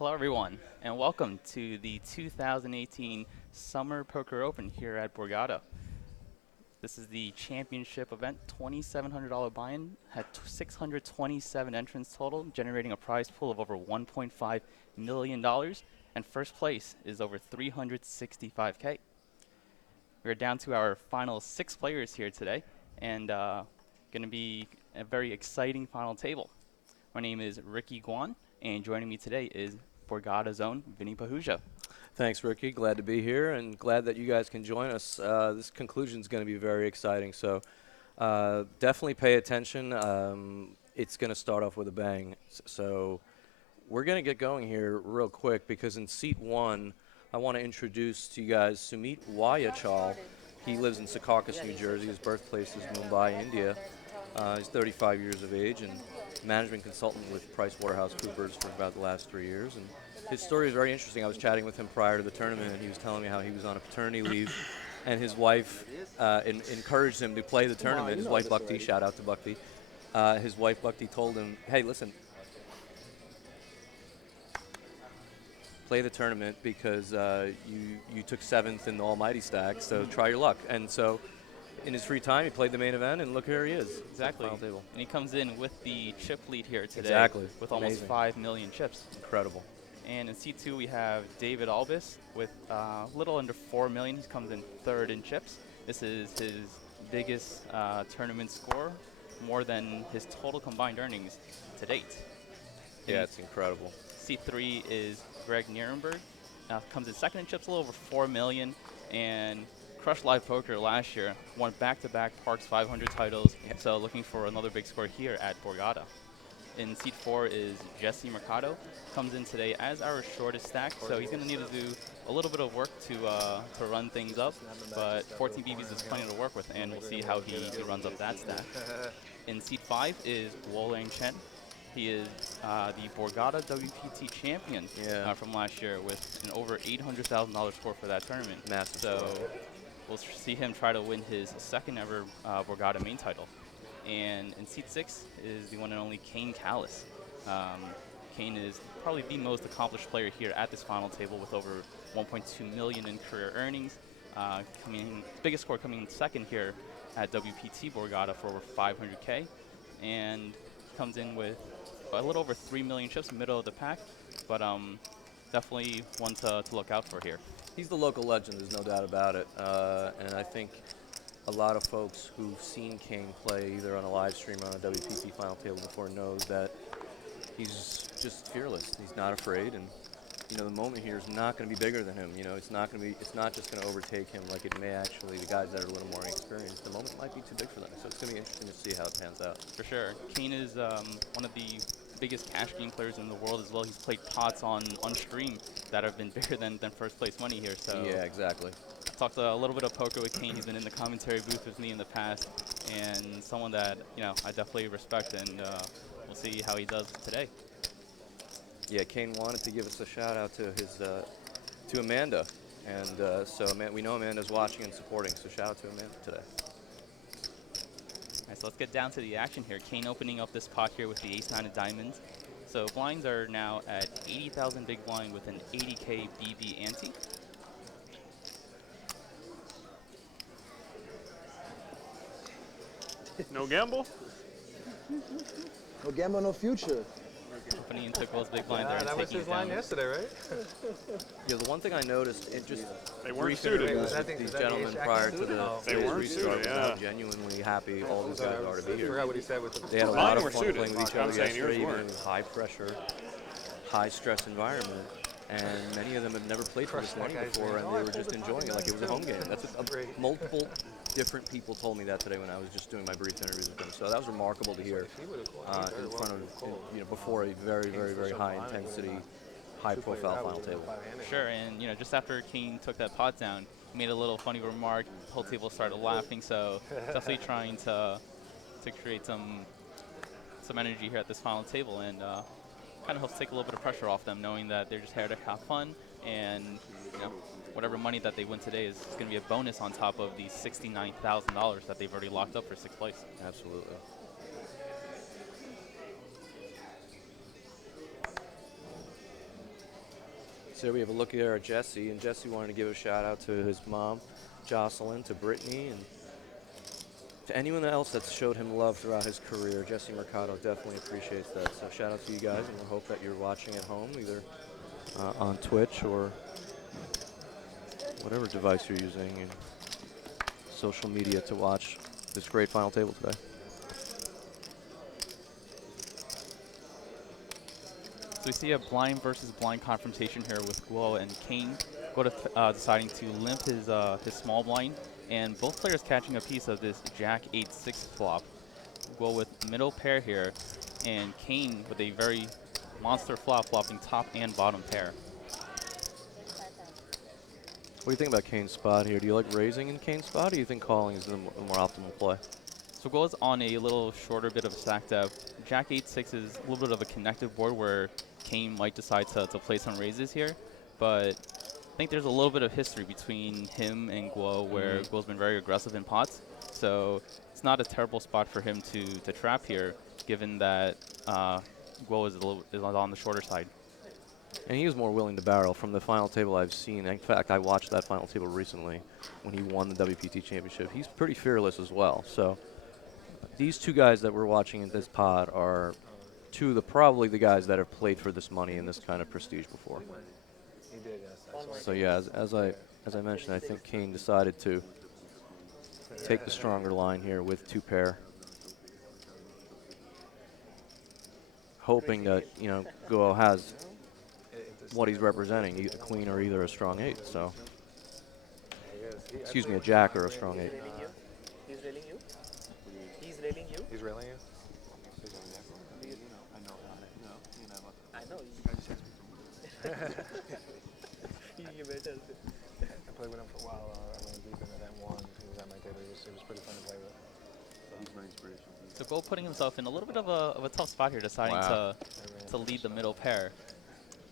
Hello, everyone, and welcome to the 2018 Summer Poker Open here at Borgata. This is the championship event, $2,700 buy-in, had 627 entrants total, generating a prize pool of over $1.5 million, and first place is over 365K. We're down to our final 6 players here today, and going to be a very exciting final table. My name is Ricky Guan, and joining me today is Borgata's own Vinny Pahuja. Thanks, Ricky. Glad to be here and glad that you guys can join us. This conclusion is going to be very exciting, so definitely pay attention. It's going to start off with a bang. So we're going to get going here real quick because in seat 1, I want to introduce to you guys Sumeet Wayachal. He lives in Secaucus, New Jersey. His birthplace is Mumbai, India. He's 35 years of age and management consultant with PricewaterhouseCoopers for about the last 3 years. And his story is very interesting. I was chatting with him prior to the tournament, and he was telling me how he was on a paternity leave, and his wife encouraged him to play the tournament. His wife, Bhakti, shout out to Bhakti. His wife, Bhakti, told him, hey, listen, play the tournament because you took 7th in the almighty stack, so try your luck. And so in his free time, he played the main event, and look where he is. Exactly. And he comes in with the chip lead here today. Exactly. With almost 5 million chips. Incredible. And in C2, we have David Albis with a little under 4 million. He comes in 3rd in chips. This is his biggest tournament score, more than his total combined earnings to date. Yeah, it's incredible. C3 is Greg Nerenberg. Comes in 2nd in chips, a little over 4 million, and crushed live poker last year. Won back-to-back Parks 500 titles, so looking for another big score here at Borgata. In seat 4 is Jesse Mercado. Comes in today as our shortest stack, so he's going to need to do a little bit of work to run things up, but 14 BBs is plenty to work with, and we'll see how he runs up that stack. In seat 5 is Roland Chen. He is the Borgata WPT champion from last year with an over $800,000 score for that tournament. Massive. So we'll see him try to win his 2nd ever Borgata main title. And in seat 6 is the one and only Kane Callis. Kane is probably the most accomplished player here at this final table with over 1.2 million in career earnings. Biggest score coming in 2nd here at WPT Borgata for over 500K, and comes in with a little over 3 million chips, middle of the pack, but definitely one to look out for here. He's the local legend, there's no doubt about it, and I think a lot of folks who've seen Kane play either on a live stream or on a WPT final table before knows that he's just fearless. He's not afraid, and the moment here is not going to be bigger than him. It's not just going to overtake him like it may actually the guys that are a little more experienced. The moment might be too big for them, so it's going to be interesting to see how it pans out. For sure. Kane is one of the biggest cash game players in the world as well. He's played pots on stream that have been bigger than first place money here. So yeah, exactly. Talked a little bit of poker with Kane. He's been in the commentary booth with me in the past, and someone that I definitely respect, and we'll see how he does today. Yeah, Kane wanted to give us a shout out to his to Amanda, and so we know Amanda's watching and supporting. So shout out to Amanda today. All right, so let's get down to the action here. Kane opening up this pot here with the ace-9 of diamonds. So blinds are now at 80,000 big blind with an 80K BB ante. No gamble? No gamble, no future. Opening into close big blind there. That was his line yesterday, right? Yeah, the one thing I noticed, it just They weren't suited. these gentlemen prior to the They weren't restart suited, was how yeah. genuinely happy all these guys are to be I here. forgot what he said with the. They had a Mine lot of were fun suited. playing with each I'm other saying yours yesterday, even in weren't. a high pressure, high stress environment. And many of them had never played for this long before, and they were just enjoying it like it was a home game. That's multiple different people told me that today when I was just doing my brief interviews with them. So that was remarkable to hear in front of, before a very, very, very high intensity, high profile final table. Sure, and just after Kane took that pot down, he made a little funny remark. The whole table started laughing. So definitely trying to create some energy here at this final table, and kind of helps take a little bit of pressure off them, knowing that they're just here to have fun, and whatever money that they win today is going to be a bonus on top of the $69,000 that they've already locked up for 6th place. Absolutely. So we have a look here at Jesse, and Jesse wanted to give a shout out to his mom, Jocelyn, to Brittany, and to anyone else that's showed him love throughout his career. Jesse Mercado definitely appreciates that. So shout out to you guys, and we hope that you're watching at home, either on Twitch or whatever device you're using, and social media to watch this great final table today. So we see a blind versus blind confrontation here with Guo and Kane. Guo deciding to limp his small blind, and both players catching a piece of this Jack 8-6 flop. Guo with middle pair here, and Kane with a very monster flop, flopping top and bottom pair. What do you think about Kane's spot here? Do you like raising in Kane's spot, or do you think calling is the more optimal play? So Guo's on a little shorter bit of a stack depth. Jack 8-6 is a little bit of a connected board where Kane might decide to play some raises here, but I think there's a little bit of history between him and Guo where Guo's been very aggressive in pots, so it's not a terrible spot for him to trap here, given that Guo is on the shorter side. And he was more willing to barrel from the final table I've seen. In fact, I watched that final table recently when he won the WPT championship. He's pretty fearless as well. So these two guys that we're watching in this pod are probably the guys that have played for this money and this kind of prestige before. He did, yes. So yeah, as I mentioned, I think Kane decided to take the stronger line here with two pair, hoping that Guo has what he's representing, either queen or either a strong 8. So excuse me, a jack or a strong 8. He's railing you? He's railing you? He's railing you? I know. You better. I played with him for a while. I went deep into that one. He was at my table. It was pretty fun to play with. So Guo putting himself in a little bit of a tough spot here, deciding to lead the middle pair.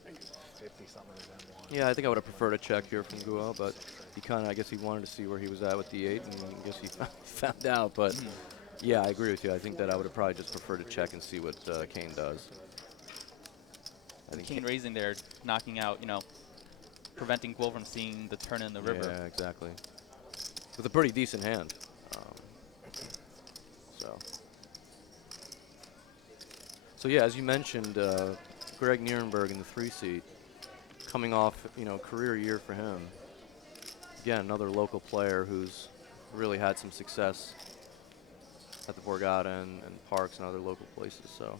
50-something of them one. Yeah, I think I would have preferred a check here from Guo, but I guess he wanted to see where he was at with the 8, and I guess he found out. But yeah, I agree with you. I think that I would have probably just preferred to check and see what Kane does. I think Kane raising there, knocking out, preventing Guo from seeing the turn in the river. Yeah, exactly. With a pretty decent hand. So yeah, as you mentioned, Greg Nerenberg in the 3 seat, coming off, career year for him. Again, another local player who's really had some success at the Borgata and Parks and other local places. So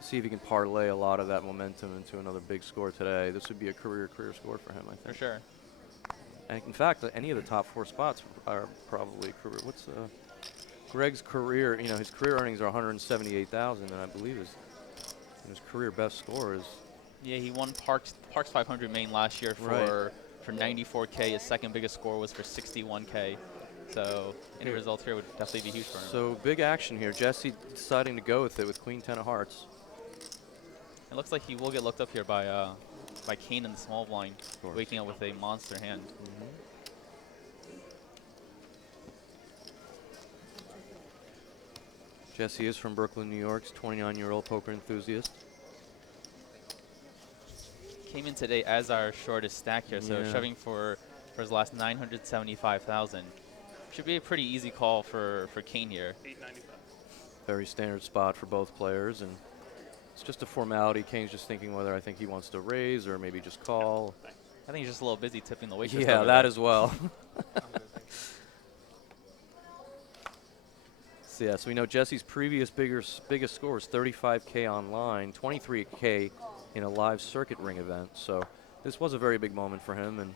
see if he can parlay a lot of that momentum into another big score today. This would be a career score for him, I think. For sure. And in fact, any of the top 4 spots are probably career. What's Greg's career? His career earnings are 178,000, and I believe his career best score is. Yeah, he won Parks 500 main last year for 94K. His second biggest score was for 61K. So any result here would definitely be huge for him. So big action here. Jesse deciding to go with it with Queen 10 of Hearts. It looks like he will get looked up here by Kane in the small blind, waking up with a monster hand. Jesse is from Brooklyn, New York. 29-year-old poker enthusiast. Came in today as our shortest stack here, so shoving for his last 975,000. Should be a pretty easy call for Kane here. 895. Very standard spot for both players, and it's just a formality. Kane's just thinking whether I think he wants to raise or maybe just call. I think he's just a little busy tipping the waitress. Yeah, that as well. So yeah, so we know Jesse's previous biggest score was 35K online, 23K in a live circuit ring event. So this was a very big moment for him, and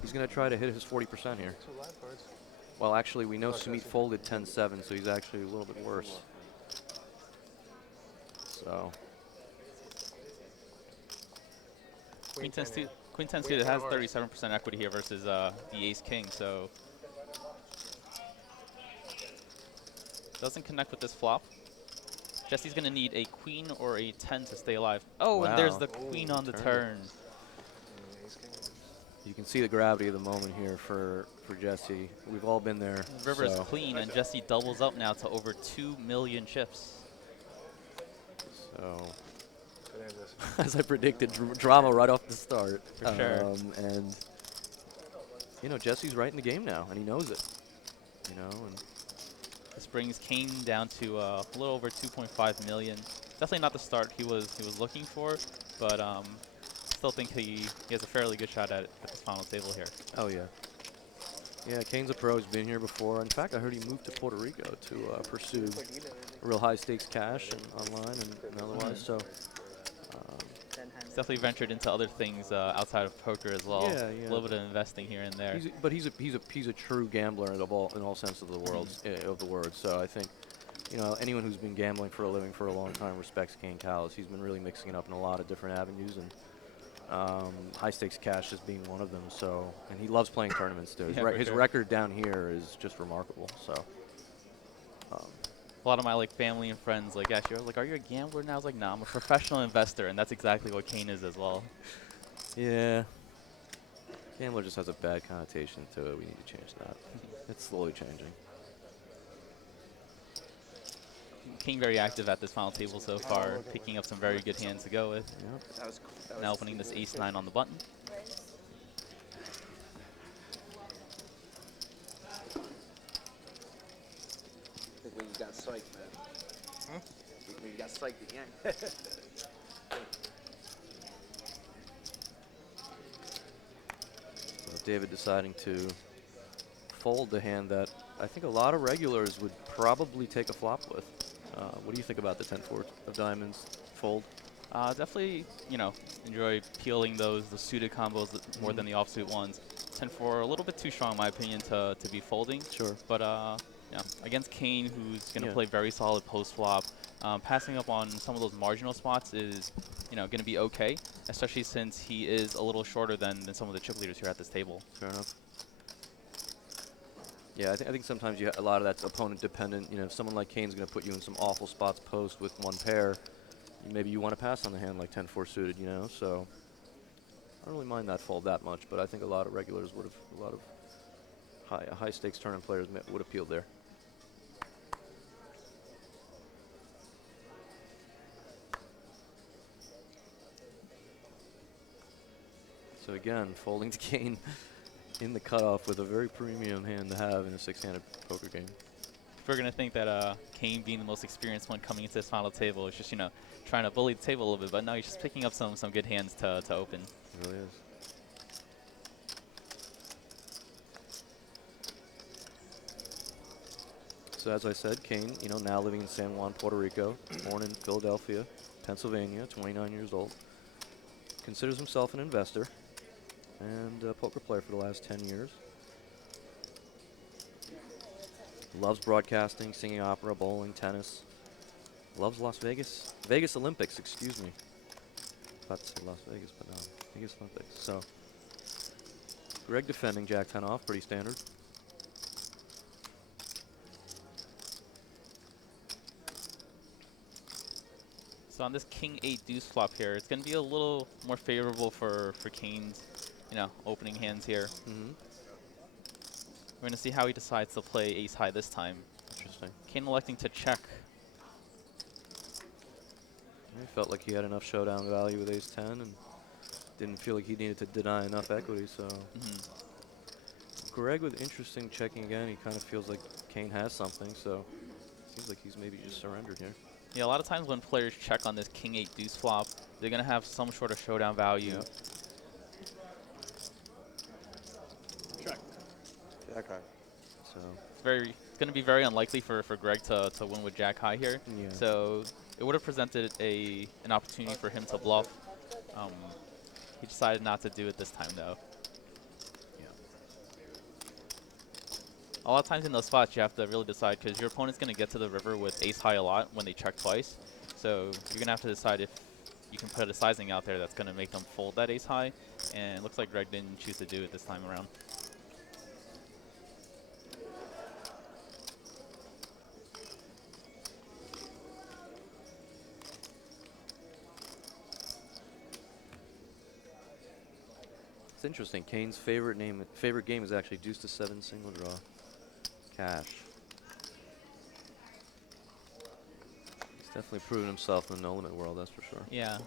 he's going to try to hit his 40% here. 2 live cards. Well, actually, we know Sumeet folded 10-7, so he's actually a little bit worse. So Queen 10 suited has 37% equity here versus the Ace King, so doesn't connect with this flop. Jesse's gonna need a queen or a 10 to stay alive. Oh, and there's the queen on the turn. you can see the gravity of the moment here for Jesse. We've all been there. The river is clean, and Jesse doubles up now to over 2 million chips. So There's this. As I predicted, drama right off the start. For sure. And you know, Jesse's right in the game now, and he knows it. You know, and This brings Kane down to a little over 2.5 million. Definitely not the start he was looking for, but still think he has a fairly good shot at this final table here. oh yeah. Yeah, Kane's a pro. He's been here before. In fact, I heard he moved to Puerto Rico to pursue real high stakes cash and online and otherwise. So, He's definitely ventured into other things outside of poker as well. Yeah, A yeah. little bit of investing here and there. he's a true gambler in all sense of the of the word. So I think, you know, anyone who's been gambling for a living for a long time respects Kane Callis. He's been really mixing it up in a lot of different avenues, and high stakes cash is being one of them. So, and he loves playing tournaments too. Yeah, for His sure. record down here is just remarkable. So. A lot of my like family and friends like ask you, like, are you a gambler now? I was like, nah, I'm a professional investor, and that's exactly what Kane is as well. Yeah. Gambler just has a bad connotation to it. We need to change that. It's slowly changing. Kane very active at this final table so far, picking up some very good hands to go with. Yep. That was cool. Now opening this ace-9 on the button. I think when you got psyched, man. When you got psyched at the end. So David deciding to fold the hand that I think a lot of regulars would probably take a flop with. What do you think about the 10-4 of diamonds fold? Definitely, you know, enjoy peeling the suited combos more than the offsuit ones. 10-4, a little bit too strong in my opinion to be folding. Sure. But yeah, against Kane, who's going to Yeah. play very solid post flop, passing up on some of those marginal spots is, you know, going to be okay, especially since he is a little shorter than some of the chip leaders here at this table. Fair enough. Yeah, I think sometimes a lot of that's opponent dependent. You know, if someone like Kane's going to put you in some awful spots post with one pair, maybe you want to pass on the hand like 10-4 suited, you know. So I don't really mind that fold that much, but I think a lot of regulars would have, a lot of high stakes tournament players would have peeled there. So again, folding to Kane in the cutoff with a very premium hand to have in a six-handed poker game. If we're going to think that Kane being the most experienced one coming into this final table is just, you know, trying to bully the table a little bit, but no, he's just picking up some good hands to open. It really is. So as I said, Kane, you know, now living in San Juan, Puerto Rico, born in Philadelphia, Pennsylvania, 29 years old, considers himself an investor and a poker player for the last 10 years. Loves broadcasting, singing opera, bowling, tennis. Loves Las Vegas. Vegas Olympics, excuse me. About to say Las Vegas, but no. Vegas Olympics. So, Greg defending Jack 10 off, pretty standard. So on this King 8 deuce flop here, it's going to be a little more favorable for Kane's, you know, opening hands here. Mm-hmm. We're going to see how he decides to play ace high this time. Interesting. Kane electing to check. He felt like he had enough showdown value with ace 10 and didn't feel like he needed to deny enough equity, so. Greg with interesting checking again. He kind of feels like Kane has something, so seems like he's maybe just surrendered here. Yeah, a lot of times when players check on this King 8 deuce flop, they're going to have some sort of showdown value. Yep. Check. Okay. So, It's going to be very unlikely for Greg to win with Jack high here. yeah. So it would have presented an opportunity for him to bluff. He decided not to do it this time, though. Yeah. A lot of times in those spots, you have to really decide because your opponent's going to get to the river with ace high a lot when they check twice. So you're going to have to decide if you can put a sizing out there that's going to make them fold that ace high. And it looks like Greg didn't choose to do it this time around. It's interesting. Kane's favorite game is actually deuce to 7 single draw. Cash. He's definitely proven himself in the no limit world, that's for sure. Yeah.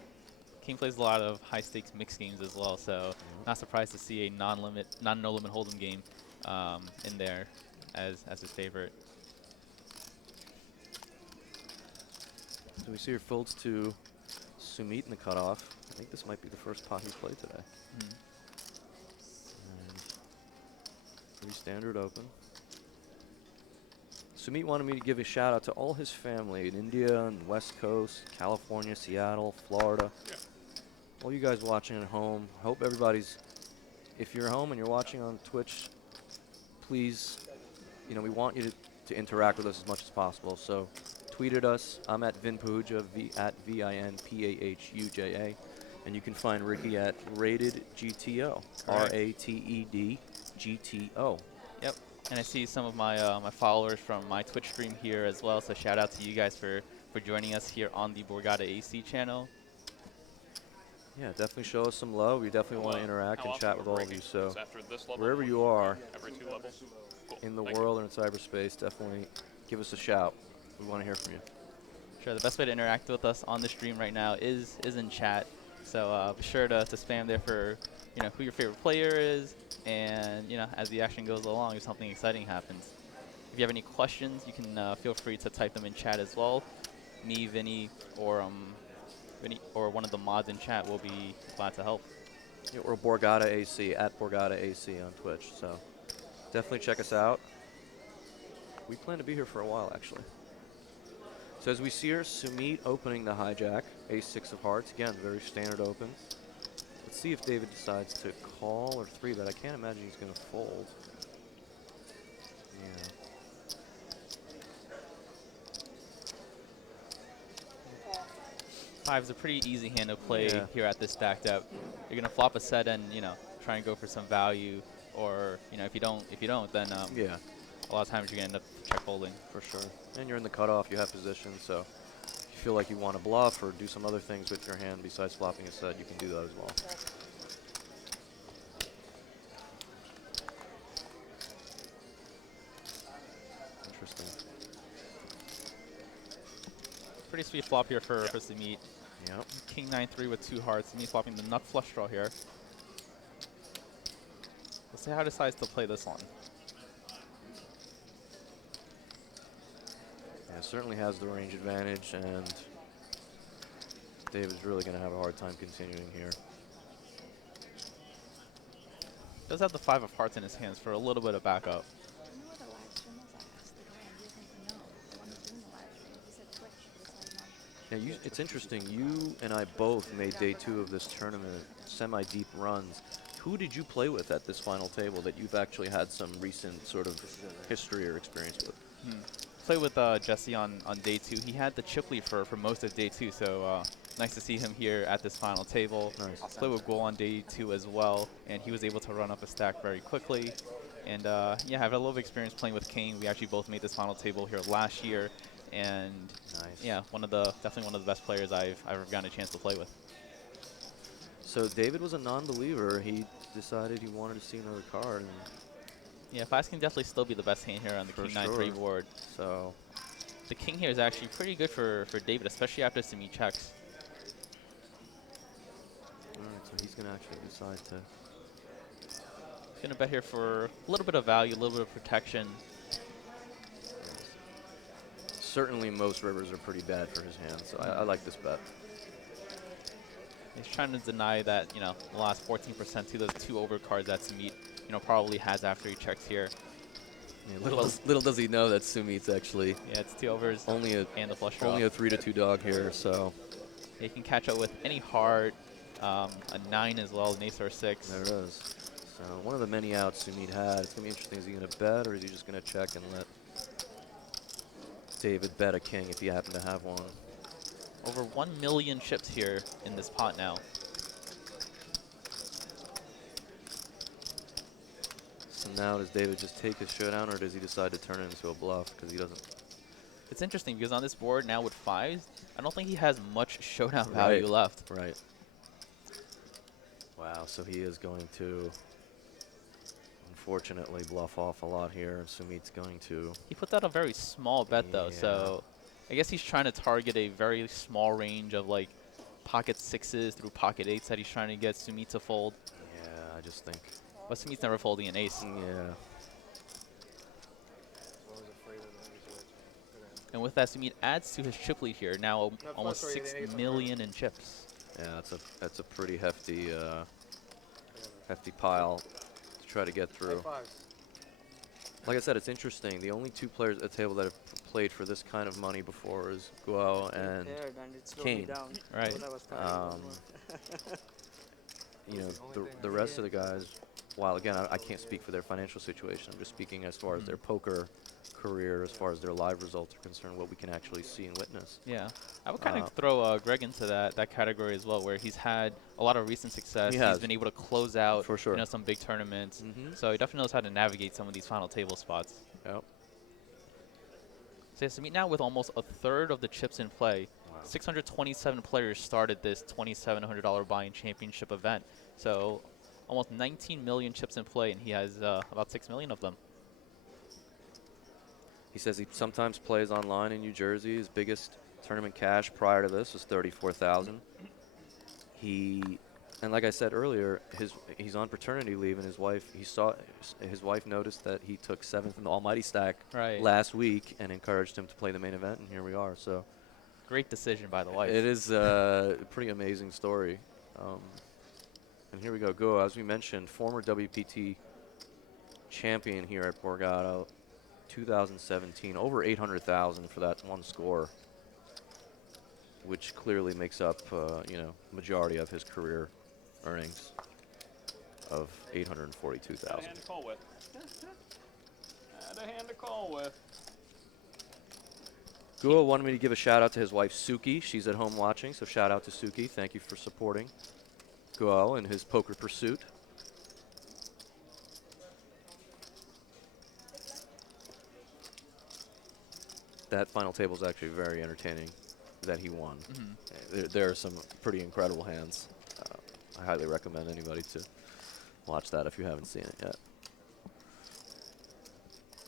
Kane plays a lot of high-stakes mixed games as well, so not surprised to see a no-limit hold'em game in there as his favorite. So we see your folds to Sumeet in the cutoff. I think this might be the first pot he played today. Mm. And pretty standard open. Sumeet wanted me to give a shout out to all his family in India and West Coast, California, Seattle, Florida. Yeah. All you guys watching at home. Hope everybody's, if you're home and you're watching on Twitch, please, you know, we want you to interact with us as much as possible. So tweet at us. I'm at Vinpahuja, at VINPAHUJA. And you can find Ricky at RatedGTO, RATEDGTO. Yep. And I see some of my my followers from my Twitch stream here as well. So shout out to you guys for joining us here on the Borgata AC channel. Yeah, definitely show us some love. We definitely want to interact How and often chat we're with all of breaking? you. So Is after this level wherever or you are every 2 levels? Cool. in the Thank you. world or in cyberspace, definitely give us a shout. We want to hear from you. Sure. The best way to interact with us on the stream right now is in chat. So be sure to spam there for who your favorite player is, and as the action goes along, if something exciting happens. If you have any questions, you can feel free to type them in chat as well. Me, Vinny, or one of the mods in chat will be glad to help. Yeah, or Borgata AC, at Borgata AC on Twitch. So definitely check us out. We plan to be here for a while, actually. So as we see here, Sumeet opening the hijack, ace-6 of hearts. Again, very standard open. Let's see if David decides to call or 3-bet. I can't imagine he's going to fold. Yeah. Five's a pretty easy hand to play Yeah. here at this stacked up. You're gonna flop a set and try and go for some value, or if you don't, then Yeah, a lot of times you're gonna end up check folding. for sure. And you're in the cutoff, you have position, so if you feel like you want to bluff or do some other things with your hand besides flopping a set, you can do that as well. Interesting. Pretty sweet flop here for Sumeet. Yep. King 9-3 with 2 hearts. Sumeet flopping the nut flush draw here. Let's see how he decides to play this one. Yeah, certainly has the range advantage, and David's really going to have a hard time continuing here. Does have the 5 of hearts in his hands for a little bit of backup. You know what the live stream is? I asked the guy and he doesn't know. The one who's doing the live stream. He said Twitch, but it's like not. Yeah, it's interesting. You and I both made day 2 of this tournament, semi-deep runs. Who did you play with at this final table that you've actually had some recent sort of history or experience with? Played with Jesse on day 2. He had the chip lead for most of day 2, so nice to see him here at this final table. Nice. Played with Guo on day 2 as well, and he was able to run up a stack very quickly. And yeah, I have a little bit of experience playing with Kane. We actually both made this final table here last year, and Nice. yeah, definitely one of the best players I've ever gotten a chance to play with. So David was a non-believer. He decided he wanted to see another card, and Yeah, Fast can definitely still be the best hand here on the For King 9-3 sure. board. so The King here is actually pretty good for David, especially after Sumeet checks. all right, so he's going to actually decide to. He's gonna bet here for a little bit of value, a little bit of protection. Certainly, most rivers are pretty bad for his hand, so I like this bet. He's trying to deny that, the last 14% to those 2 overcards that Sumeet, probably has after he checks here. Yeah, little does he know that Sumeet's actually Yeah, it's 2 overs only a and the flush draw. only a 3-2 dog here, so He can catch up with any heart, a 9 as well, an ace or 6. there it is. So one of the many outs Sumeet had. It's gonna be interesting. Is he gonna bet or is he just gonna check and let David bet a king if he happened to have one? Over 1 million chips here in this pot now. So now does David just take his showdown or does he decide to turn it into a bluff because he doesn't? It's interesting because on this board now with 5s, I don't think he has much showdown value Right. left. Right. Wow. So he is going to unfortunately bluff off a lot here, and Sumeet's going to. He puts out a very small bet though, Yeah. so I guess he's trying to target a very small range of like pocket sixes through pocket eights that he's trying to get Sumeet to fold. Yeah, I just think. But Sumeet's never folding an ace. Yeah. I was afraid of that resort. And with that, Sumeet adds to his chip lead here. Now Not almost frustrated, 6 they need some million in chips. Yeah, that's a pretty hefty hefty pile to try to get through. Fives. Like I said, it's interesting. The only two players at the table that have played for this kind of money before is Guo and Paired and it slowed me Kane. down. Right. What I was talking about. you know, It's the only thing the I rest did. of the guys, while again, I can't speak for their financial situation. I'm just speaking as far as their poker career, as far as their live results are concerned, what we can actually see and witness. Yeah, I would kind of throw Greg into that category as well, where he's had a lot of recent success. He He's has. been able to close out, For sure. you know, some big tournaments. Mhm. So he definitely knows how to navigate some of these final table spots. Yep. So Sumeet now with almost a third of the chips in play. 627 players started this $2,700 buy-in championship event. So almost 19 million chips in play, and he has about 6 million of them. He says he sometimes plays online in New Jersey. His biggest tournament cash prior to this was 34,000. And like I said earlier, he's on paternity leave, and his wife noticed that he took 7th in the Almighty Stack Right. last week and encouraged him to play the main event, and here we are. So Great decision by the wife. it is a pretty amazing story. And here we go. As we mentioned, former WPT champion here at Borgata, 2017, over 800,000 for that one score, which clearly makes up, majority of his career earnings of 842,000. Had a hand to call with. Had a hand to call with. Guo wanted me to give a shout out to his wife Suki. She's at home watching, so shout out to Suki. Thank you for supporting Guo in his poker pursuit. That final table is actually very entertaining that he won. There are some pretty incredible hands. I highly recommend anybody to watch that if you haven't seen it yet.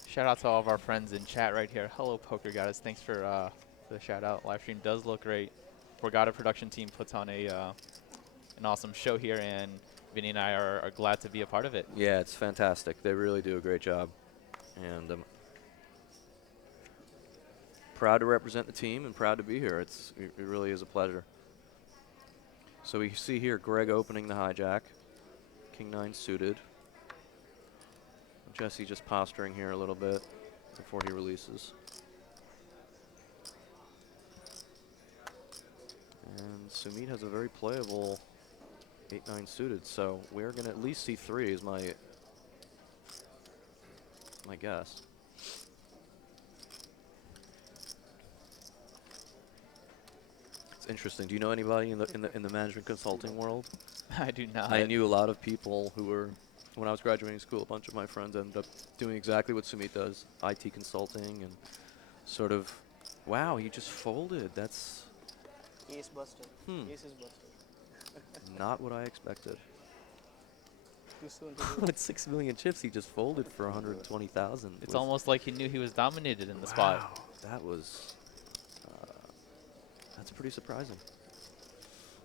Shout out to all of our friends in chat right here. Hello, Poker Goddess. Thanks for the shout out. Live stream does look great. Borgata production team puts on an awesome show here, and Vinny and I are glad to be a part of it. Yeah, it's fantastic. They really do a great job. And I'm proud to represent the team and proud to be here. It really is a pleasure. So we see here Greg opening the hijack. King 9 suited. Jesse just posturing here a little bit before he releases. And Sumeet has a very playable 8-9 suited, so we're going to at least see 3 is my guess. It's interesting. Do you know anybody in the management consulting world? I do not. I knew a lot of people who were, when I was graduating school, a bunch of my friends ended up doing exactly what Sumeet does, IT consulting, and sort of, wow, he just folded. That's Ace busted. Ace is busted. not what I expected. Too soon to do. With 6 million chips, he just folded for 120,000. It's almost like he knew he was dominated in the spot. Wow, that was, that's pretty surprising.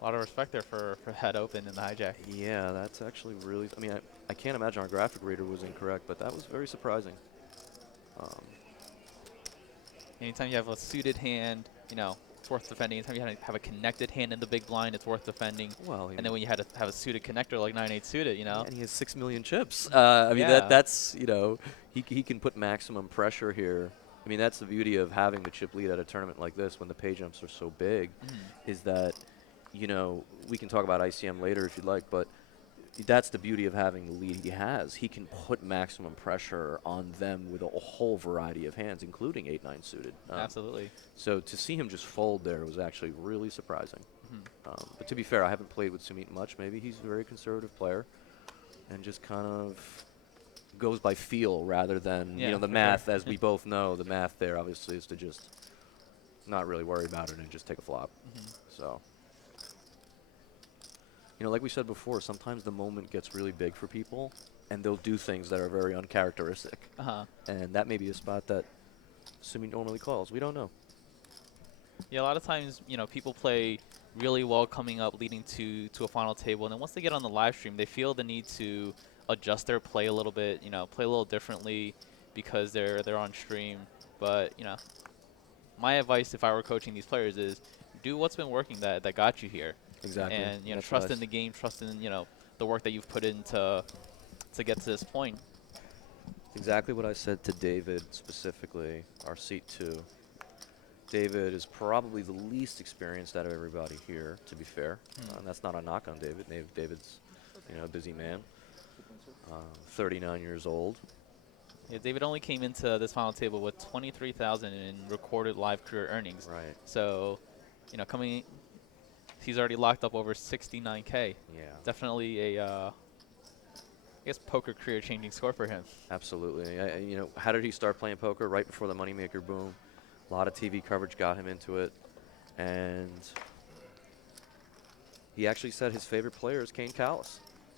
A lot of respect there for head open in the hijack. Yeah, that's actually really, I mean, I can't imagine our graphic reader was incorrect, but that was very surprising. Anytime you have a suited hand, you know, it's worth defending. Anytime you have a connected hand in the big blind, it's worth defending. Well, And then when you had to have a suited connector like 9-8 suited, you know. and he has 6 million chips. I mean, Yeah. that's, you know, he can put maximum pressure here. I mean, that's the beauty of having the chip lead at a tournament like this when the pay jumps are so big, is that, you know, we can talk about ICM later if you'd like, but that's the beauty of having the lead he has. He can put maximum pressure on them with a whole variety of hands, including 8-9 suited. Absolutely. So to see him just fold there was actually really surprising. But to be fair, I haven't played with Sumeet much. Maybe he's a very conservative player and just kind of goes by feel rather than, Yeah, you know, the for math. sure. As we both know, the math there obviously is to just not really worry about it and just take a flop. So, you know, like we said before, sometimes the moment gets really big for people and they'll do things that are very uncharacteristic. And that may be a spot that Sumeet normally calls. We don't know. Yeah, a lot of times, you know, people play really well coming up, leading to a final table. And then once they get on the live stream, they feel the need to adjust their play a little bit, play a little differently because they're on stream. But, my advice if I were coaching these players is do what's been working that got you here. Exactly. And, That's trust what I in the game, trust in, the work that you've put in to get to this point. exactly what I said to David specifically, our seat 2. David is probably the least experienced out of everybody here, to be fair. And that's not a knock on David. David's, a busy man, 39 years old. Yeah, David only came into this final table with 23,000 in recorded live career earnings. Right. So, he's already locked up over 69K. Yeah. Definitely a, I guess, poker career changing score for him. Absolutely. How did he start playing poker? Right before the moneymaker boom. A lot of TV coverage got him into it. And he actually said his favorite player is Kane.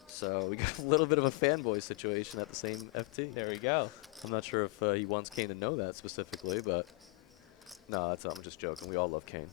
So we got a little bit of a fanboy situation at the same FT. There we go. I'm not sure if he wants Kane to know that specifically, but no, I'm just joking. We all love Kane.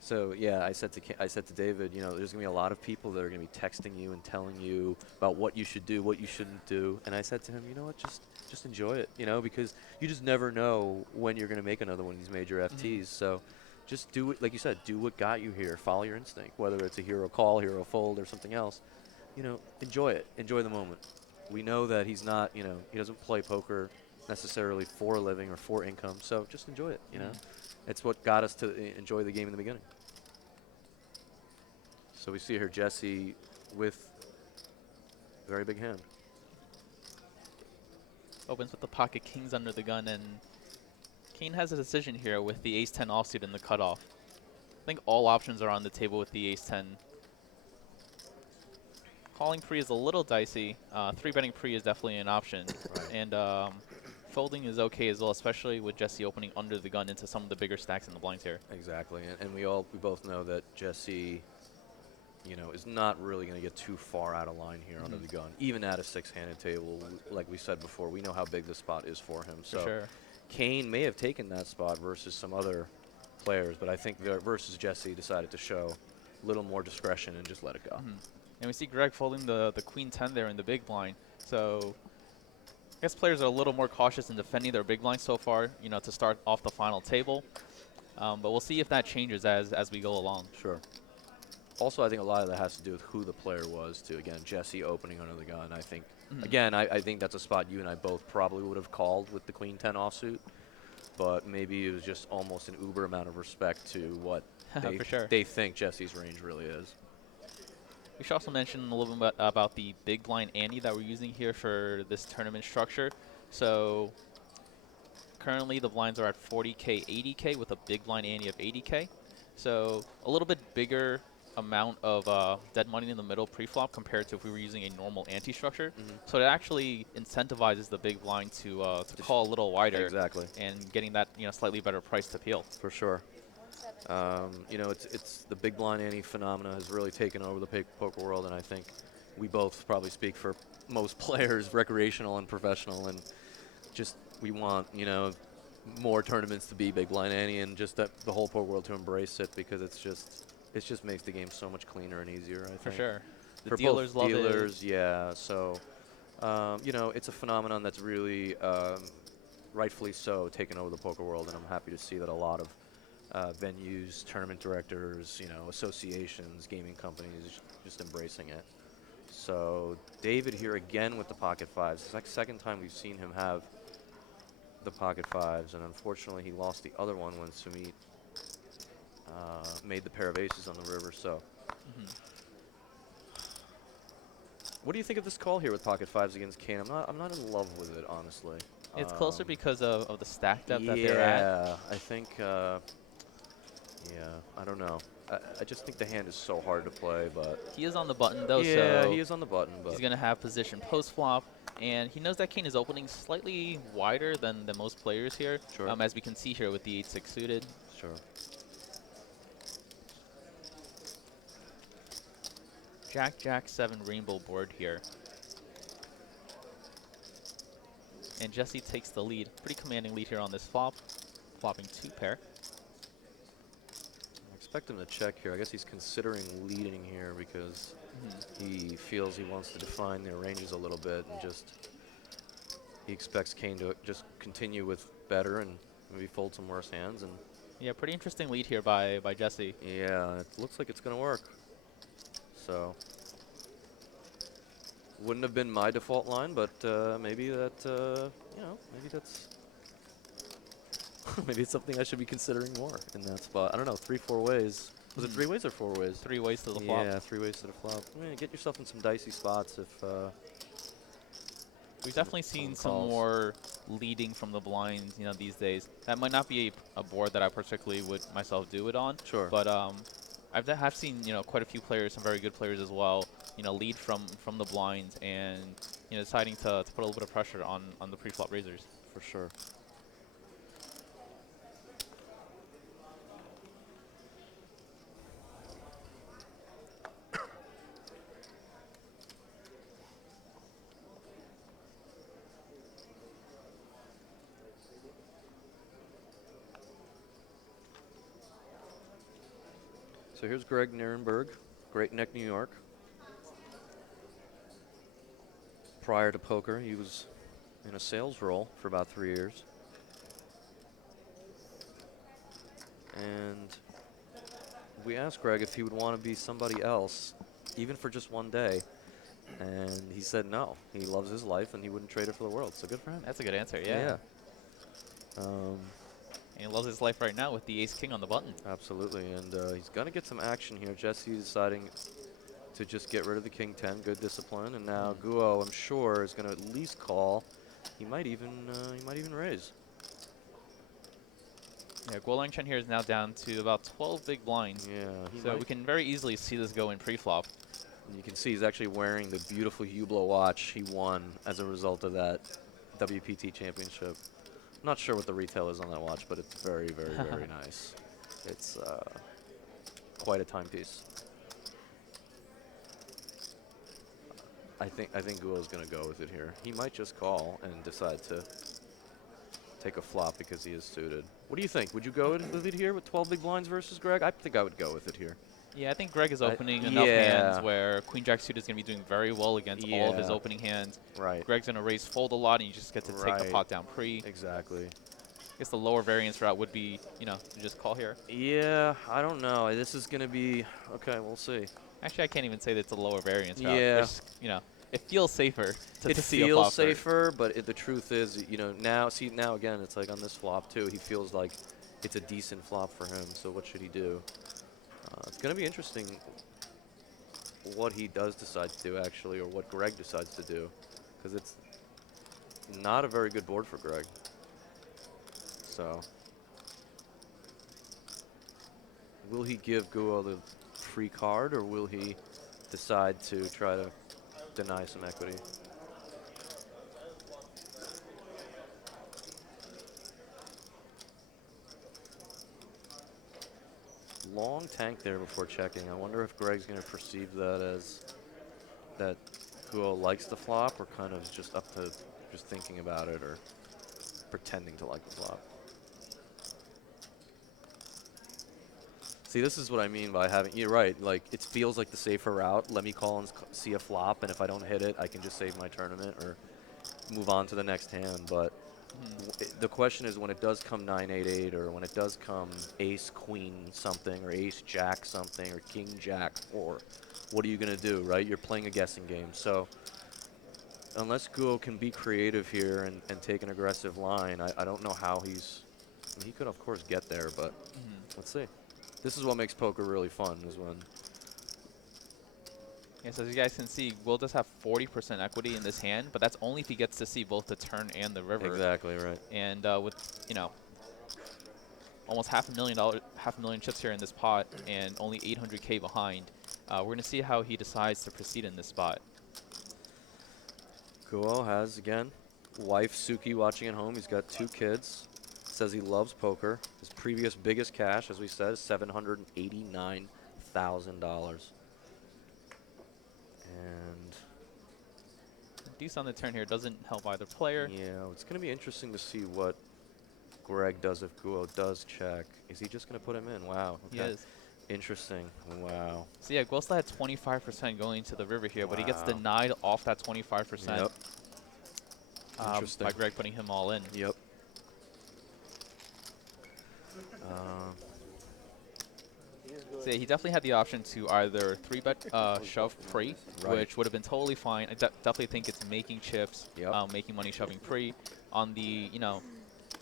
So yeah, I said to David, there's gonna be a lot of people that are gonna be texting you and telling you about what you should do, what you shouldn't do. And I said to him, you know what, just enjoy it, because you just never know when you're gonna make another one of these major FTs. So just do it, like you said, do what got you here. Follow your instinct, whether it's a hero call, hero fold, or something else. Enjoy it. Enjoy the moment. We know that he's not, he doesn't play poker necessarily for a living or for income. So just enjoy it. It's what got us to enjoy the game in the beginning. So we see here Jesse with a very big hand. Opens with the pocket kings under the gun, and Kane has a decision here with the ace-10 offsuit in the cutoff. I think all options are on the table with the ace-10. Calling pre is a little dicey. 3-betting pre is definitely an option. Right. And folding is okay as well, especially with Jesse opening under the gun into some of the bigger stacks in the blinds here. Exactly, and we both know that Jesse, is not really going to get too far out of line here under the gun. Even at a 6-handed table, like we said before, we know how big this spot is for him. So For sure. Kane may have taken that spot versus some other players, but I think versus Jesse decided to show a little more discretion and just let it go. And we see Greg folding the queen 10 there in the big blind. So I guess players are a little more cautious in defending their big blind so far, to start off the final table. But we'll see if that changes as we go along. Sure. Also, I think a lot of that has to do with who the player was, too. Again, Jesse opening under the gun. I think, again, I think that's a spot you and I both probably would have called with the queen 10 offsuit. But maybe it was just almost an uber amount of respect to what For sure. they think Jesse's range really is. We should also mention a little bit about the big blind ante that we're using here for this tournament structure. So currently the blinds are at 40K, 80K with a big blind ante of 80K. So a little bit bigger amount of dead money in the middle pre-flop compared to if we were using a normal ante structure. So it actually incentivizes the big blind to call a little wider. Exactly. And getting that slightly better price to peel. For sure. It's the big blind ante phenomena has really taken over the poker world, and I think we both probably speak for most players, recreational and professional, and just we want more tournaments to be big blind ante, and just the whole poker world to embrace it, because it just makes the game so much cleaner and easier. I think. For sure. The For dealers both love dealers, it. yeah. So it's a phenomenon that's really rightfully so taken over the poker world, and I'm happy to see that a lot of venues, tournament directors, associations, gaming companies just embracing it. So David here again with the pocket fives. It's like the second time we've seen him have the pocket fives, and unfortunately he lost the other one when Sumeet made the pair of aces on the river. So what do you think of this call here with pocket fives against Kane? I'm not in love with it, honestly. It's closer because of the stack depth yeah, that they're at. I think, yeah, I don't know. I just think the hand is so hard to play, but He is on the button though, yeah, so he is on the button, but he's going to have position post flop, and he knows that Kane is opening slightly wider than most players here, sure, as we can see here with the 8-6 suited. sure. Jack, Jack, 7 rainbow board here. And Jesse takes the lead. Pretty commanding lead here on this flop. Flopping 2 pair. I expect him to check here. I guess he's considering leading here because he feels he wants to define their ranges a little bit and just he expects Kane to just continue with better and maybe fold some worse hands. And Yeah, pretty interesting lead here by Jesse. yeah, it looks like it's going to work. So wouldn't have been my default line, but maybe that, you know, maybe that's maybe it's something I should be considering more in that spot. I don't know, 3-4 ways. Was it 3 ways or 4 ways? 3 ways to the flop. Yeah, 3 ways to the flop. I mean, get yourself in some dicey spots if. We've definitely seen some calls. more leading from the blinds, you know, these days. That might not be a board that I particularly would myself do it on. Sure. But have seen, you know, quite a few players, some very good players as well, you know, lead from the blinds and, you know, deciding to put a little bit of pressure on the pre-flop raisers. For sure. So here's Greg Nerenberg, Great Neck, New York. Prior to poker, he was in a sales role for about 3 years. And we asked Greg if he would want to be somebody else, even for just one day. And he said no. He loves his life and he wouldn't trade it for the world. So good for him. That's a good answer, yeah. And he loves his life right now with the ace-king on the button. Absolutely, and he's going to get some action here. Jesse deciding to just get rid of the king-10, good discipline, and now Guo, I'm sure, is going to at least call. He might even raise. Yeah, Roland Chen here is now down to about 12 big blinds. Yeah, So we can very easily see this go in pre-flop. You can see he's actually wearing the beautiful Hublot watch he won as a result of that WPT championship. Not sure what the retail is on that watch, but it's very, very, very nice. It's quite a timepiece. I think Guo's going to go with it here. He might just call and decide to take a flop because he is suited. What do you think? Would you go with it here with 12 big blinds versus Greg? I think I would go with it here. Yeah, I think Greg is opening enough hands where Queen Jack suited is going to be doing very well against all of his opening hands. Right. Greg's going to raise fold a lot, and you just get to take the pot down pre. Exactly. I guess the lower variance route would be, you know, to just call here. Yeah, I don't know. This is going to be, okay, we'll see. Actually, I can't even say that it's a lower variance route. Yeah. Just, you know, it feels safer to It see a feels flop safer, but the truth is, you know, now again, it's like on this flop too, he feels like it's a decent flop for him, so what should he do? It's going to be interesting what he does decide to do, actually, or what Greg decides to do, because it's not a very good board for Greg. So, will he give Guo the free card, or will he decide to try to deny some equity? Long tank there before checking. I wonder if Greg's going to perceive that as that Guo likes the flop, or kind of just up to just thinking about it or pretending to like the flop. See, this is what I mean by having, you're right, like it feels like the safer route. Let me call and see a flop, and if I don't hit it, I can just save my tournament or move on to the next hand. But the question is, when it does come 9-8-8, or when it does come ace queen something, or ace jack something, or king jack 4, what are you going to do, right? You're playing a guessing game. So unless Guo can be creative here and take an aggressive line, I don't know how he's, I mean, he could of course get there, but let's see. This is what makes poker really fun, is when. Yeah, so as you guys can see, Will does have 40% equity in this hand, but that's only if he gets to see both the turn and the river. Exactly right. And with, you know, almost $500,000 chips here in this pot, and only 800K behind. We're going to see how he decides to proceed in this spot. Guo has, again, wife Suki watching at home. He's got 2 kids. Says he loves poker. His previous biggest cash, as we said, is $789,000. And Deuce on the turn here doesn't help either player. yeah, it's going to be interesting to see what Greg does if Guo does check. Is he just going to put him in? Wow. He Okay. is. Interesting. Wow. So yeah, Guo still had 25% going to the river here, but he gets Wow. denied off that 25%. Yep. Interesting. By Greg putting him all in. Yep. So yeah, he definitely had the option to either 3-bet shove pre, Right. which would have been totally fine. I definitely think it's making chips, Yep. making money shoving pre. On the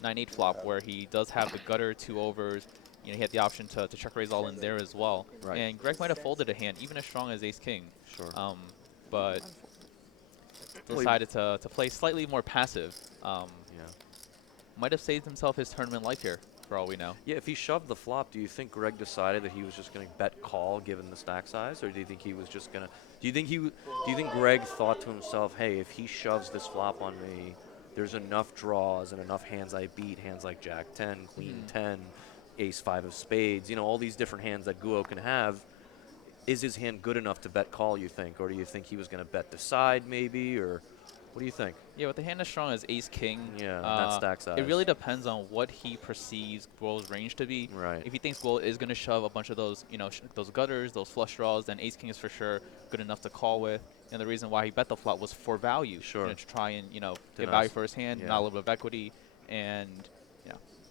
9-8 flop where he does have the gutter 2 overs, he had the option to check raise all in there as well. Right. And Greg might have folded a hand even as strong as Ace King, Sure. but decided to play slightly more passive. Yeah. Might have saved himself his tournament life here, for all we know. Yeah, if he shoved the flop, do you think Greg decided that he was just going to bet call given the stack size, or do you think he was just going to? Do you think Greg thought to himself, hey, if he shoves this flop on me, there's enough draws and enough hands I beat, hands like Jack 10, Queen 10, Ace 5 of spades, all these different hands that Guo can have. Is his hand good enough to bet call, you think, or do you think he was going to bet the side maybe, or what do you think? Yeah, with the hand as strong as Ace King, Yeah, that stack size. it really depends on what he perceives Guo's range to be. Right. If he thinks Guo is going to shove a bunch of those, those gutters, those flush draws, then Ace King is for sure good enough to call with. And the reason why he bet the flop was for value. Sure. To try and, get Denies. value for his hand, Yeah. not a little bit of equity, and,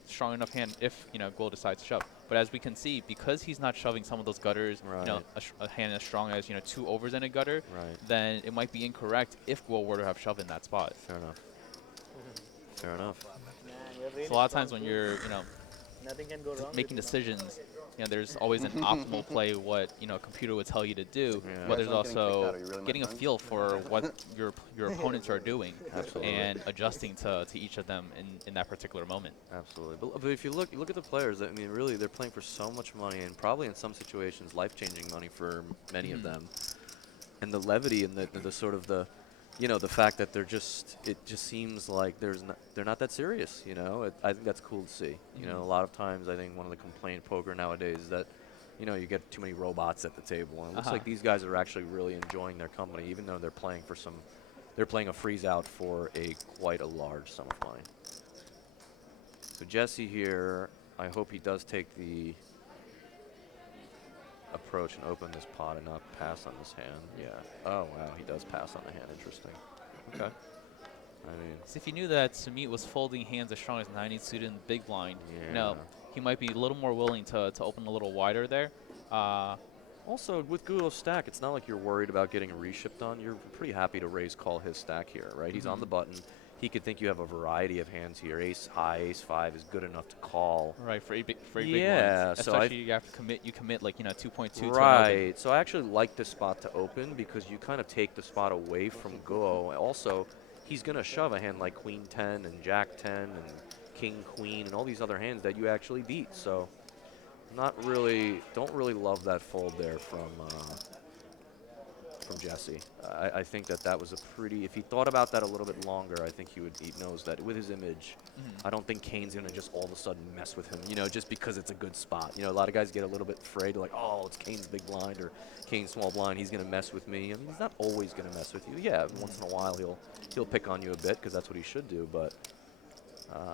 strong enough hand if, Guo decides to shove. But as we can see, because he's not shoving some of those gutters, Right. a hand as strong as, 2 overs in a gutter, Right. then it might be incorrect if Guo were to have shoved in that spot. Fair enough. Fair enough. Man, your range So a lot of is times strong when too. you're, Nothing can go wrong. making with you, decisions, there's always an optimal play what a computer would tell you to do, Yeah. but there's That's not getting kicked out. also Are you really my getting a friend? feel for what your opponents are doing Absolutely. and adjusting to each of them in that particular moment. Absolutely. But if you look at the players, I mean, really, they're playing for so much money, and probably in some situations, life-changing money for many of them. And the levity and the sort of the fact that it just seems like they're not that serious. I think that's cool to see. A lot of times, I think one of the complaint poker nowadays is that you get too many robots at the table, and it looks like these guys are actually really enjoying their company, even though they're playing a freeze out for quite a large sum of money. So Jesse here, I hope he does take the approach and open this pot and not pass on this hand. Yeah. Oh wow, he does pass on the hand. Interesting. Okay. I mean, So if you knew that Sumeet was folding hands as strong as 9-8 suited in the big blind, yeah. he might be a little more willing to open a little wider there. Also, with Guo's stack, it's not like you're worried about getting reshipped on. You're pretty happy to raise call his stack here, right? He's on the button. He could think you have a variety of hands here. Ace high, ace 5 is good enough to call. Right, for eight big Yeah, blinds. so Especially you have to commit like 2.2 to an open. Right. So I actually like this spot to open because you kind of take the spot away from Guo. Also, he's going to shove a hand like Queen 10 and Jack 10 and King Queen and all these other hands that you actually beat. So don't really love that fold there from Jesse. I think that was a pretty, if he thought about that a little bit longer, I think he knows that with his image, I don't think Kane's going to just all of a sudden mess with him, just because it's a good spot. A lot of guys get a little bit afraid, like, oh, it's Kane's big blind or Kane's small blind, he's going to mess with me. I mean, he's not always going to mess with you. Yeah, once in a while he'll pick on you a bit because that's what he should do, but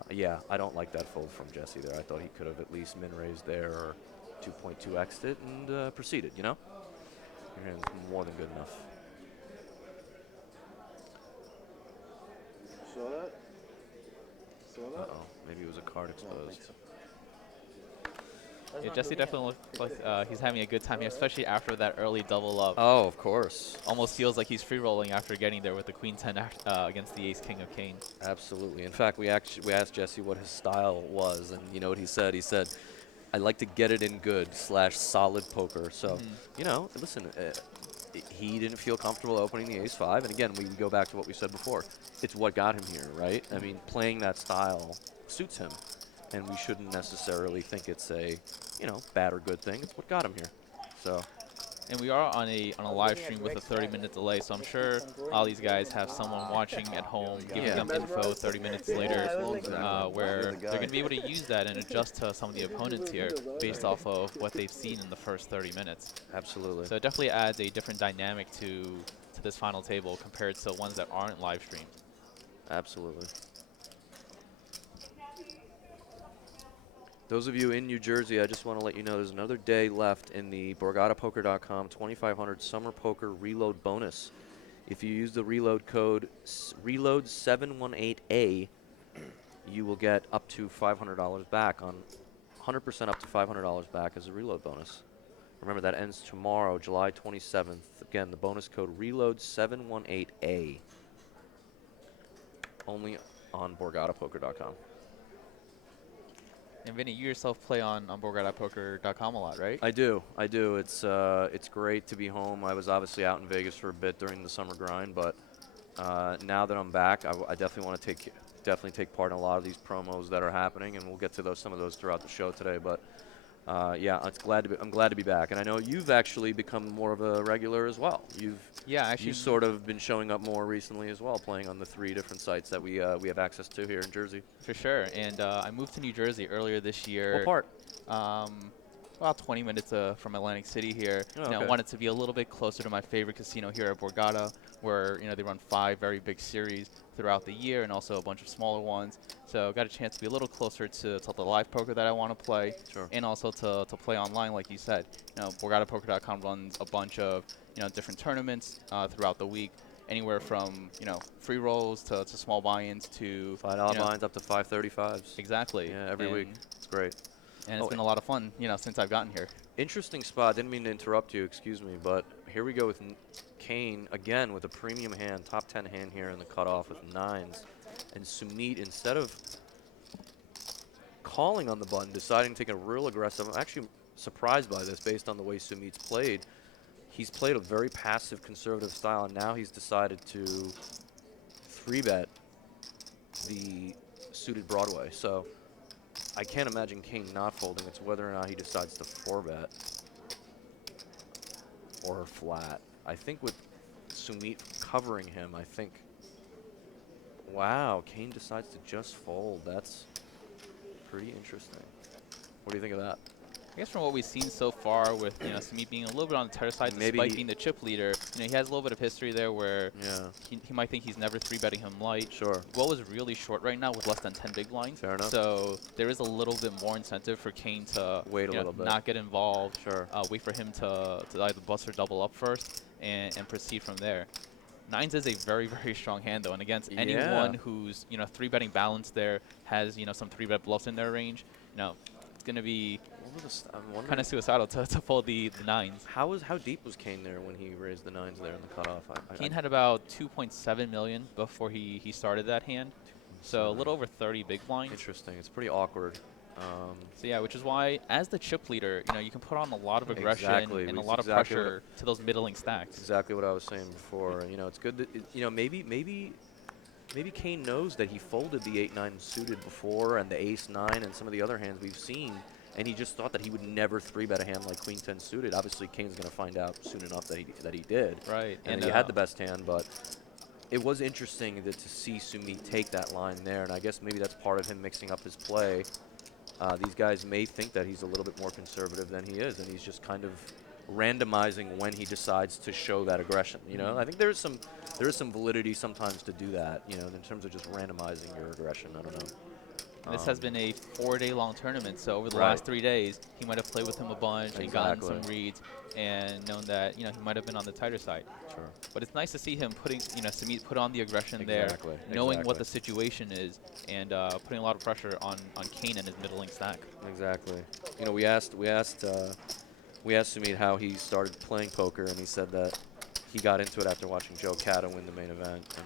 yeah, I don't like that fold from Jesse there. I thought he could have at least min-raised there or 2.2x'd it and proceeded, Your hand's more than good enough. Saw that? Saw that? Uh-oh, maybe it was a card exposed. That's Yeah, not Jesse good. definitely looks like he's having a good time here, especially after that early double up. Oh, of course. Almost feels like he's free rolling after getting there with the Queen 10 against the Ace King of Kane. Absolutely. In fact, we asked Jesse what his style was, and you know what he said? He said, I like to get it in good / solid poker. So, listen, he didn't feel comfortable opening the ace 5. And again, we go back to what we said before. It's what got him here, right? I mean, playing that style suits him. and we shouldn't necessarily think it's a, bad or good thing. It's what got him here. So And we are on a live stream with a 30-minute delay, so I'm sure all these guys have someone watching at home giving them info 30 minutes later, where they're going to be able to use that and adjust to some of the opponents here based off of what they've seen in the first 30 minutes. absolutely. So it definitely adds a different dynamic to this final table compared to ones that aren't live streamed. Absolutely. Those of you in New Jersey, I just want to let you know there's another day left in the BorgataPoker.com 2500 Summer Poker Reload Bonus. If you use the reload code RELOAD718A, you will get up to $500 back on 100% up to $500 back as a reload bonus. Remember, that ends tomorrow, July 27th. Again, the bonus code RELOAD718A. Only on BorgataPoker.com. And Vinny, you yourself play on BorgataPoker.com a lot, right? I do. It's great to be home. I was obviously out in Vegas for a bit during the summer grind, but now that I'm back, I definitely want to take part in a lot of these promos that are happening, and we'll get to some of those throughout the show today. But yeah, I'm glad to be back, and I know you've actually become more of a regular as well. You've sort of been showing up more recently as well, playing on the 3 different sites that we have access to here in Jersey. For sure. And I moved to New Jersey earlier this year. What part? About 20 minutes from Atlantic City here. Oh, I okay. wanted to be a little bit closer to my favorite casino here at Borgata, where they run 5 very big series throughout the year and also a bunch of smaller ones. So got a chance to be a little closer to the live poker that I want to play, Sure. and also to play online, like you said. BorgataPoker.com runs a bunch of different tournaments throughout the week, anywhere from free rolls to small buy-ins to $5 buy-ins up to 535s. Exactly. Yeah, every week. It's great. And it's been a lot of fun, since I've gotten here. Interesting spot. Didn't mean to interrupt you, excuse me, but here we go with Kane again with a premium hand, top 10 hand here in the cutoff with 9s. And Sumeet, instead of calling on the button, deciding to take a real aggressive. I'm actually surprised by this based on the way Sumeet's played. He's played a very passive, conservative style, and now he's decided to 3-bet the suited Broadway. So I can't imagine Kane not folding. It's whether or not he decides to 4-bet or flat. I think with Sumeet covering him, wow, Kane decides to just fold. That's pretty interesting. What do you think of that? I guess from what we've seen so far with Sumeet being a little bit on the tighter side, despite being the chip leader, he has a little bit of history there where he might think he's never 3-betting him light. Sure. Guo is really short right now with less than 10 big blinds. Fair enough. So there is a little bit more incentive for Kane to wait a little bit, not get involved. Sure. Wait for him to either bust or double up first and proceed from there. 9s is a very, very strong hand, though, and against anyone who's 3-betting balance there, has some 3-bet bluffs in their range, it's going to be kind of suicidal to fold the 9s. How deep was Kane there when he raised the 9s there in the cutoff? Kane had about 2.7 million before he started that hand, so a little over 30 big blinds. Interesting. It's pretty awkward. So yeah, which is why, as the chip leader, you can put on a lot of aggression and a lot of exactly pressure to those middling stacks. Exactly what I was saying before. It's good that maybe Kane knows that he folded the 8-9 suited before and the ace-9 and some of the other hands we've seen, and he just thought that he would never 3-bet a hand like queen-10 suited. Obviously, Kane's going to find out soon enough that he did. Right. And he had the best hand, but it was interesting to see Sumeet take that line there, and I guess maybe that's part of him mixing up his play. These guys may think that he's a little bit more conservative than he is, and he's just kind of randomizing when he decides to show that aggression. I think there is some validity sometimes to do that. In terms of just randomizing your aggression. I don't know. This has been a 4-day-long tournament, so over the last 3 days, he might have played with him a bunch and gotten some reads and known that he might have been on the tighter side. Sure. But it's nice to see him Sumeet put on the aggression there, knowing what the situation is, and putting a lot of pressure on Kane and his middling stack. Exactly. We asked Sumeet how he started playing poker, and he said that he got into it after watching Joe Cata win the main event. And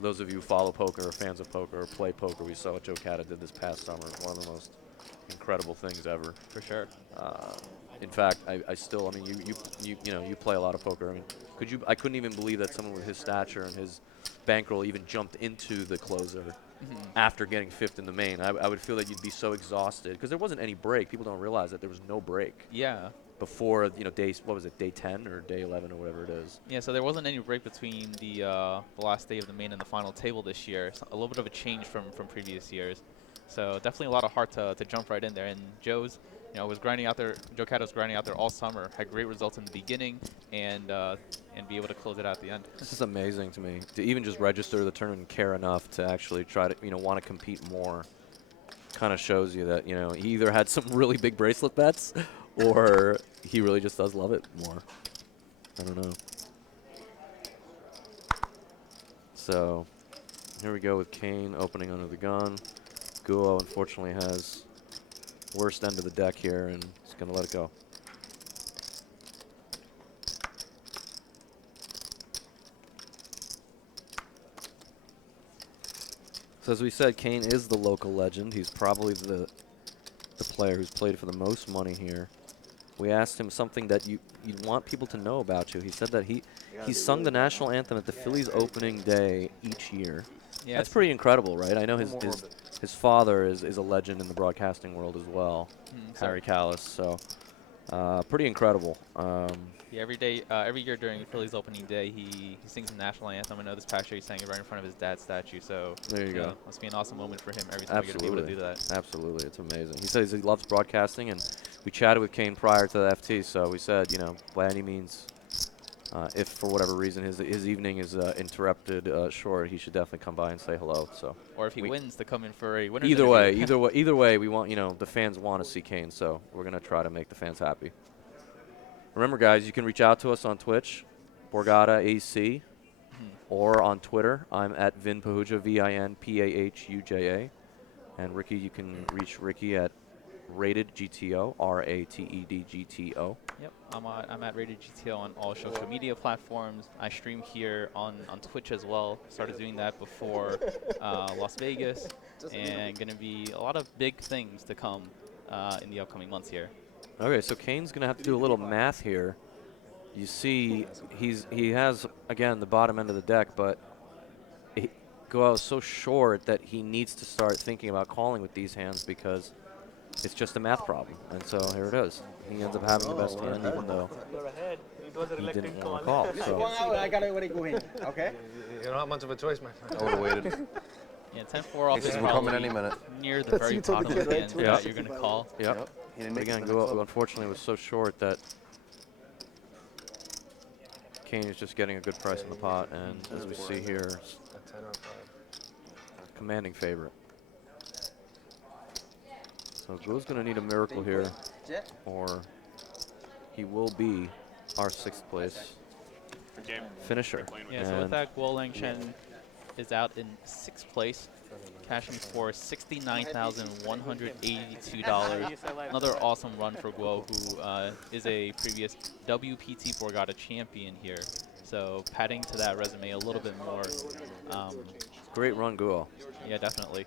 those of you who follow poker or fans of poker or play poker, we saw what Joe Cata did this past summer. One of the most incredible things ever. For sure. In fact, I still, you play a lot of poker. I couldn't even believe that someone with his stature and his bankroll even jumped into the closer after getting 5th in the main. I would feel that you'd be so exhausted because there wasn't any break. People don't realize that there was no break Yeah. before, day, what was it, day 10 or day 11 or whatever it is. Yeah, so there wasn't any break between the last day of the main and the final table this year. So a little bit of a change from previous years. So definitely a lot of heart to jump right in there. And Joe's, was grinding out there. Joe Cato's grinding out there all summer. Had great results in the beginning and be able to close it out at the end. This is amazing to me to even just register the tournament and care enough to actually try to, want to compete more. Kind of shows you that, he either had some really big bracelet bets or he really just does love it more. I don't know. So here we go with Kane opening under the gun. Guo unfortunately has worst end of the deck here and he's going to let it go. So as we said, Kane is the local legend. He's probably the player who's played for the most money here. We asked him something that you'd want people to know about you. He said that he sung the national anthem at the Phillies opening day each year. Yeah, That's pretty incredible, right? I know his father is a legend in the broadcasting world as well, Harry Callis. So pretty incredible. Yeah, every year during Phillies opening day, he sings the national anthem. I know this past year he sang it right in front of his dad's statue. So there you go. Must be an awesome moment for him every time we get to be able to do that. Absolutely, it's amazing. He says he loves broadcasting, and we chatted with Kane prior to the FT. So we said, by any means, if for whatever reason his evening is interrupted short, he should definitely come by and say hello. So or if he wins, to come in for a winner's either interview. way, we want the fans want to see Kane. So we're gonna try to make the fans happy. Remember, guys, you can reach out to us on Twitch, Borgata AC, or on Twitter. I'm at Vin Pahuja, VinPahuja. And Ricky, you can reach Ricky at Rated GTO, RATED GTO. Yep, I'm at Rated GTO on all social media platforms. I stream here on Twitch as well. Started doing that before Las Vegas, and going to be a lot of big things to come in the upcoming months here. Okay, so Kane's going to have to do a little math here. You see, he has, again, the bottom end of the deck, but Guo is so short that he needs to start thinking about calling with these hands because it's just a math problem. And so here it is. He ends up having the best hand, even though You're ahead. It was a he reluctant didn't call. want to call. So I got already going. Okay. You don't have much of a choice, my friend. I would have waited. Yeah, 10-4 off He is says we're coming probably any minute. near the very bottom of the hand that you're going to call. Yep. He didn't But make it again, to the next Guo level. unfortunately was so short that Kane is just getting a good price in the pot, and as we see here, A 10 or a 5. commanding favorite. So Guo's going to need a miracle here, or he will be our 6th place finisher. Yeah, so with that, Roland Chen is out in 6th place, cashing for $69,182. Another awesome run for Guo, who is a previous WPT Borgata champion here. So padding to that resume a little bit more. Great run, Guo. Yeah, definitely.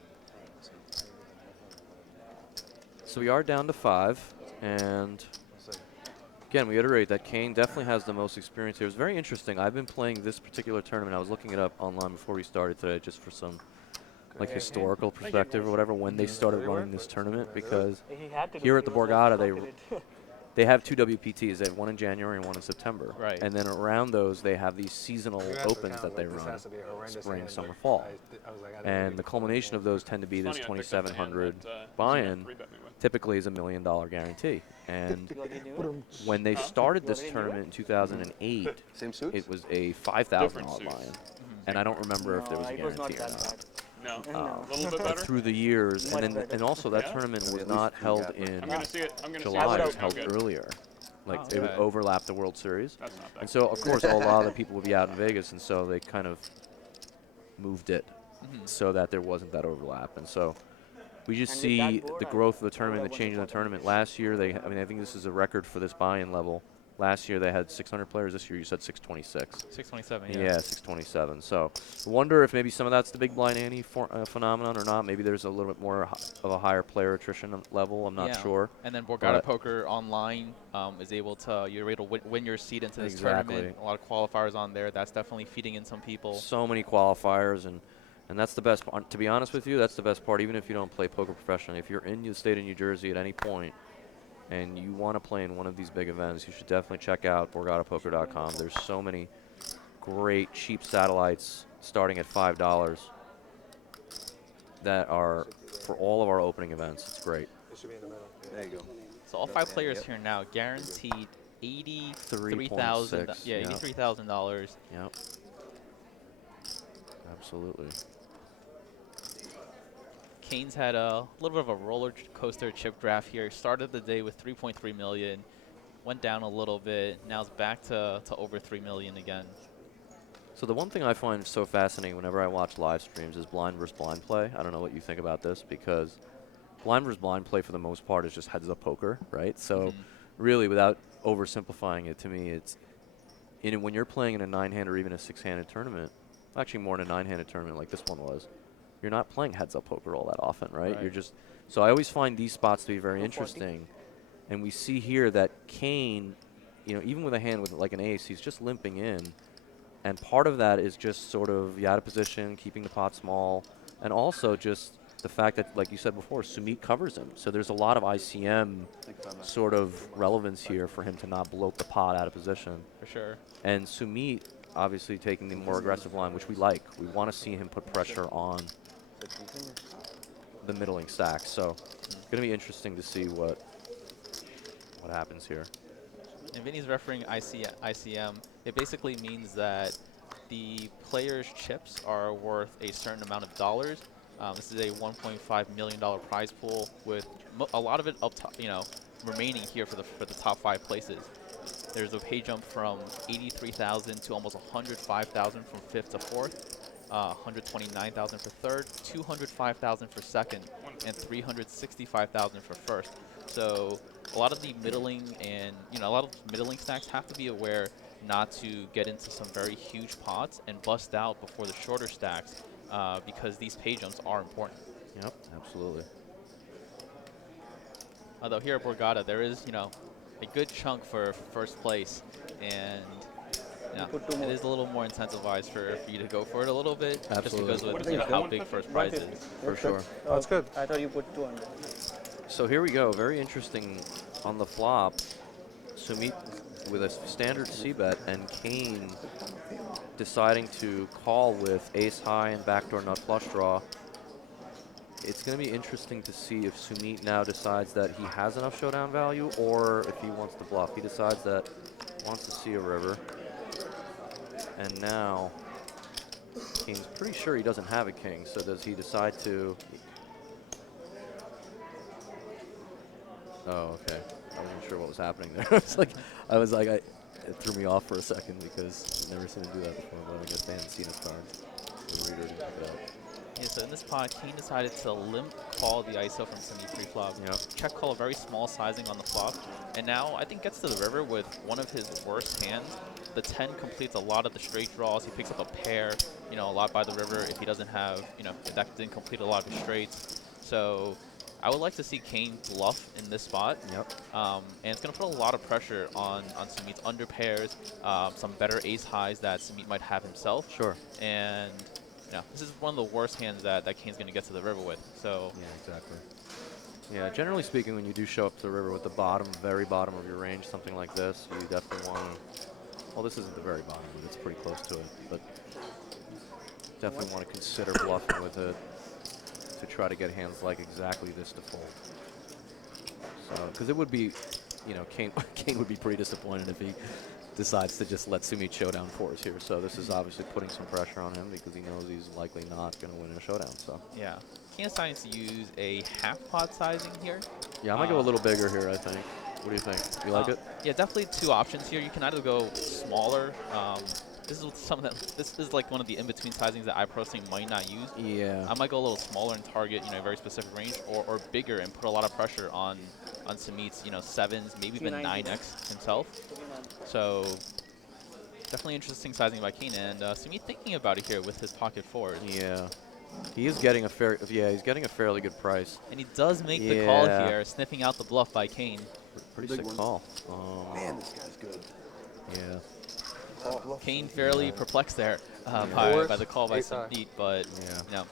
So we are down to 5, and again, we iterate that Kane definitely has the most experience here. It's very interesting. I've been playing this particular tournament. I was looking it up online before we started today just for some historical perspective or whatever when they started running this tournament, because here at the Borgata they have 2 WPTs. They have one in January and one in September. Right. And then around those they have these seasonal opens that they run, spring, summer, fall. And the culmination of those tend to be this 2,700 buy-in. Typically is $1 million guarantee. And when they started this tournament in 2008, Same suits? it was a $5,000 buy-in. And I don't remember if there was a guarantee or not. No. A little bit better. Through the years, and also that tournament was not held in July. It was held earlier. Like it would overlap the World Series. That's not bad. And so, of course, a lot of the people would be out in Vegas, and so they kind of moved it so that there wasn't that overlap. And so we just see the growth of the tournament, the change in the tournament. Last year, I think this is a record for this buy-in level. Last year they had 600 players. This year you said 626. 627, Yeah, 627. So I wonder if maybe some of that's the big blind ante phenomenon or not. Maybe there's a little bit more of a higher player attrition level. I'm not sure. And then Borgata Poker Online is able to, you're able to win your seat into this tournament. A lot of qualifiers on there. That's definitely feeding in some people. So many qualifiers, and And that's the best part. To be honest with you, that's the best part, even if you don't play poker professionally. If you're in the state of New Jersey at any point and you want to play in one of these big events, you should definitely check out BorgataPoker.com. There's so many great cheap satellites starting at $5 that are for all of our opening events. It's great. It should be in the middle. There you go. So all 5 players Yep. here now guaranteed $83,000. 3.6, Yeah, yeah. $83,000. Yep. Absolutely. Kane's had a little bit of a roller coaster chip draft here. Started the day with 3.3 million, went down a little bit. Now it's back to over 3 million again. So the one thing I find so fascinating whenever I watch live streams is blind versus blind play. I don't know what you think about this, because blind versus blind play for the most part is just heads-up poker, right? So really, without oversimplifying it, to me, it's when you're playing in a 9-hand or even a 6-handed tournament, actually more in a 9-handed tournament like this one was, you're not playing heads-up poker all that often, right? Right. You're just so I always find these spots to be very interesting. And we see here that Kane, even with a hand with like an ace, he's just limping in. And part of that is just sort of out of position, keeping the pot small, and also just the fact that, like you said before, Sumeet covers him. So there's a lot of ICM sort of relevance here for him to not bloat the pot out of position. For sure. And Sumeet obviously taking the more aggressive line, which we like. We want to see him put pressure on the middling stacks. So it's going to be interesting to see what happens here. And Vinny's referring ICM. It basically means that the player's chips are worth a certain amount of dollars. This is a $1.5 million prize pool with a lot of it up top, remaining here for the top 5 places. There's a pay jump from 83,000 to almost 105,000 from 5th to 4th, 129,000 for 3rd, 205,000 for 2nd, and 365,000 for 1st. So a lot of the middling and a lot of middling stacks have to be aware not to get into some very huge pots and bust out before the shorter stacks, because these pay jumps are important. Yep, absolutely. Although here at Borgata, there is, a good chunk for first place, and it is a little more incentivized for you to go for it a little bit, Absolutely. just because of how big first prize is. For sure. Oh, that's good. I thought you put 200. So here we go. Very interesting on the flop. Sumeet with a standard c-bet, and Kane deciding to call with ace high and backdoor nut flush draw. It's going to be interesting to see if Sumeet now decides that he has enough showdown value, or if he wants to bluff. He decides that he wants to see a river. And now Kane's pretty sure he doesn't have a king, so does he decide to... Oh, okay. I wasn't sure what was happening there. It threw me off for a second because I've never seen him do that before, but I guess they hadn't seen his cards. The reader didn't pick it up. Yeah, so in this pot, Kane decided to limp call the ISO from Sumeet pre-flop. Yep. Check call a very small sizing on the flop, and now I think gets to the river with one of his worst hands. The 10 completes a lot of the straight draws. He picks up a pair, a lot by the river if he doesn't have, if that didn't complete a lot of his straights. So I would like to see Kane bluff in this spot. Yep. And it's going to put a lot of pressure on Sumeet's under pairs, some better ace highs that Sumeet might have himself. Sure. And this is one of the worst hands that Kane's going to get to the river with. So Yeah, exactly. Yeah, generally speaking, when you do show up to the river with the bottom, very bottom of your range, something like this, you definitely want to... Well, this isn't the very bottom, but it's pretty close to it. But definitely want to consider bluffing with it to try to get hands like exactly this to fold. So, because it would be, Kane would be pretty disappointed if he decides to just let Sumeet showdown fours here. So this is obviously putting some pressure on him because he knows he's likely not going to win a showdown. So yeah, Kane is deciding to use a half pot sizing here. yeah, I might go a little bigger here, I think. What do you think? You like it? Yeah, definitely 2 options here. You can either go smaller. This is like one of the in-between sizings that I personally might not use. Yeah. I might go a little smaller and target, a very specific range, or bigger and put a lot of pressure on Sumeet's, 7s, maybe even 9x himself. So definitely interesting sizing by Kane, and Sumeet thinking about it here with his pocket fours. Yeah. He is getting he's getting a fairly good price. And he does make the call here, sniffing out the bluff by Kane. Pretty sick call. Man, this guy's good. Yeah. Kane fairly perplexed there by the call by Sumeet, but Yeah. you know,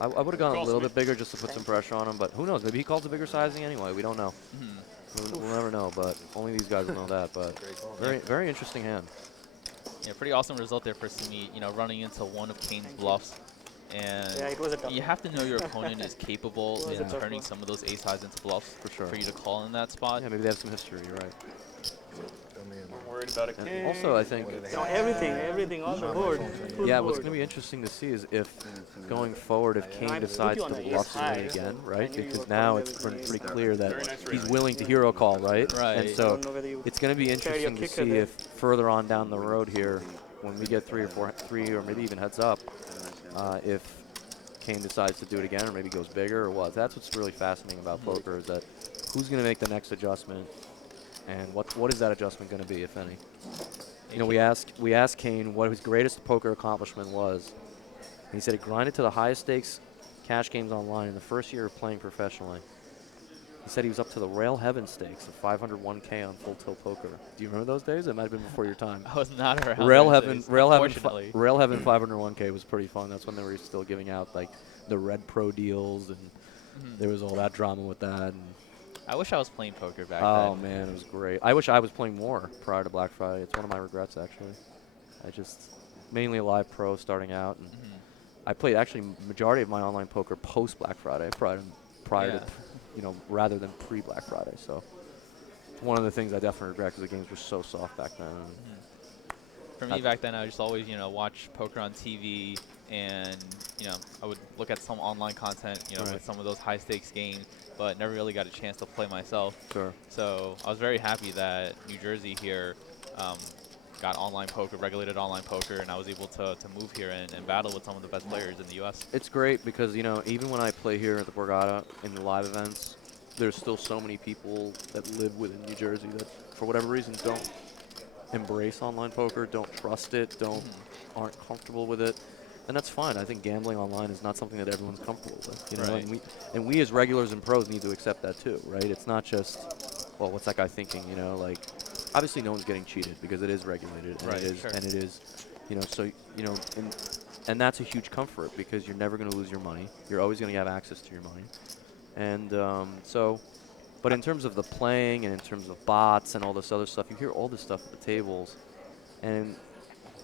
I would have gone a Call, little Sumeet. bit bigger just to put some pressure on him, but who knows? Maybe he calls a bigger sizing anyway. We don't know. We'll never know, but only these guys will know that. But very interesting hand. yeah, pretty awesome result there for Sumeet. You know, running into one of Kane's bluffs, and Yeah, it was a tough you one. have to know your opponent is capable It was in a tough turning one. some of those ace highs into bluffs For sure. for you to call in that spot. Yeah, maybe they have some history. You're right. We're worried about a And king. also, I think, No, everything on the board. Full yeah, what's board. going to be interesting to see is if going forward, if Kane I put decides you to on the bluff ace high. Sumeet again, I right? knew you Because were now calling it's everything pretty ace high. clear that Very nice he's raise. willing to hero call, right? Right. And I so don't know whether you it's going to be carry your interesting to kicker see there. if further on down the road here, when we get three or maybe even heads up, if Kane decides to do it again or maybe goes bigger or what. That's what's really fascinating about poker is that who's going to make the next adjustment and what is that adjustment going to be, if any? You know, we asked Kane what his greatest poker accomplishment was. And he said he grinded to the highest stakes cash games online in the first year of playing professionally. He said he was up to the Rail Heaven stakes of 501K on full tilt poker. Do you remember those days? It might have been before your time. I was not around. Rail those Heaven, days, unfortunately. Rail Heaven 501K was pretty fun. That's when they were still giving out like the Red Pro deals, and there was all that drama with that. And I wish I was playing poker back oh then. man, it was great. I wish I was playing more prior to Black Friday. It's one of my regrets actually. I just mainly a live pro starting out, and I played actually majority of my online poker post Black Friday, prior Yeah. to, you know, rather than pre Black Friday. So it's one of the things I definitely regret because the games were so soft back then. For me back then, I just always, you know, watch poker on TV, and you know, I would look at some online content, you know, with some of those high stakes games, but never really got a chance to play myself. Sure. So I was very happy that New Jersey here got online poker, regulated online poker, and I was able to move here and battle with some of the best players in the U.S. It's great because, you know, even when I play here at the Borgata in the live events, there's still so many people that live within New Jersey that, for whatever reason, don't embrace online poker, don't trust it, aren't comfortable with it. And that's fine. I think gambling online is not something that everyone's comfortable with. You know, Right. and we as regulars and pros need to accept that too, right? It's not just, well, what's that guy thinking? You know, like, obviously no one's getting cheated because it is regulated, and Right, and it is, you know, so, you know, and that's a huge comfort because you're never going to lose your money. You're always going to have access to your money. And but in terms of the playing and in terms of bots and all this other stuff, you hear all this stuff at the tables, and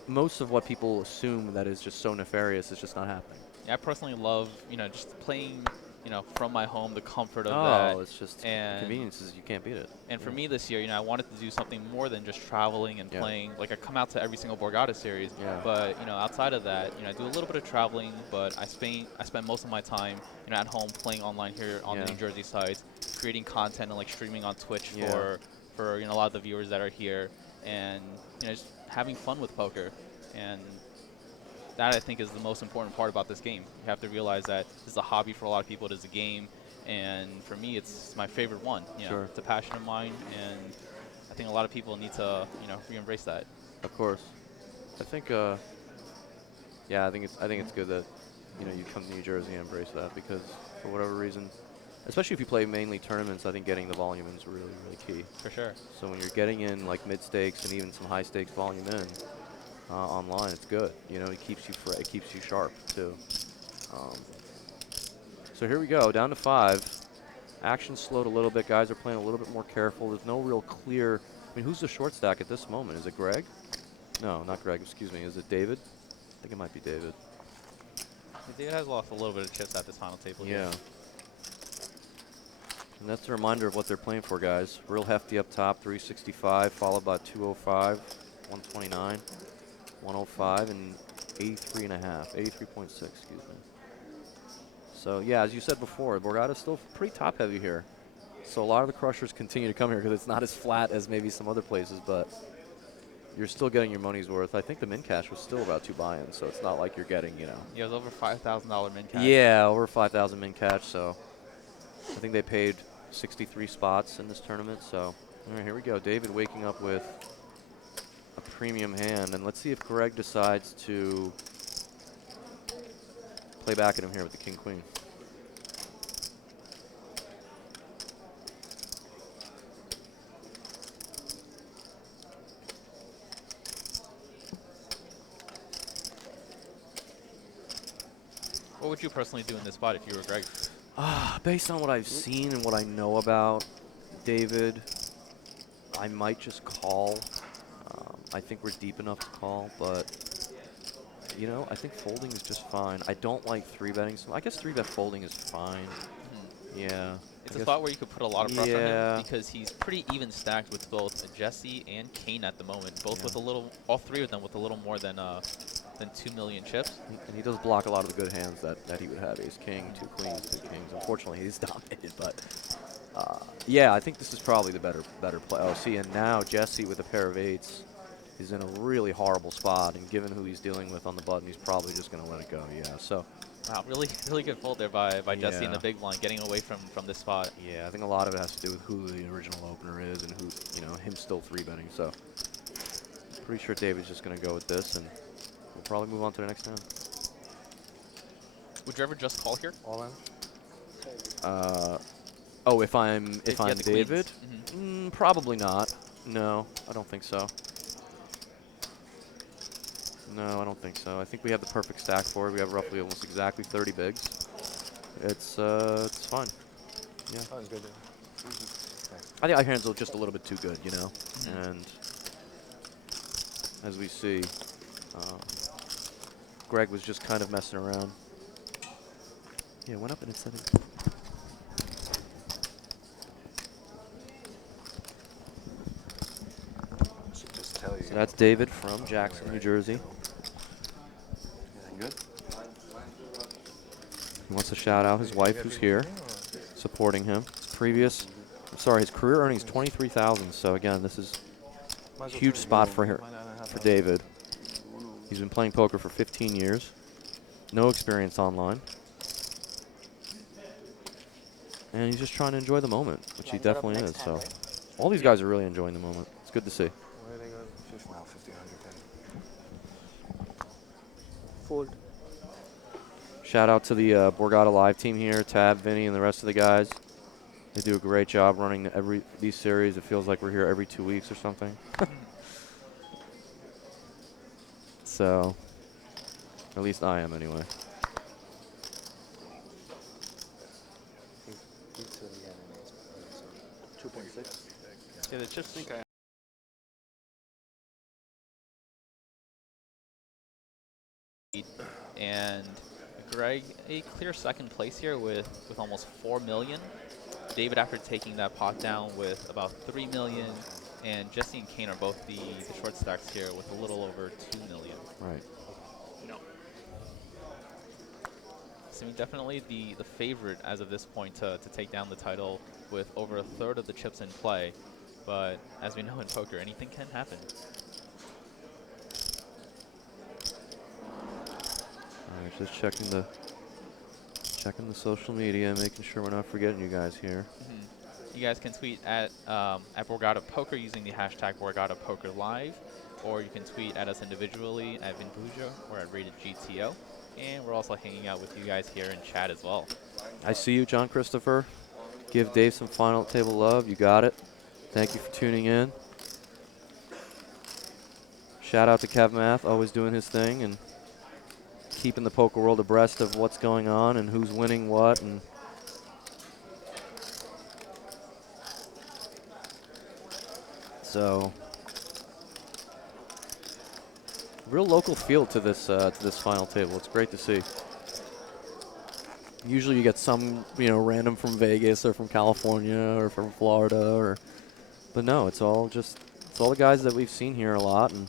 most of what people assume that is just so nefarious is just not happening. Yeah, I personally love, you know, just playing, you know, from my home, the comfort of that. It's just and conveniences. You can't beat it. And for me this year, you know, I wanted to do something more than just traveling and Yeah. playing. Like, I come out to every single Borgata series, Yeah. but, you know, outside of that, you know, I do a little bit of traveling, but I spend most of my time, you know, at home playing online here on the New Jersey side, creating content and, like, streaming on Twitch for, you know, a lot of the viewers that are here, and, you know, just having fun with poker. And that, I think, is the most important part about this game. You have to realize that this is a hobby for a lot of people. It is a game. And for me, it's my favorite one. You know, it's a passion of mine, and I think a lot of people need to, you know, re-embrace that. Of course, I think. Yeah, I think it's good that, you know, you come to New Jersey and embrace that because for whatever reason, especially if you play mainly tournaments, I think getting the volume is really, really key. For sure. So when you're getting in like mid stakes and even some high stakes volume in online, it's good. You know, it keeps you it keeps you sharp too. So here we go, down to 5. Action slowed a little bit. Guys are playing a little bit more careful. There's no real clear. I mean, who's the short stack at this moment? Is it Greg? No, not Greg. Excuse me. Is it David? I think it might be David. David has lost a little bit of chips at this final table. Yeah. Here. And that's a reminder of what they're playing for, guys. Real hefty up top, 365, followed by 205, 129, 105, and 83.5, 83.6, excuse me. So, yeah, as you said before, Borgata's still pretty top-heavy here. So a lot of the crushers continue to come here because it's not as flat as maybe some other places, but you're still getting your money's worth. I think the min cash was still about 2 buy-ins, so it's not like you're getting, you know. Yeah, it was over $5,000 min cash. Yeah, over 5,000 min cash, so I think they paid 63 spots in this tournament. So, all right, here we go. David waking up with a premium hand, and let's see if Greg decides to play back at him here with the king-queen. What would you personally do in this spot if you were Greg? Based on what I've seen and what I know about David, I might just call. I think we're deep enough to call, but you know, I think folding is just fine. I don't like 3-betting, so I guess 3-bet folding is fine. Yeah. It's I a guess- spot where you could put a lot of pressure on Yeah. him because he's pretty even stacked with both Jesse and Kane at the moment. Both Yeah. with a little, all three of them with a little more than 2 million chips. And he does block a lot of the good hands that he would have. Ace king, 2 queens, 2 kings. Unfortunately, he's dominated, but yeah, I think this is probably the better play. Oh, see, and now Jesse with a pair of 8s is in a really horrible spot, and given who he's dealing with on the button, he's probably just going to let it go. Yeah, so Wow, really good fold there by Jesse in the Yeah. big blind, getting away from this spot. yeah, I think a lot of it has to do with who the original opener is and who, you know, him still 3-betting. So pretty sure David's just going to go with this, and we'll probably move on to the next hand. Would you ever just call here? All in? Oh, if I'm you had the queens. David, probably not. No, I don't think so. No, I don't think so. I think we have the perfect stack for it. We have roughly almost exactly 30 bigs. It's fine. Yeah. Sounds good. I think our hands are just a little bit too good, you know. And as we see, Greg was just kind of messing around. Yeah, went up and it's setting. Should just tell you. So that's David from Jackson, New Jersey. Anything good? He wants to shout out his wife who's here, supporting him. His career earnings 23,000. So again, this is a huge spot for David. He's been playing poker for 15 years. No experience online. And he's just trying to enjoy the moment, which he definitely is. So all these guys are really enjoying the moment. It's good to see. Where are they going? 1,500. Fold. Shout out to the Borgata Live team here, Tab, Vinny, and the rest of the guys. They do a great job running these series. It feels like we're here every 2 weeks or something. So, at least I am anyway. Pizza, yeah, 2.6. Yeah, the chips think I and Greg a clear second place here with almost 4 million. David after taking that pot down with about 3 million, and Jesse and Kane are both the short stacks here with a little over 2 million. Right. So definitely the favorite as of this point to take down the title with over a third of the chips in play. But as we know in poker, anything can happen. All right, just checking the social media, making sure we're not forgetting you guys here. You guys can tweet at Borgata Poker using the hashtag Borgata Poker Live, or you can tweet at us individually at Vinbujo or at RatedGTO. And we're also hanging out with you guys here in chat as well. I see you, John Christopher. Give Dave some final table love. You got it. Thank you for tuning in. Shout out to Kev Math, always doing his thing and keeping the poker world abreast of what's going on and who's winning what. And so, real local feel to this final table. It's great to see. Usually you get some, random from Vegas or from California or from Florida, but no, it's all the guys that we've seen here a lot. And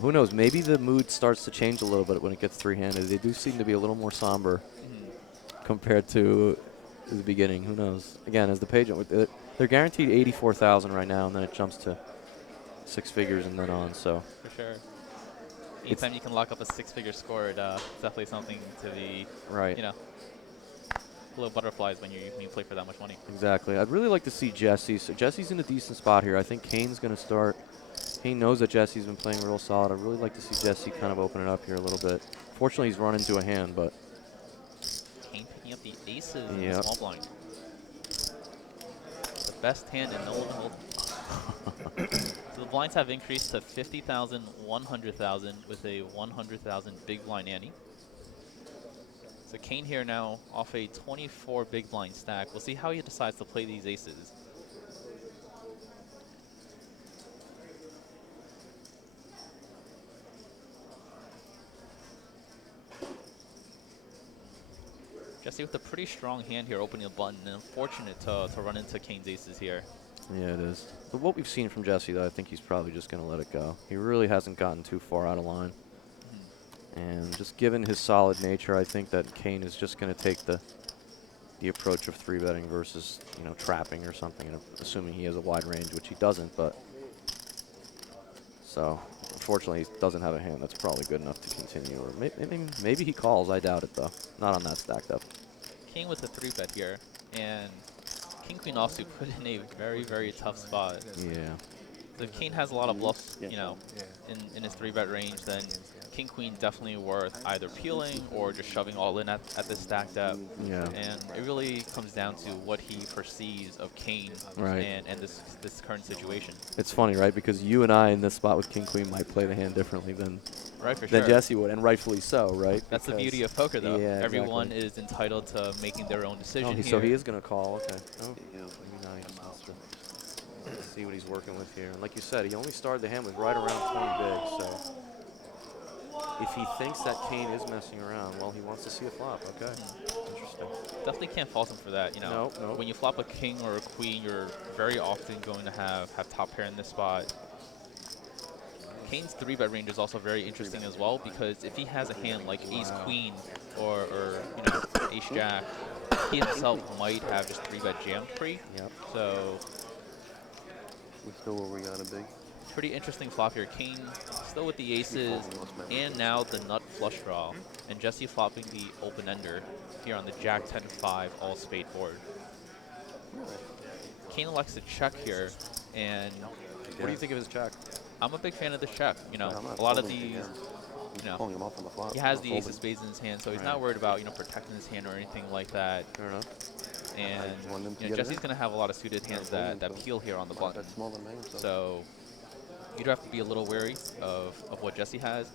who knows, maybe the mood starts to change a little bit when it gets three-handed. They do seem to be a little more somber compared to the beginning. Who knows? Again, as the page, they're guaranteed 84,000 right now, and then it jumps to 6 figures and then on. So For sure. Anytime you can lock up a 6-figure score, it's definitely something to be, right. Little butterflies when you play for that much money. Exactly. I'd really like to see Jesse. So Jesse's in a decent spot here. I think Kane's going to start. Kane knows that Jesse's been playing real solid. I'd really like to see Jesse kind of open it up here a little bit. Fortunately, he's run into a hand, but Kane picking up the aces in the small blind. The best hand in no one hold. So the blinds have increased to 50,000, 100,000 with a 100,000 big blind ante. So Kane here now off a 24 big blind stack. We'll see how he decides to play these aces. Jesse with a pretty strong hand here, opening a button, and unfortunate to run into Kane's aces here. Yeah, it is. But what we've seen from Jesse, though, I think he's probably just going to let it go. He really hasn't gotten too far out of line. And just given his solid nature, I think that Kane is just going to take the approach of 3-betting versus, you know, trapping or something, and assuming he has a wide range, which he doesn't. But so, unfortunately, he doesn't have a hand that's probably good enough to continue. Or maybe he calls. I doubt it, though. Not on that stack, though. King with a 3-bet here, and King Queen offsuit put in a very, very tough spot. Yeah. So if Kane has a lot of bluffs, you know, in his 3-bet range, then King Queen definitely worth either peeling or just shoving all in at this stack depth. Yeah. And it really comes down to what he perceives of Kane and this current situation. It's funny, right? Because you and I in this spot with King Queen might play the hand differently than sure. Jesse would, and rightfully so, right? That's the beauty of poker, though. Yeah, everyone is entitled to making their own decision here. So he is going to call. Okay. Oh, maybe not. He just wants to see what he's working with here. And like you said, he only started the hand with right around 20 big. So if he thinks that Kane is messing around, well, he wants to see a flop. Okay. Interesting. Definitely can't fault him for that. You know, when you flop a king or a queen, you're very often going to have top pair in this spot. Kane's 3-bet range is also very interesting as well, because if he has a hand like ace queen or you know, ace jack, he himself might have just 3-bet jam pre. Yep. So we still where we gotta be. Pretty interesting flop here. Kane still with the aces and now the nut flush draw, and Jesse flopping the open ender here on the jack 10-5 all spade board. Kane elects to check here, and what do you think of his check? I'm a big fan of this check. You know, a lot of these, you know, he has the ace of spades in his hand, so he's not worried about, you know, protecting his hand or anything like that. Fair enough. And you know, Jesse's going to have a lot of suited hands that peel here on the button. So you'd have to be a little wary of what Jesse has.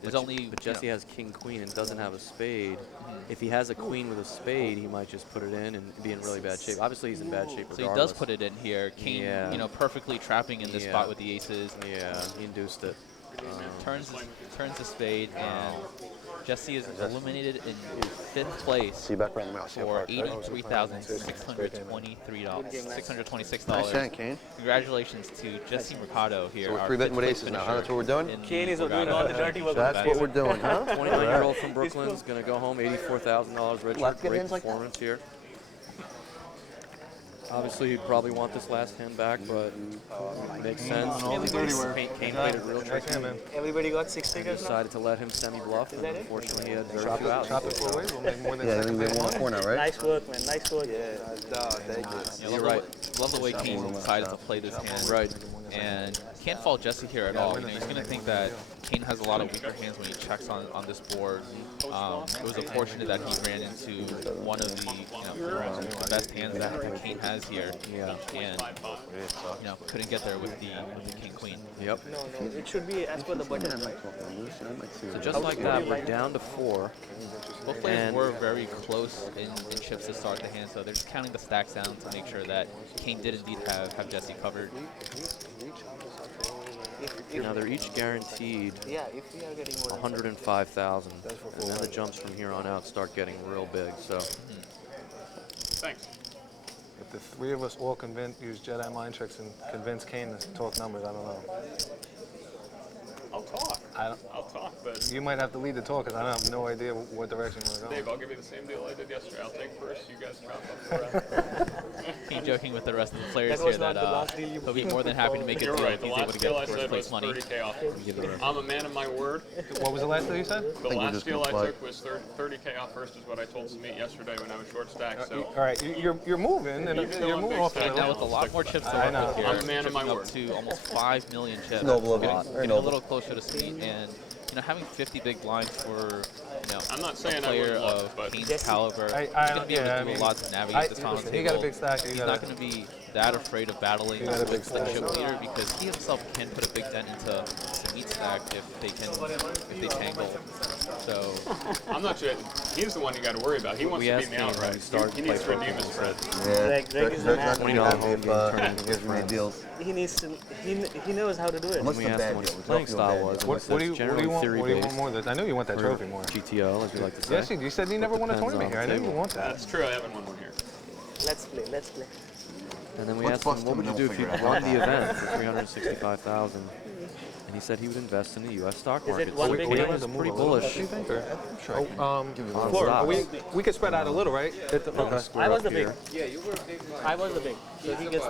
But Jesse has king queen and doesn't have a spade. If he has a queen with a spade, he might just put it in and be in really bad shape. Obviously, he's in bad shape regardless. So he does put it in here. Kane, you know, perfectly trapping in this spot with the aces. Yeah, he induced it. Turns the spade, and Jesse is eliminated in 5th place for $83,626. Nice hand, Kane. Congratulations to Jesse Mercado here. So we're 3-betting with aces now, huh? That's what we're doing? Kane is doing all the dirty work. That's what we're doing, huh? 29-year-old from Brooklyn is going to go home, $84,000 rich. Great performance here. Obviously, you'd probably want this last hand back, but it makes sense. Kane played it real tricky. Everybody got 6 figures now? Decided to let him semi-bluff, and unfortunately, he had very few outs. Chop it for away. We'll make more than I think we have 1 now, right? Nice work, man. Nice work. Thank you. Yeah, you're right. Love the way Kane decided to play this hand. Right. And can't fault Jesse here at all. You know, he's going to think that Kane has a lot of weaker hands when he checks on this board. It was unfortunate that he ran into one of the the best hands that Kane has here. Yeah. And you know, couldn't get there with the king queen. Yep. No, it should be as per the budget. So just like that, we're down to 4. Both players were very close in chips to start the hand, so they're just counting the stacks down to make sure that Kane did indeed have Jesse covered. Now they're each guaranteed if we are getting more 105,000, and then the jumps from here on out start getting real big. So. Thanks. If the 3 of us all use Jedi mind tricks and convince Kane to talk numbers, I don't know. I'll talk. I'll talk, but You might have to lead the talk, because I have no idea what direction we're going. Dave, I'll give you the same deal I did yesterday. I'll take first. You guys chop up the rest. He's joking with the rest of the players That here was not that the last deal you he'll be more than happy to make a You're deal right. if The he's able last to deal I get first said place was money. 30K off. I'm a man of my word. What was the last deal you said? The last deal I took was 30K off first is what I told Sumeet yesterday when I was short stacked. So All right, you're moving, and you're moving off a Right now little. with a lot more chips to work with here, I'm a man of my chipping word. up to almost 5 million chips. Noble of Getting, us. getting a little closer to Sumeet, and you know, having 50 big blinds for I'm not a saying I player wouldn't look, of but Kane's caliber, he's going to be able to do a lot to navigate this final Listen, table. he got a big stack. He's not going to be that afraid of battling got a big with the stack. chip leader, because he himself can put a big dent into Sumeet's stack if they tangle. So I'm not sure. He's the one you got to worry about. He wants We to asked beat me Kane outright. when we started He to needs to play redeem poker, his he said, spread. Greg is the Greg's not man. gonna be $20 happy home if game tournament he with gives me friends. deals. He needs to. He knows how to do it. What's We the asked bad him what deal? his Drop playing you a style bad was, deal. and he What said do it's you generally want? What do you want theory-based, more? I know you want that or trophy more. GTO, as we like to say. Yes, you said you never won a Depends tournament on here. I the know you table. want that. That's true. I haven't won one here. Let's play. Let's play. And then we Let's asked him, bust what him would you and do we'll if you figure it won out. the event for $365,000? And he said he would invest in the U.S. stock Is it market. one So big Kane number? was pretty bullish. I'm sure I can give you a little Four. stocks. We could spread out a little, right? Okay. Square I was up the big. here. I was the big. So he gets.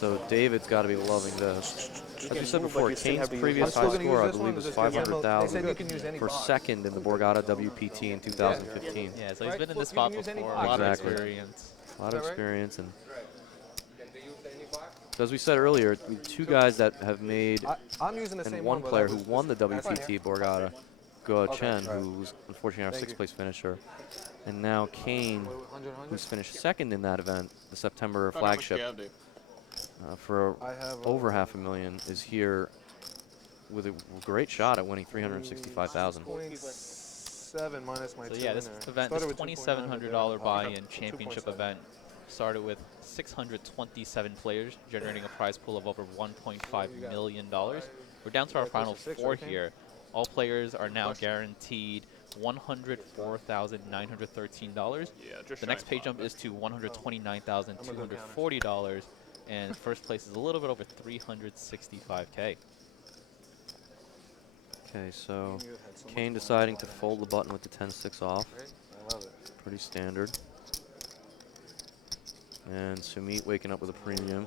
So David's got to be loving this. As we said move, before, but you still Kane's have to use previous I'm still high gonna score, use I this believe, one, was is this good? They said 500,000 you can use any for box. second in the Borgata WPT in 2015. yeah, so he's Right, been in look, this you can spot use any before. A box. lot of Exactly. experience. A lot of Is that right? experience. And so as we said earlier, we have two guys that have made, I'm using the and same one but player that who was- won the that's fine, WPT Borgata, Guo Chen, right. who was unfortunately our Thank sixth you. place finisher. And now Kane, 100, who's finished second in that event, the September How much do you flagship, have, Dave? for I have over $500,000, is here with a great shot at winning 365,000. 0.7 minus my So two yeah, this in there. event, this Started with 2.9, but $2,700 then- buy-in championship 2.7. event started with 627 players, generating a prize pool of over $1.5 million. We're down to our Yeah, close final to six, four right, Ken? here. All players are now Question. guaranteed $104,913. Yeah, just The shy next of pay five, jump but- is to $129,240, and first place is a little bit over $365K. Okay, so Kane deciding to fold the button with the 10-6 off. I love it. Pretty standard. And Sumeet waking up with a premium.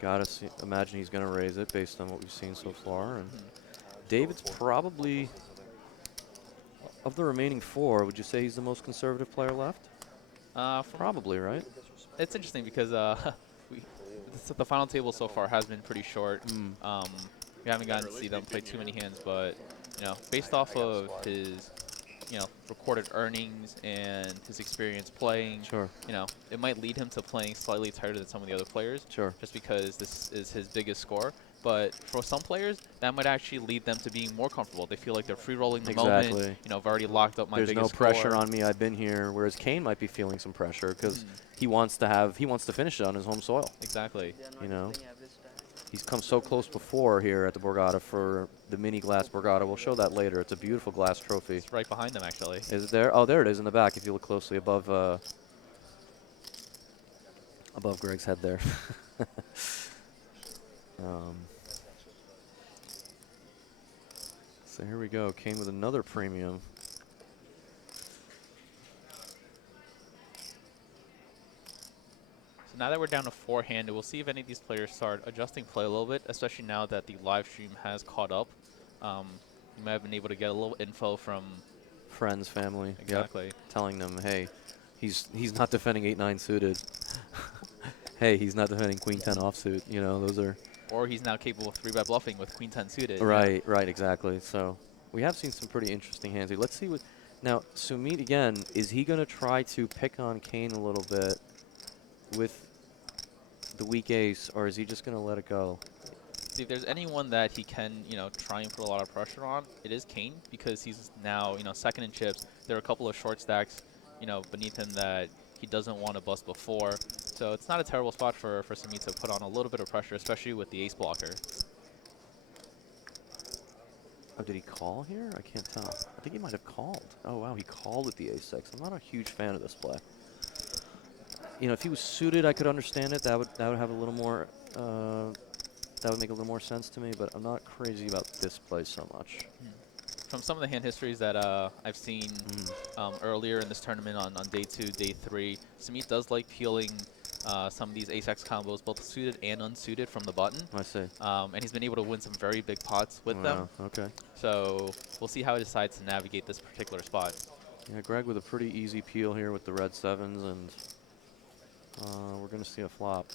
Gotta imagine he's gonna raise it based on what we've seen so far. And David's probably, of the remaining four, would you say he's the most conservative player left? Probably, right? It's interesting because the final table so far has been pretty short. We haven't gotten to see them play too many hands, but based off of his recorded earnings and his experience playing, Sure. it might lead him to playing slightly tighter than some of the other players. Sure. Just because this is his biggest score. But for some players, that might actually lead them to being more comfortable. They feel like they're free-rolling the Exactly. moment. I've already locked up my There's biggest no pressure score. on me. I've been here. Whereas Kane might be feeling some pressure because he wants to finish it on his home soil. Exactly. He's come so close before here at the Borgata for the mini glass Borgata. We'll show that later. It's a beautiful glass trophy. It's right behind them, actually. Is it there? Oh, there it is in the back if you look closely above Greg's head there. So here we go. Kane with another premium. So now that we're down to four-handed, we'll see if any of these players start adjusting play a little bit, especially now that the live stream has caught up. You might have been able to get a little info from Friends, family. Exactly. Yep. Telling them, hey, he's not defending 8-9 suited. Hey, he's not defending Queen 10 offsuit. Those are. Or he's now capable of 3-bet bluffing with Queen 10 suited. Right, right, exactly. So we have seen some pretty interesting hands here. Let's see what. Now, Sumeet, again, is he going to try to pick on Kane a little bit with the weak ace, or is he just going to let it go? See, if there's anyone that he can, try and put a lot of pressure on, it is Kane, because he's now, second in chips. There are a couple of short stacks, beneath him that he doesn't want to bust before. So it's not a terrible spot for Sumeet to put on a little bit of pressure, especially with the ace blocker. Oh, did he call here? I can't tell. I think he might have called. Oh, wow, he called with the ace-6. I'm not a huge fan of this play. If he was suited, I could understand it. That would have a little more. That would make a little more sense to me, but I'm not crazy about this play so much. From some of the hand histories that I've seen earlier in this tournament on day 2, day 3, Sumeet does like peeling some of these ace-x combos, both suited and unsuited, from the button. I see. And he's been able to win some very big pots with them. Okay. So we'll see how he decides to navigate this particular spot. Yeah, Greg with a pretty easy peel here with the red 7s, and we're going to see a flop.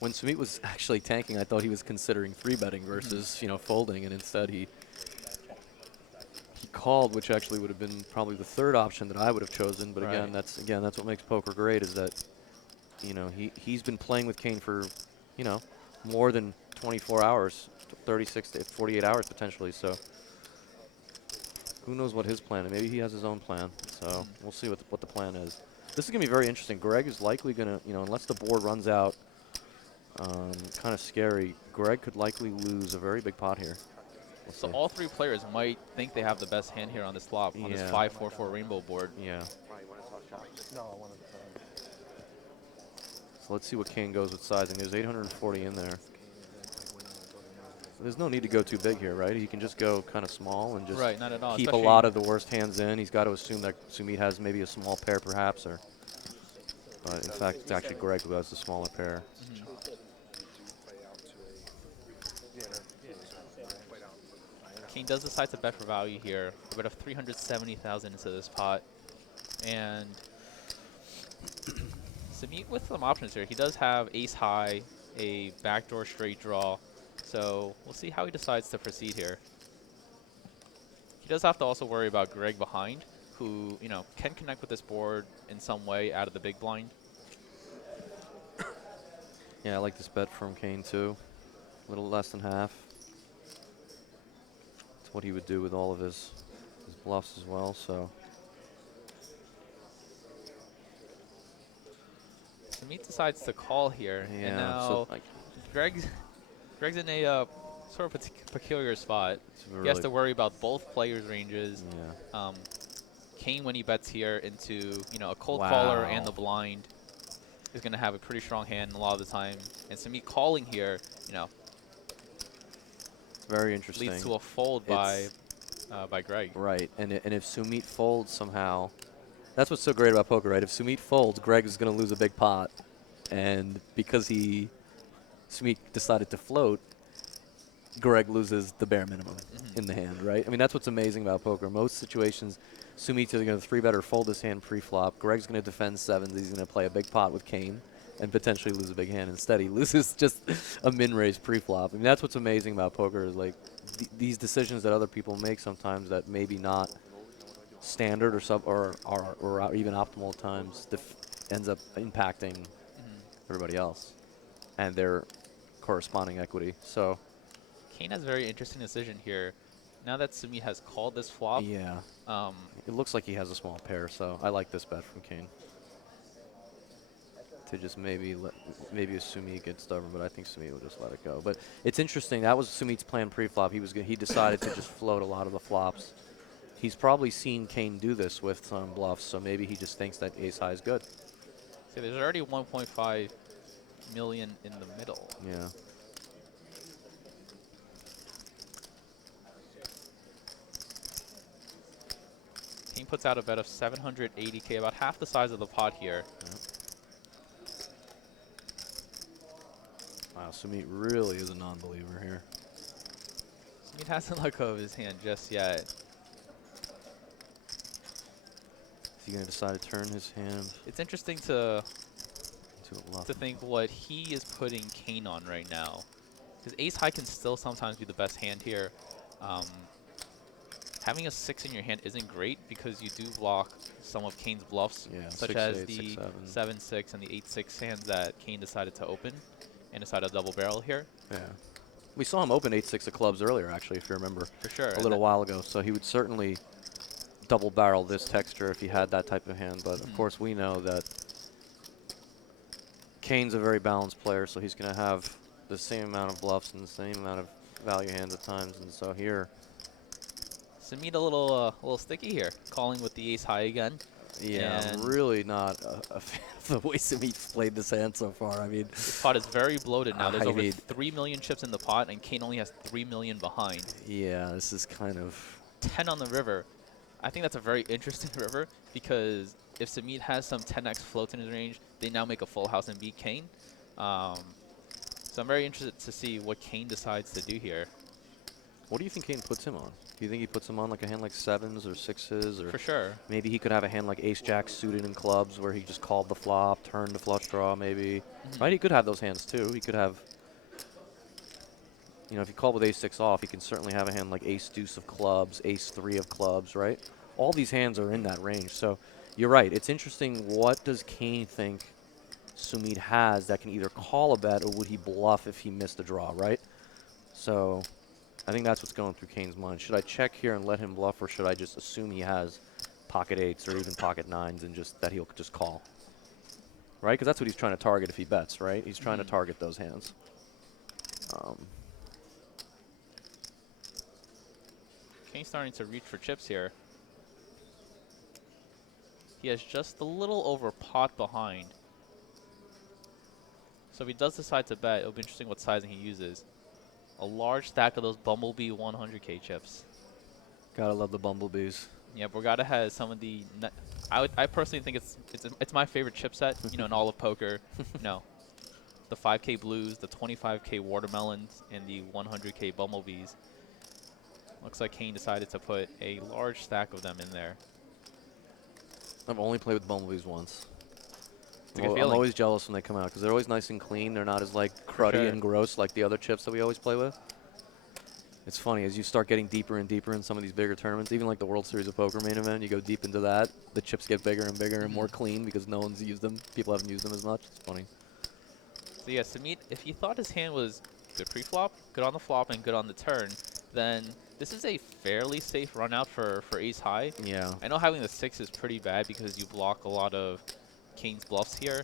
When Sumeet was actually tanking, I thought he was considering 3-betting versus, folding, and instead he called, which actually would have been probably the third option that I would have chosen. But again, that's what makes poker great, is that you know, he's been playing with Kane for, you know, more than 24 hours, 36 to 48 hours potentially. So who knows what his plan is? Maybe he has his own plan. So we'll see what the plan is. This is gonna be very interesting. Greg is likely gonna, you know, unless the board runs out, kind of scary. Greg could likely lose a very big pot here. We'll So see. all three players might think they have the best hand here on this flop, on this Yeah. 5-4-4 rainbow board. Yeah. Right, you want to talk shots? No, I wanted to. So let's see what Kane goes with sizing. There's 840 in there. There's no need to go too big here, right? He can just go kind of small and just Right, not at all. keep a especially- lot of the worst hands in. He's got to assume that Sumeet has maybe a small pair perhaps, or but in fact it's actually Greg who has the smaller pair. Kane does decide to bet for value here. A bet of 370,000 into this pot. And Sumeet with some options here. He does have ace high, a backdoor straight draw. So we'll see how he decides to proceed here. He does have to also worry about Greg behind, who, you know, can connect with this board in some way out of the big blind. Yeah, I like this bet from Kane too. A little less than half. It's what he would do with all of his bluffs as well, so. Sumeet decides to call here. Yeah, And now so like, Greg's in a sort of peculiar spot. really He has to worry about both players' ranges. yeah. Kane, when he bets here into, you know, a cold caller and Wow. the blind, is going to have a pretty strong hand a lot of the time. And Sumeet calling here, you know, Very interesting. leads to a fold by Greg. Right, and if Sumeet folds somehow, that's what's so great about poker, right? If Sumeet folds, Greg is going to lose a big pot, and because Sumeet decided to float, Greg loses the bare minimum in the hand, right? I mean, that's what's amazing about poker. Most situations, Sumeet's either going to 3-bet or fold his hand pre-flop. Greg's going to defend sevens. He's going to play a big pot with Kane and potentially lose a big hand. Instead, he loses just a min-raise pre-flop. I mean, that's what's amazing about poker is like these decisions that other people make sometimes that maybe not standard or even optimal at times ends up impacting everybody else and their corresponding equity. So Kane has a very interesting decision here. Now that Sumeet has called this flop, yeah, it looks like he has a small pair. So I like this bet from Kane to just maybe Sumeet gets stubborn, but I think Sumeet will just let it go. But it's interesting. That was Sumeet's plan pre-flop. He decided to just float a lot of the flops. He's probably seen Kane do this with some bluffs, so maybe he just thinks that ace high is good. so there's already 1.5 million in the middle. Yeah. Kane puts out a bet of 780K, about half the size of the pot here. Wow, Sumeet really is a non-believer here. Sumeet hasn't let go of his hand just yet. Is he going to decide to turn his hand It's interesting to into a bluff? think what he is putting Kane on right now. Because ace high can still sometimes be the best hand here. Having a 6 in your hand isn't great because you do block some of Kane's bluffs, Yeah, such 6, as 8, the 6, 7-6 and the 8-6 hands that Kane decided to open and decided to double barrel here. Yeah. We saw him open 8-6 of clubs earlier, actually, if you remember. For sure. A and little while ago. So he would certainly double barrel this texture if he had that type of hand. But of course, we know that Kane's a very balanced player, so he's going to have the same amount of bluffs and the same amount of value hands at times. And so here, Sumeet a little sticky here, calling with the ace high again. yeah, I'm And really not a fan of the way Sumeet played this hand so far. I mean, this pot is very bloated now. There's I over mean- 3 million chips in the pot, and Kane only has 3 million behind. yeah, this is kind of 10 on the river. I think that's a very interesting river because if Sumeet has some 10x floats in his range, they now make a full house and beat Kane. So I'm very interested to see what Kane decides to do here. What do you think Kane puts him on? Do you think he puts him on like a hand like 7s or 6s, or For sure. maybe he could have a hand like ace-jack suited in clubs where he just called the flop, turned the flush draw maybe. Right? He could have those hands too. He could have, you know, if he called with ace-6 off, he can certainly have a hand like ace-deuce of clubs, ace-3 of clubs, right? All these hands are in that range. So you're right. It's interesting. What does Kane think Sumeet has that can either call a bet or would he bluff if he missed a draw, right? So I think that's what's going through Kane's mind. Should I check here and let him bluff, or should I just assume he has pocket 8s or even pocket 9s and just that he'll just call? Right? Because that's what he's trying to target if he bets, right? He's trying to target those hands. Kane's starting to reach for chips here. He has just a little over pot behind. So if he does decide to bet, it'll be interesting what sizing he uses. A large stack of those Bumblebee 100K chips. Gotta love the bumblebees. Yeah, Borgata has some of the. I personally think it's my favorite chip set. You know, in all of poker. The 5K blues, the 25K watermelons, and the 100K bumblebees. Looks like Kane decided to put a large stack of them in there. I've only played with bumblebees once. It's a good I'm feeling. always jealous when they come out because they're always nice and clean. They're not as like cruddy and gross like the other chips that we always play with. It's funny as you start getting deeper and deeper in some of these bigger tournaments, even like the World Series of Poker main event. You go deep into that, the chips get bigger and bigger and more clean because no one's used them. People haven't used them as much. It's funny. So yeah, Sumeet, if you thought his hand was good pre-flop, good on the flop, and good on the turn, then this is a fairly safe run out for ace high. Yeah. I know having the 6 is pretty bad because you block a lot of Kane's bluffs here,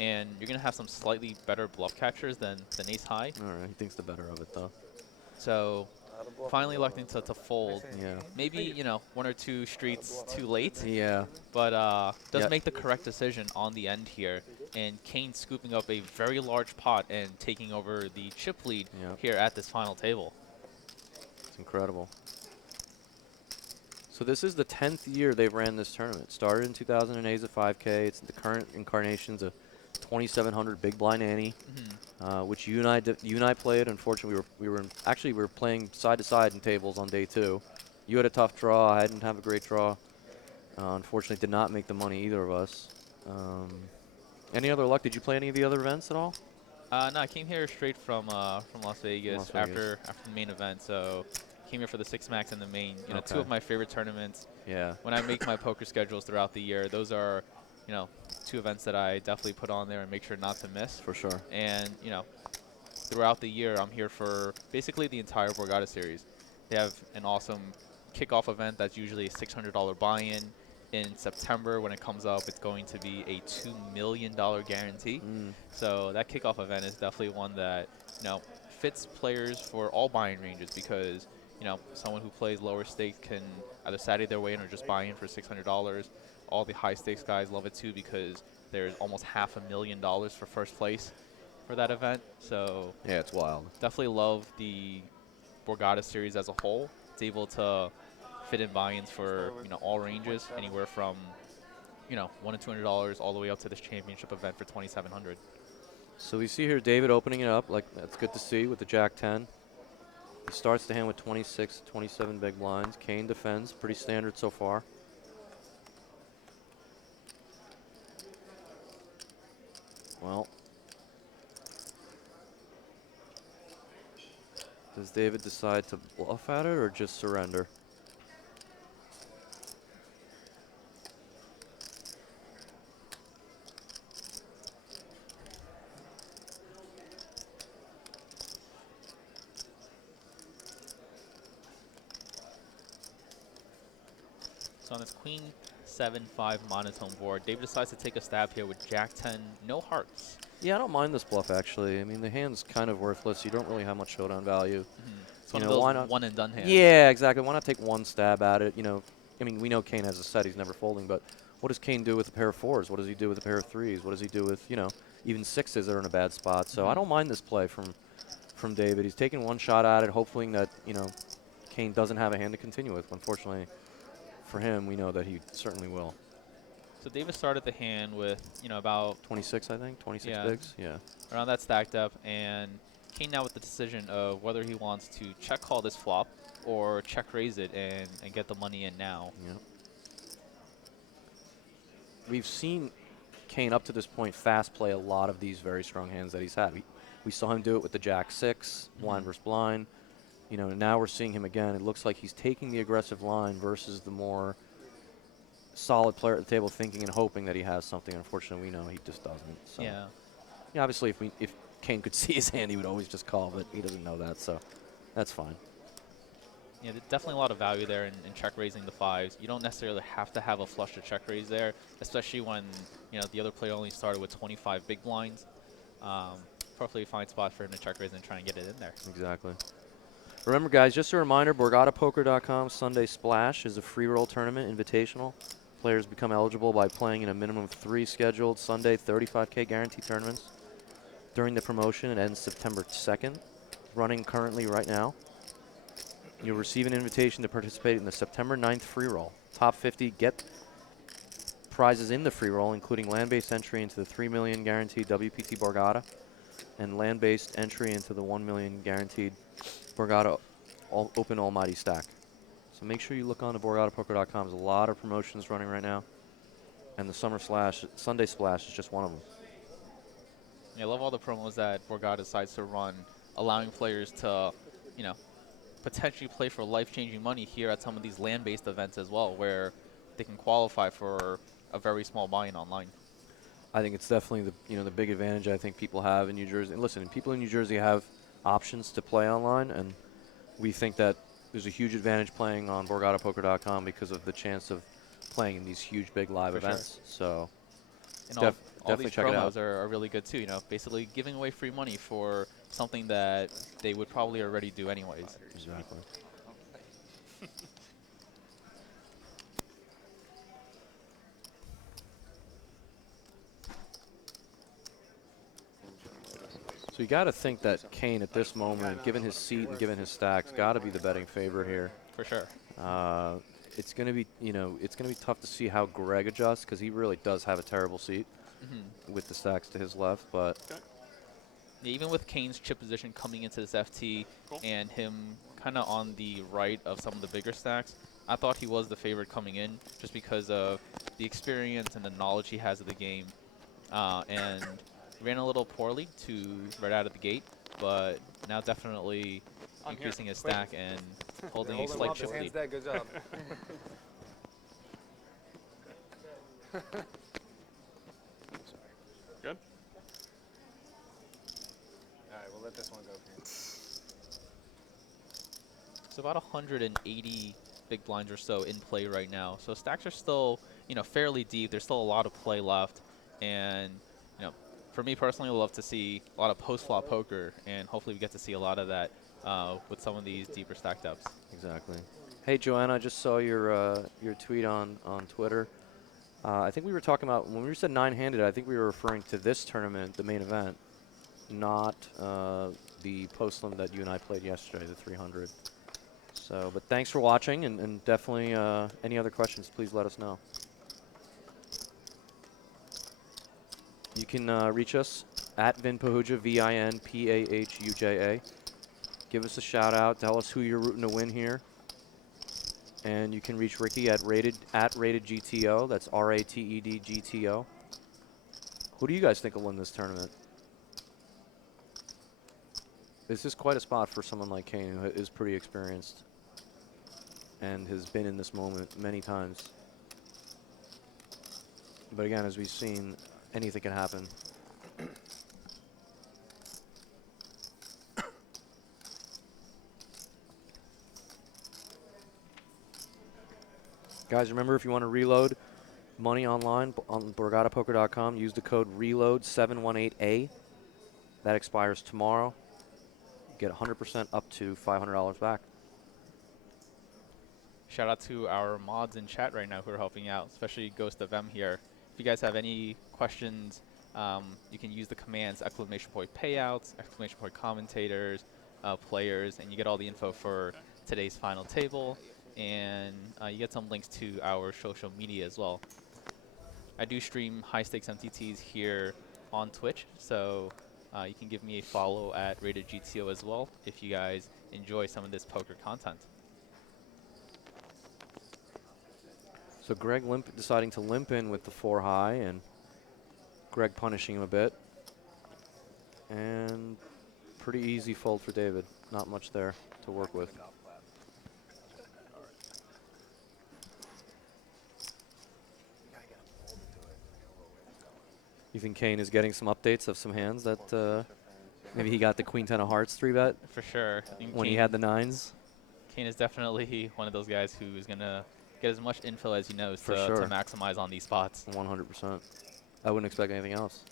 and you're going to have some slightly better bluff catchers than ace high. All right, he thinks the better of it though. So finally electing to fold. Yeah. Maybe, 1 or 2 streets too late. Yeah. But does make the correct decision on the end here. And Kane scooping up a very large pot and taking over the chip lead here at this final table. It's incredible. So this is the 10th year they've ran this tournament. Started in 2008 as a 5K. It's the current incarnation's a 2,700 big blind ante, which you and I played. Unfortunately, we were playing side to side in tables on day 2. You had a tough draw. I didn't have a great draw. Unfortunately, did not make the money, either of us. Any other luck? Did you play any of the other events at all? No, I came here straight from Las Vegas, after the main event. So came here for the 6 max and the main. 2 of my favorite tournaments. Yeah. When I make my poker schedules throughout the year, those are, 2 events that I definitely put on there and make sure not to miss. For sure. And, throughout the year, I'm here for basically the entire Borgata series. They have an awesome kickoff event that's usually a $600 buy-in. In September, when it comes up, it's going to be a $2 million guarantee. So that kickoff event is definitely one that, fits players for all buy-in ranges because, someone who plays lower stakes can either Saturday their way in or just buy in for $600. All the high stakes guys love it too because there's almost $500,000 for first place for that event. So yeah, it's wild. Definitely love the Borgata series as a whole. It's able to fit in buy-ins for all ranges, anywhere from $100 to $200 all the way up to this championship event for $2,700. So we see here David opening it up. Like, that's good to see with the Jack 10. He starts the hand with 26, 27 big blinds. Kane defends, pretty standard so far. Well, does David decide to bluff at it or just surrender? So on this Queen 7-5 monotone board, David decides to take a stab here with Jack 10, no hearts. Yeah, I don't mind this bluff, actually. I mean, the hand's kind of worthless. You don't really have much showdown value. It's one of those one-and-done hands. Yeah, exactly. Why not take one stab at it? I mean, we know Kane has a set. He's never folding. But what does Kane do with a pair of 4s? What does he do with a pair of 3s? What does he do with, even 6s that are in a bad spot? So I don't mind this play from David. He's taking one shot at it, hoping that, Kane doesn't have a hand to continue with. Unfortunately, for him, we know that he certainly will. So David started the hand with, about 26, I think, 26 bigs. Yeah. Around that stacked up, and Kane now with the decision of whether he wants to check call this flop or check raise it and get the money in now. Yep. We've seen Kane up to this point fast play a lot of these very strong hands that he's had. We saw him do it with the Jack 6, blind versus blind. Now we're seeing him again. It looks like he's taking the aggressive line versus the more solid player at the table thinking and hoping that he has something. Unfortunately, we know he just doesn't. So. Yeah. Yeah, obviously, if Kane could see his hand, he would always just call, but he doesn't know that, so that's fine. Yeah, there's definitely a lot of value there in check raising the fives. You don't necessarily have to have a flush to check raise there, especially when the other player only started with 25 big blinds. Perfectly fine spot for him to check raise and try and get it in there. Exactly. Remember, guys, just a reminder, BorgataPoker.com Sunday Splash is a free roll tournament, invitational. Players become eligible by playing in a minimum of 3 scheduled Sunday 35K guarantee tournaments during the promotion. It ends September 2nd, running currently right now. You'll receive an invitation to participate in the September 9th free roll. Top 50 get prizes in the free roll, including land-based entry into the 3 million guaranteed WPT Borgata and land-based entry into the 1 million guaranteed Borgata Open Almighty stack. So make sure you look on to BorgataPoker.com. There's a lot of promotions running right now, and the Sunday Splash is just one of them. Yeah, I love all the promos that Borgata decides to run, allowing players to, potentially play for life-changing money here at some of these land-based events as well, where they can qualify for a very small buy-in online. I think it's definitely the big advantage I think people have in New Jersey. And listen, people in New Jersey have options to play online, and we think that there's a huge advantage playing on BorgataPoker.com because of the chance of playing in these huge, big live For events. So and all definitely these check it out. promos are really good too, basically giving away free money for something that they would probably already do anyways. Exactly. So you got to think that Kane at this moment, given his seat and given his stacks, got to be the betting favorite here. For sure. It's going to be, it's going to be tough to see how Greg adjusts because he really does have a terrible seat with the stacks to his left. But yeah, even with Kane's chip position coming into this FT and him kind of on the right of some of the bigger stacks, I thought he was the favorite coming in just because of the experience and the knowledge he has of the game. And ran a little poorly right out of the gate, but now definitely increasing his stack and holding a slight chip lead. Good job. Good? All right, we'll let this one go. So about 180 big blinds or so in play right now. So stacks are still, fairly deep. There's still a lot of play left, and for me personally, I love to see a lot of post-flop poker, and hopefully we get to see a lot of that with some of these deeper stacked ups. exactly. Hey, Joanna, I just saw your tweet on Twitter. I think we were talking about, when we said 9-handed, I think we were referring to this tournament, the main event, not the post-lim that you and I played yesterday, the 300. So, but thanks for watching, and definitely any other questions, please let us know. You can reach us at Vinpahuja, VINPAHUJA. Give us a shout out. Tell us who you're rooting to win here. And you can reach Ricky at RatedGTO. That's RATEDGTO. Who do you guys think will win this tournament? This is quite a spot for someone like Kane, who is pretty experienced and has been in this moment many times. But again, as we've seen, anything can happen. Guys, remember, if you want to reload money online on BorgataPoker.com, use the code RELOAD718A. That expires tomorrow. Get 100% up to $500 back. Shout out to our mods in chat right now who are helping out, especially Ghost of M here. If you guys have any questions, you can use the commands !payouts, !commentators, players, and you get all the info for today's final table, and you get some links to our social media as well. I do stream high stakes MTTs here on Twitch, so you can give me a follow at RatedGTO as well if you guys enjoy some of this poker content. So Greg deciding to limp in with the 4 high, and Greg punishing him a bit. And pretty easy fold for David. Not much there to work with. You think Kane is getting some updates of some hands that maybe he got the Queen 10 of Hearts 3-bet For sure. I think when he had the 9s? Kane is definitely one of those guys who's going to get as much info as he knows For to sure. maximize on these spots. 100%. I wouldn't expect anything else.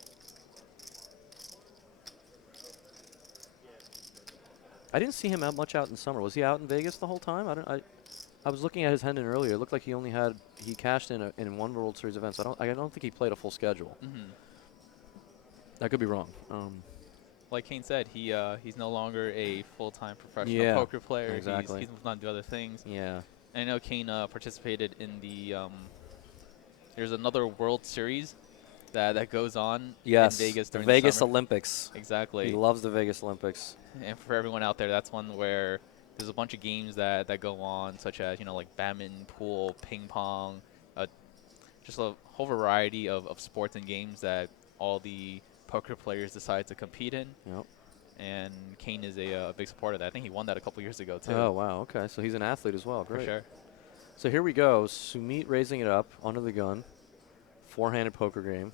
I didn't see him out much out in summer. Was he out in Vegas the whole time? I was looking at his Hendon earlier. It looked like he cashed in one World Series event. So I don't think he played a full schedule. I could be wrong. Like Kane said, he's no longer a full-time professional poker player. Exactly. He's moved on to other things. Yeah. And I know Kane participated in the there's another World Series that goes on in Vegas during the Vegas summer. Olympics. Exactly. He loves the Vegas Olympics. And for everyone out there, that's one where there's a bunch of games that go on, such as, like badminton, pool, ping pong, just a whole variety of sports and games that all the poker players decide to compete in. Yep. And Kane is a big supporter of that. I think he won that a couple years ago, too. Oh, wow. Okay. So he's an athlete as well. Great. For sure. So here we go. Sumeet raising it up under the gun. Four-handed poker game.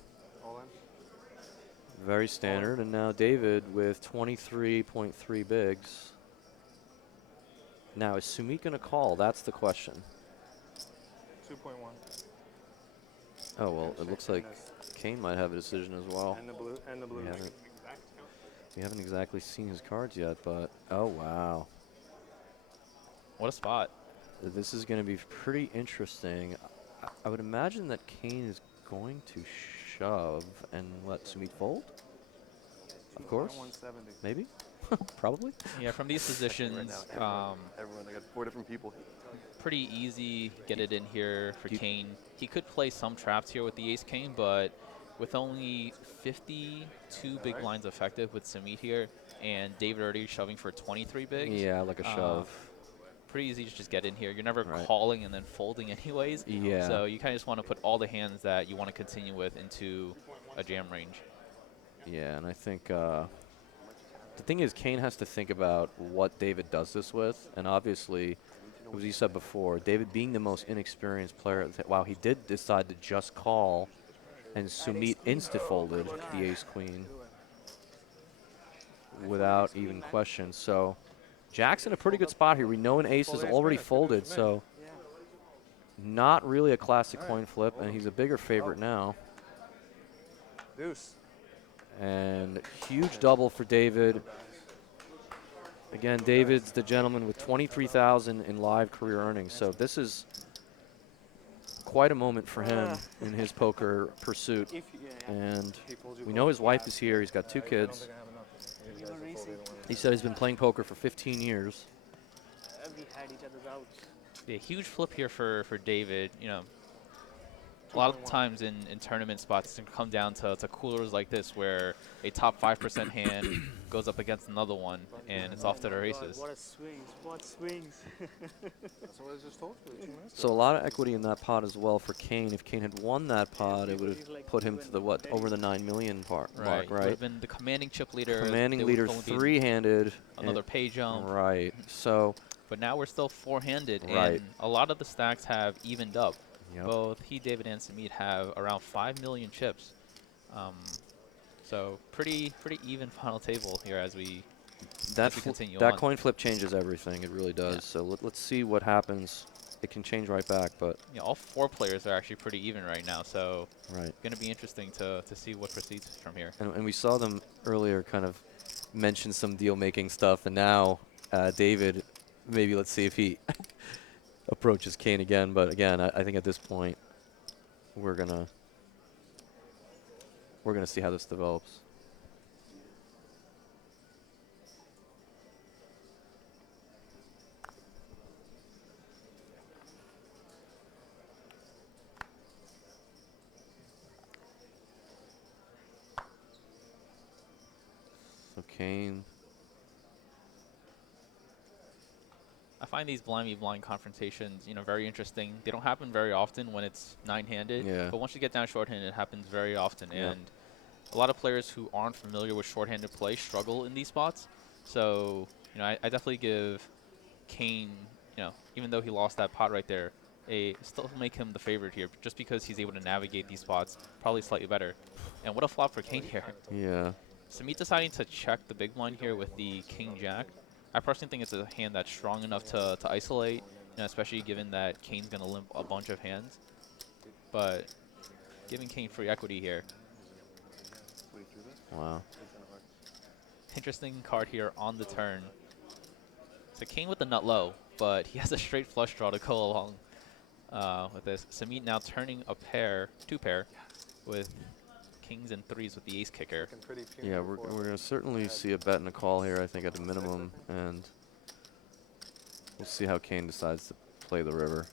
Very standard. And now David with 23.3 bigs. Now, is Sumeet going to call? That's the question. 2.1. Oh, well, it looks like Kane might have a decision as well. And the blue. And the blue. We haven't exactly seen his cards yet, but oh, wow. What a spot. This is going to be pretty interesting. I would imagine that Kane is going to shove and let Sumeet fold. Of course. 170. Maybe. Probably. Yeah, from these positions, Everyone, I got 4 different people. pretty easy get it in here for Kane. He could play some traps here with the ace-king, but with only 52 big blinds effective with Sumeet here, and David already shoving for 23 bigs. Yeah, like a shove. Pretty easy to just get in here. You're never calling and then folding anyways. Yeah. So you kind of just want to put all the hands that you want to continue with into a jam range. Yeah, and I think the thing is Kane has to think about what David does this with, and obviously, as you said before, David being the most inexperienced player, wow, he did decide to just call, and Sumeet insta-folded the ace-queen without even question. So Jack's in a pretty good spot here. We know an ace is already folded, so not really a classic coin flip, and he's a bigger favorite now. Deuce. And huge double for David. Again, David's the gentleman with 23,000 in live career earnings. So this is quite a moment for him in his poker pursuit. And we know his wife is here. He's got 2 kids. He said he's been playing poker for 15 years. We had each other's outs. Yeah, huge flip here for David. A lot of times in tournament spots, it can come down to coolers like this where a top 5% hand goes up against another one, and it's off to the races. What a swings. What swings. That's what I just told you 2 minutes So a lot of equity in that pot as well for Kane. If Kane had won that pot, it would have put him to the, over the 9 million mark, Would right? have been the commanding chip leader. Commanding leader, 3-handed. Another pay jump. Right. So. But now we're still 4-handed, Right. and a lot of the stacks have evened up. Yep. Both he, David, and Sumeet have around 5 million chips. So pretty even final table here as we continue that on. coin flip changes everything. It really does. Yeah. So let's see what happens. It can change right back, but Yeah, all 4 players are actually pretty even right now. So right. going to be interesting to see what proceeds from here. And we saw them earlier kind of mention some deal-making stuff, and now David, maybe let's see if he approaches Kane again. But again, I think at this point we're gonna see how this develops. So Kane. I find these blind v blind confrontations, very interesting. They don't happen very often when it's 9-handed, Yeah. but once you get down shorthanded, it happens very often. Yeah. And a lot of players who aren't familiar with shorthanded play struggle in these spots. So, I definitely give Kane, even though he lost that pot right there, still make him the favorite here, just because he's able to navigate these spots probably slightly better. And what a flop for Kane here. Yeah. Sumeet deciding to check the big blind here with the king jack. I personally think it's a hand that's strong enough to isolate, especially given that Kane's going to limp a bunch of hands. But giving Kane free equity here. Wow. Interesting card here on the turn. So Kane with the nut low, but he has a straight flush draw to go along with this. Sumeet now turning a pair, two pair, with kings and threes with the ace kicker. Yeah, we're going to certainly see a bet and a call here, I think, at the minimum. And we'll see how Kane decides to play the river.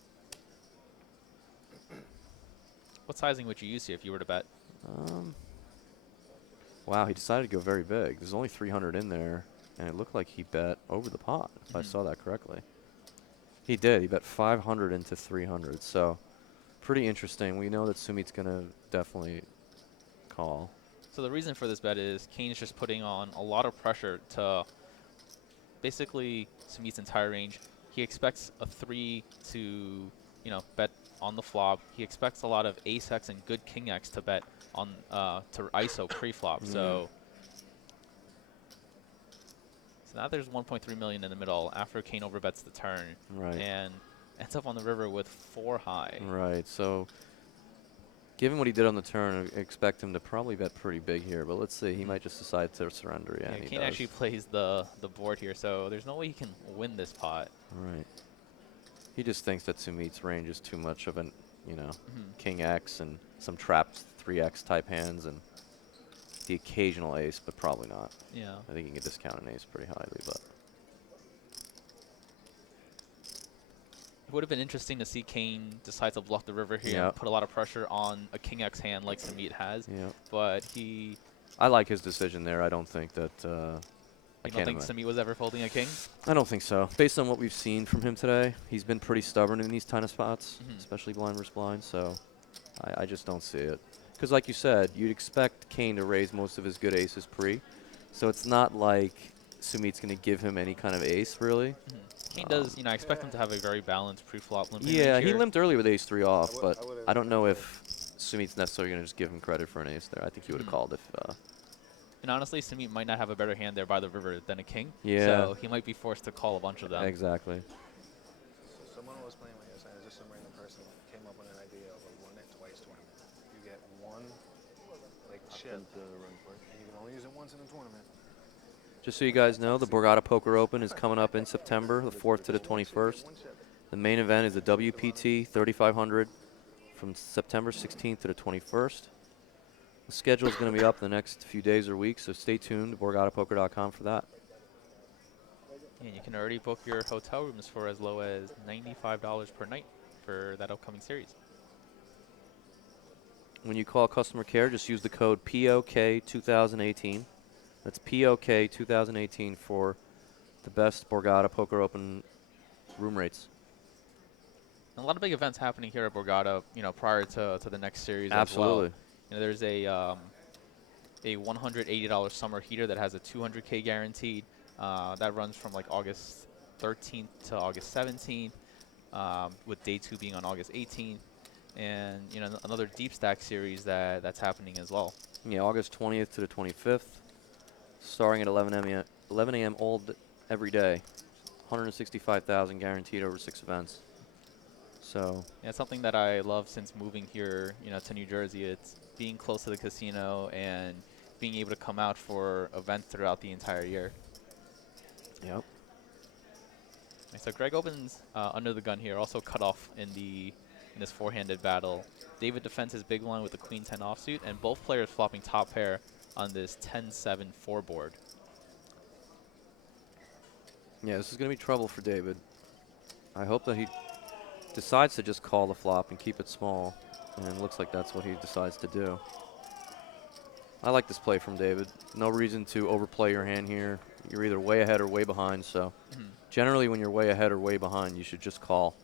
What sizing would you use here if you were to bet? Wow, he decided to go very big. There's only 300 in there, and it looked like he bet over the pot, if I saw that correctly. He did. He bet 500 into 300, so pretty interesting. We know that Sumeet's going to definitely call. So the reason for this bet is Kane's just putting on a lot of pressure to basically Sumeet's entire range. He expects a 3 to, bet on the flop. He expects a lot of ace x and good king x to bet on to ISO pre-flop. So now there's 1.3 million in the middle after Kane overbets the turn. Right. And ends up on the river with 4 high. Right. So given what he did on the turn, I expect him to probably bet pretty big here. But let's see. He might just decide to surrender. Yeah, and he Kane does. actually plays the board here, so there's no way he can win this pot. Right. He just thinks that Sumeet's range is too much of an, king X and some trapped 3X type hands and the occasional ace, but probably not. Yeah. I think he can discount an ace pretty highly, but. It would have been interesting to see Kane decide to bluff the river here and put a lot of pressure on a king X hand like Sumeet has. Yeah. But he. I like his decision there. I don't think that. I don't think Sumeet was ever folding a king? I don't think so. Based on what we've seen from him today, he's been pretty stubborn in these kind of spots, especially blind versus blind. So I just don't see it. Because like you said, you'd expect Kane to raise most of his good aces pre. So it's not like Sumeet's going to give him any kind of ace, really. Kane does, I expect him to have a very balanced pre-flop limping Yeah, range he here. limped early with ace-3 off, but I don't know if Sumeet's necessarily going to just give him credit for an ace there. I think he would have called if... And honestly, Sumeet might not have a better hand there by the river than a king. Yeah. So he might be forced to call a bunch of them. Exactly. Someone who was playing like this, and it's just some random person came up with an idea of a run it twice tournament. You get one chip, and you can only use it once in a tournament. Just so you guys know, the Borgata Poker Open is coming up in September, the 4th to the 21st. The main event is the WPT 3500 from September 16th to the 21st. The schedule is going to be up in the next few days or weeks, so stay tuned to BorgataPoker.com for that. And you can already book your hotel rooms for as low as $95 per night for that upcoming series. When you call customer care, just use the code POK2018. That's POK2018 for the best Borgata Poker Open room rates. And a lot of big events happening here at Borgata, prior to the next series. Absolutely. As well. There's a $180 summer heater that has a 200K guaranteed. That runs from like August 13th to August 17th, with day 2 being on August 18th. And another deep stack series that's happening as well. Yeah, August 20th to the 25th, starting at 11 a.m. every day. 165,000 guaranteed over 6 events. So yeah, it's something that I love since moving here, to New Jersey. It's being close to the casino and being able to come out for events throughout the entire year. Yep. And so Greg opens under the gun here, also cut off in this four-handed battle. David defends his big line with the queen 10 offsuit, and both players flopping top pair on this 10-7 4 board. Yeah, this is going to be trouble for David. I hope that he decides to just call the flop and keep it small, and it looks like that's what he decides to do. I like this play from David. No reason to overplay your hand here. You're either way ahead or way behind, so generally when you're way ahead or way behind, you should just call.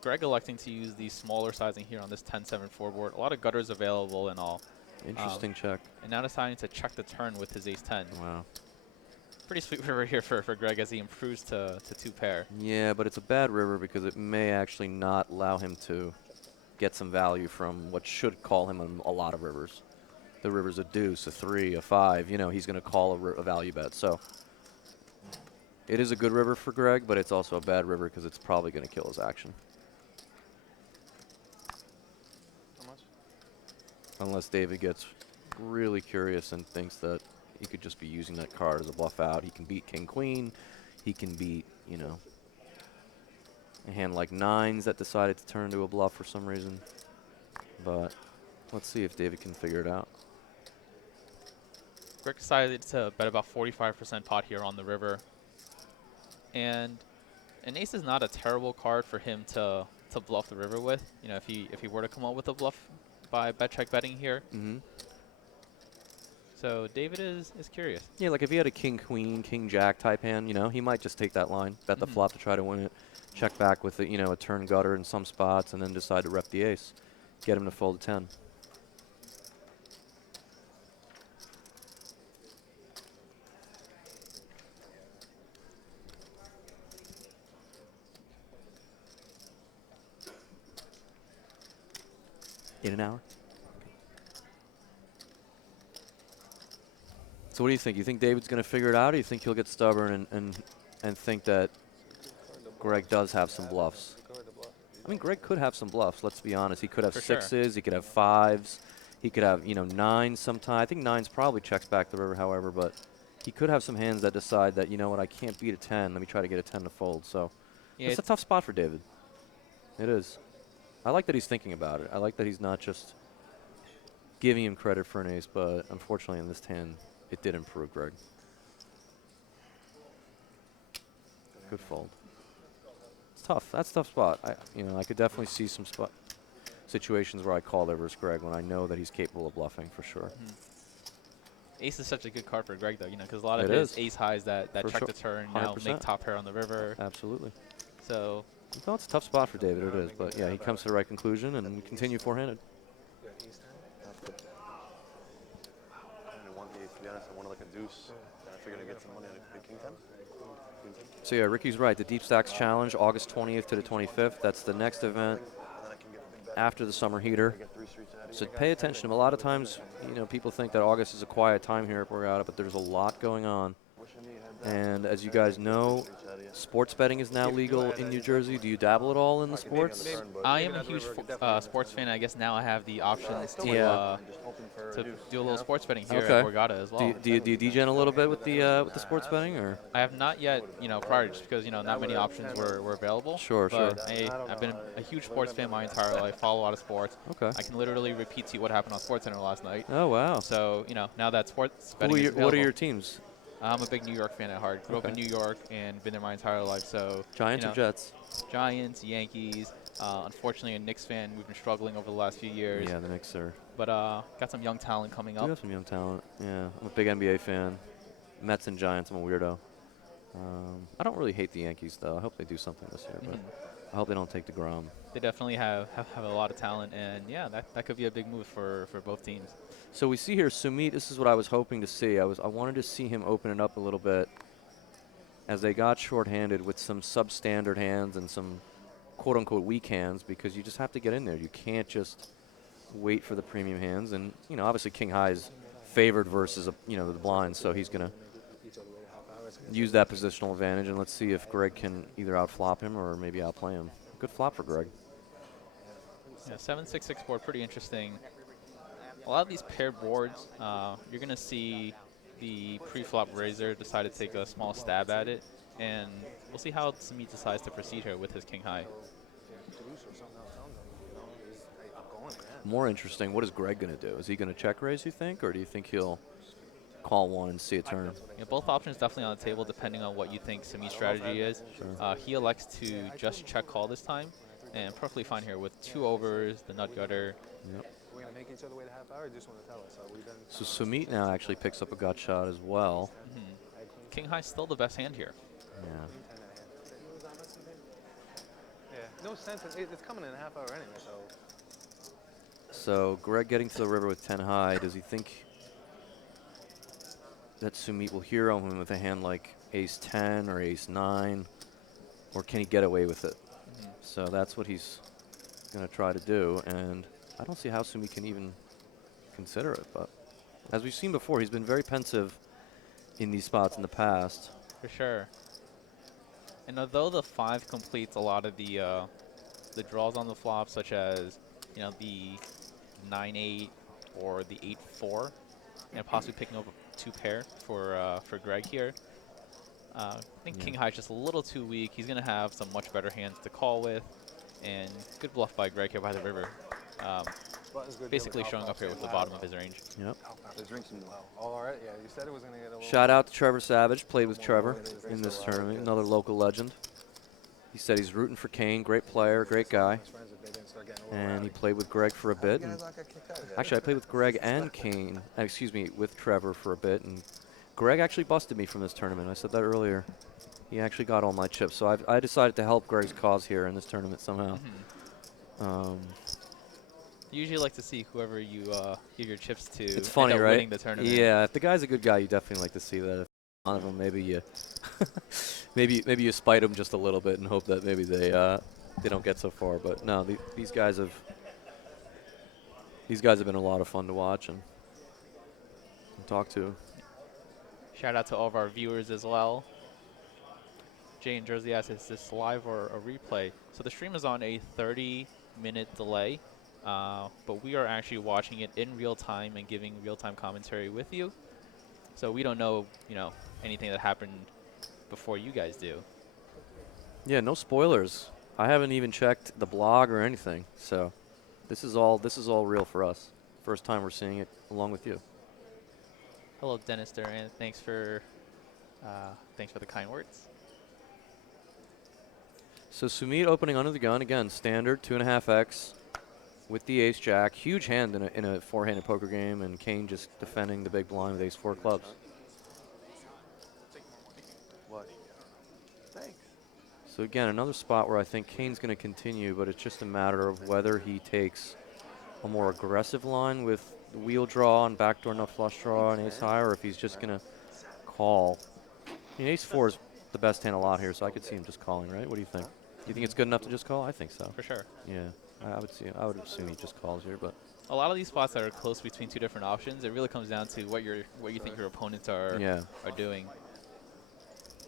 Greg electing to use the smaller sizing here on this 10-7 4 board. A lot of gutters available and all. Interesting check. And now deciding to check the turn with his ace-10. Wow. Pretty sweet river here for Greg as he improves to 2 pair. Yeah, but it's a bad river because it may actually not allow him to get some value from what should call him a lot of rivers. the river's a deuce, a 3, a 5, you know, he's going to call a value bet. So it is a good river for Greg, but it's also a bad river because it's probably going to kill his action. How much? Unless David gets really curious and thinks that he could just be using that card as a bluff out. He can beat King Queen. He can beat, you know, a hand like 9s that decided to turn to a bluff for some reason. But let's see if David can figure it out. Greg decided to bet about 45% pot here on the river. And an ace is not a terrible card for him to bluff the river with. You know, if he were to come up with a bluff by bet check betting here. Mm-hmm. So David is curious. Yeah, like if he had a King Queen, King Jack type hand, you know, he might just take that line, bet the flop to try to win it, check back with you know, a turn gutter in some spots, and then decide to rep the ace, get him to fold a 10. In an hour. So what do you think? You think David's going to figure it out, or you think he'll get stubborn and think that Greg does have some bluffs? I mean, Greg could have some bluffs, let's be honest. He could have For sure. 6s, he could have 5s, he could have, you know, 9s sometime. I think 9s probably checks back the river, however, but he could have some hands that decide that, you know what, I can't beat a 10. Let me try to get a 10 to fold. So Yeah, it's a tough spot for David. It is. I like that he's thinking about it. I like that he's not just giving him credit for an ace, but unfortunately in this hand, it did improve Greg. Good fold. It's tough. That's a tough spot. I could definitely see some situations where I call there versus Greg when I know that he's capable of bluffing for sure. Ace is such a good card for Greg, though, you know, because a lot of It his is. ace highs that For check sure. the turn now 100%. make top pair on the river. Absolutely. So Well, it's a tough spot for David, it is. But yeah, he comes to the right conclusion and we continue four-handed. I didn't want the ace, to be honest. I wanted like a deuce. I figured I'd get some money on a king 10. Queen 10. So yeah, Ricky's right. The Deep Stacks Challenge, August 20th to the 25th. That's the next event And then I can get the big bet. after the summer heater. I get 3 streets ahead of So you. pay attention. A lot of times, you know, people think that August is a quiet time here at Borgata, but there's a lot going on. Wishing me had that. And as you guys know, Streets ahead of you. sports betting is now legal in New Jersey. Do you dabble at all in the sports? Maybe on the turn, but I am a huge sports fan. I guess now I have the options to Yeah. I'm just hoping for to a deuce. do a little sports betting here Okay. at Borgata as well. Do you degen a little bit with the sports betting, or? I have not yet, you know, prior just because, you know, not many options were available. Sure, but sure. I've been a huge sports fan my entire life, follow a lot of sports. Okay. I can literally repeat to you what happened on SportsCenter last night. Oh wow. So, you know, now that sports Who betting are is your, available. what are your teams? I'm a big New York fan at heart. Grew up in Okay. New York and been there my entire life. So Giants you or know, Jets? Giants, Yankees. Unfortunately, a Knicks fan. We've been struggling over the last few years. Yeah, the Knicks are. But got some young talent coming We up. have some young talent. Yeah, I'm a big NBA fan. Mets and Giants, I'm a weirdo. I don't really hate the Yankees though. I hope they do something this year, but I hope they don't take DeGrom. They definitely have a lot of talent, and yeah, that could be a big move for both teams. So we see here Sumeet. This is what I was hoping to see. I wanted to see him open it up a little bit as they got shorthanded with some substandard hands and some quote-unquote weak hands, because you just have to get in there. You can't just wait for the premium hands. And you know, obviously King High is favored versus the blinds, so he's gonna use that positional advantage. And let's see if Greg can either outflop him or maybe outplay him. Good flop for Greg. Yeah, 7-6-6 board, pretty interesting. A lot of these paired boards, you're going to see the pre-flop raiser decide to take a small stab at it, and we'll see how Sumeet decides to proceed here with his king high. More interesting, what is Greg going to do? Is he going to check raise, you think, or do you think he'll call one and see a turn? Yeah, both options definitely on the table depending on what you think Sumeet's strategy is. He elects to just check call this time, and perfectly fine here with 2 overs, the nut gutter. Yep. We're going to make each other wait a half hour, or just want to tell us? Are we done? So Sumeet now actually picks up a gut shot as well. King high still the best hand here. Yeah. Yeah, no sense. It's coming in a half hour anyway, so. So Greg getting to the river with 10 high. Does he think that Sumeet will hero him with a hand like ace 10 or ace 9, or can he get away with it? So that's what he's going to try to do, and I don't see how Sumeet can even consider it, but As we've seen before, he's been very pensive in these spots in the past. For sure. And although the 5 completes a lot of the draws on the flop, such as the 9-8 or the 8-4, and possibly picking up a 2 pair for Greg here. I think King High is just a little too weak. He's going to have some much better hands to call with, and good bluff by Greg here by the river. Basically showing up here with the bottom of his range. Yep. The drinks some more. All right. Yeah, you said it was going to get a little. Shout out to Trevor Savage. Played with Trevor in this tournament. Another local legend. He said he's rooting for Kane. Great player, great guy. And he played with Greg for a bit. And actually, I played with Greg and Kane. Excuse me, with Trevor for a bit. And Greg actually busted me from this tournament. I said that earlier. He actually got all my chips. So I decided to help Greg's cause here in this tournament somehow. You usually like to see whoever you give your chips to. It's funny, end up right? winning the tournament. Yeah, if the guy's a good guy, you definitely like to see that. If one of them, maybe you, maybe you spite them just a little bit and hope that maybe they don't get so far. But no, these guys have been a lot of fun to watch and talk to. Shout out to all of our viewers as well. Jay in Jersey asks, is this live or a replay? So the stream is on a 30-minute delay, but we are actually watching it in real time and giving real-time commentary with you. So we don't know, anything that happened before you guys do. Yeah, no spoilers. I haven't even checked the blog or anything. So this is all real for us. First time we're seeing it along with you. Hello, Dennis Duran. Thanks for the kind words. So Sumeet opening under the gun again, standard 2.5x with the ace jack. Huge hand in a four-handed poker game, and Kane just defending the big blind with ace-4 clubs. What? Thanks. So again, another spot where I think Kane's going to continue, but it's just a matter of whether he takes a more aggressive line with the wheel draw and backdoor nut flush draw and ace high, or if he's just going to call. I mean, ace-4 is the best hand a lot here, so I could see him just calling, right? What do you think? Do you think it's good enough to just call? I think so. For sure. Yeah, I would assume he just calls here, but A lot of these spots that are close between two different options, it really comes down to what you think your opponents are doing.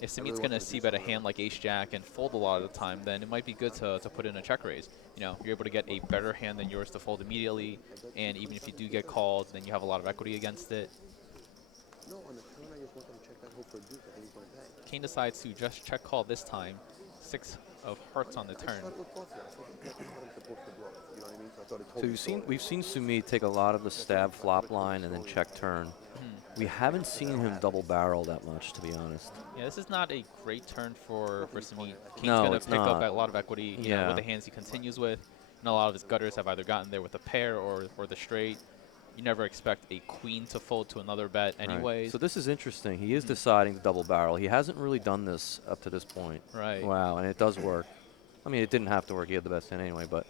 If Sumeet's going to c-bet a hand like ace-jack and fold a lot of the time, then it might be good to put in a check raise. You're able to get a better hand than yours to fold immediately, and even if you do get called, then you have a lot of equity against it. No, on the turn I just wanted to check that hope for a deuce. I think he's going to pay. Kane decides to just check call this time. 6 of hearts on the turn. So we've seen Sumeet take a lot of the stab flop line and then check turn. We haven't seen him double barrel that much, to be honest. Yeah, this is not a great turn for Sumeet. Kane's No, going to it's pick up not. a lot of equity with the hands he continues with. And a lot of his gutters have either gotten there with a pair or the straight. You never expect a queen to fold to another bet anyways. Right. So this is interesting. He is deciding to double barrel. He hasn't really done this up to this point. Right. Wow, and it does work. I mean, it didn't have to work. He had the best hand anyway, but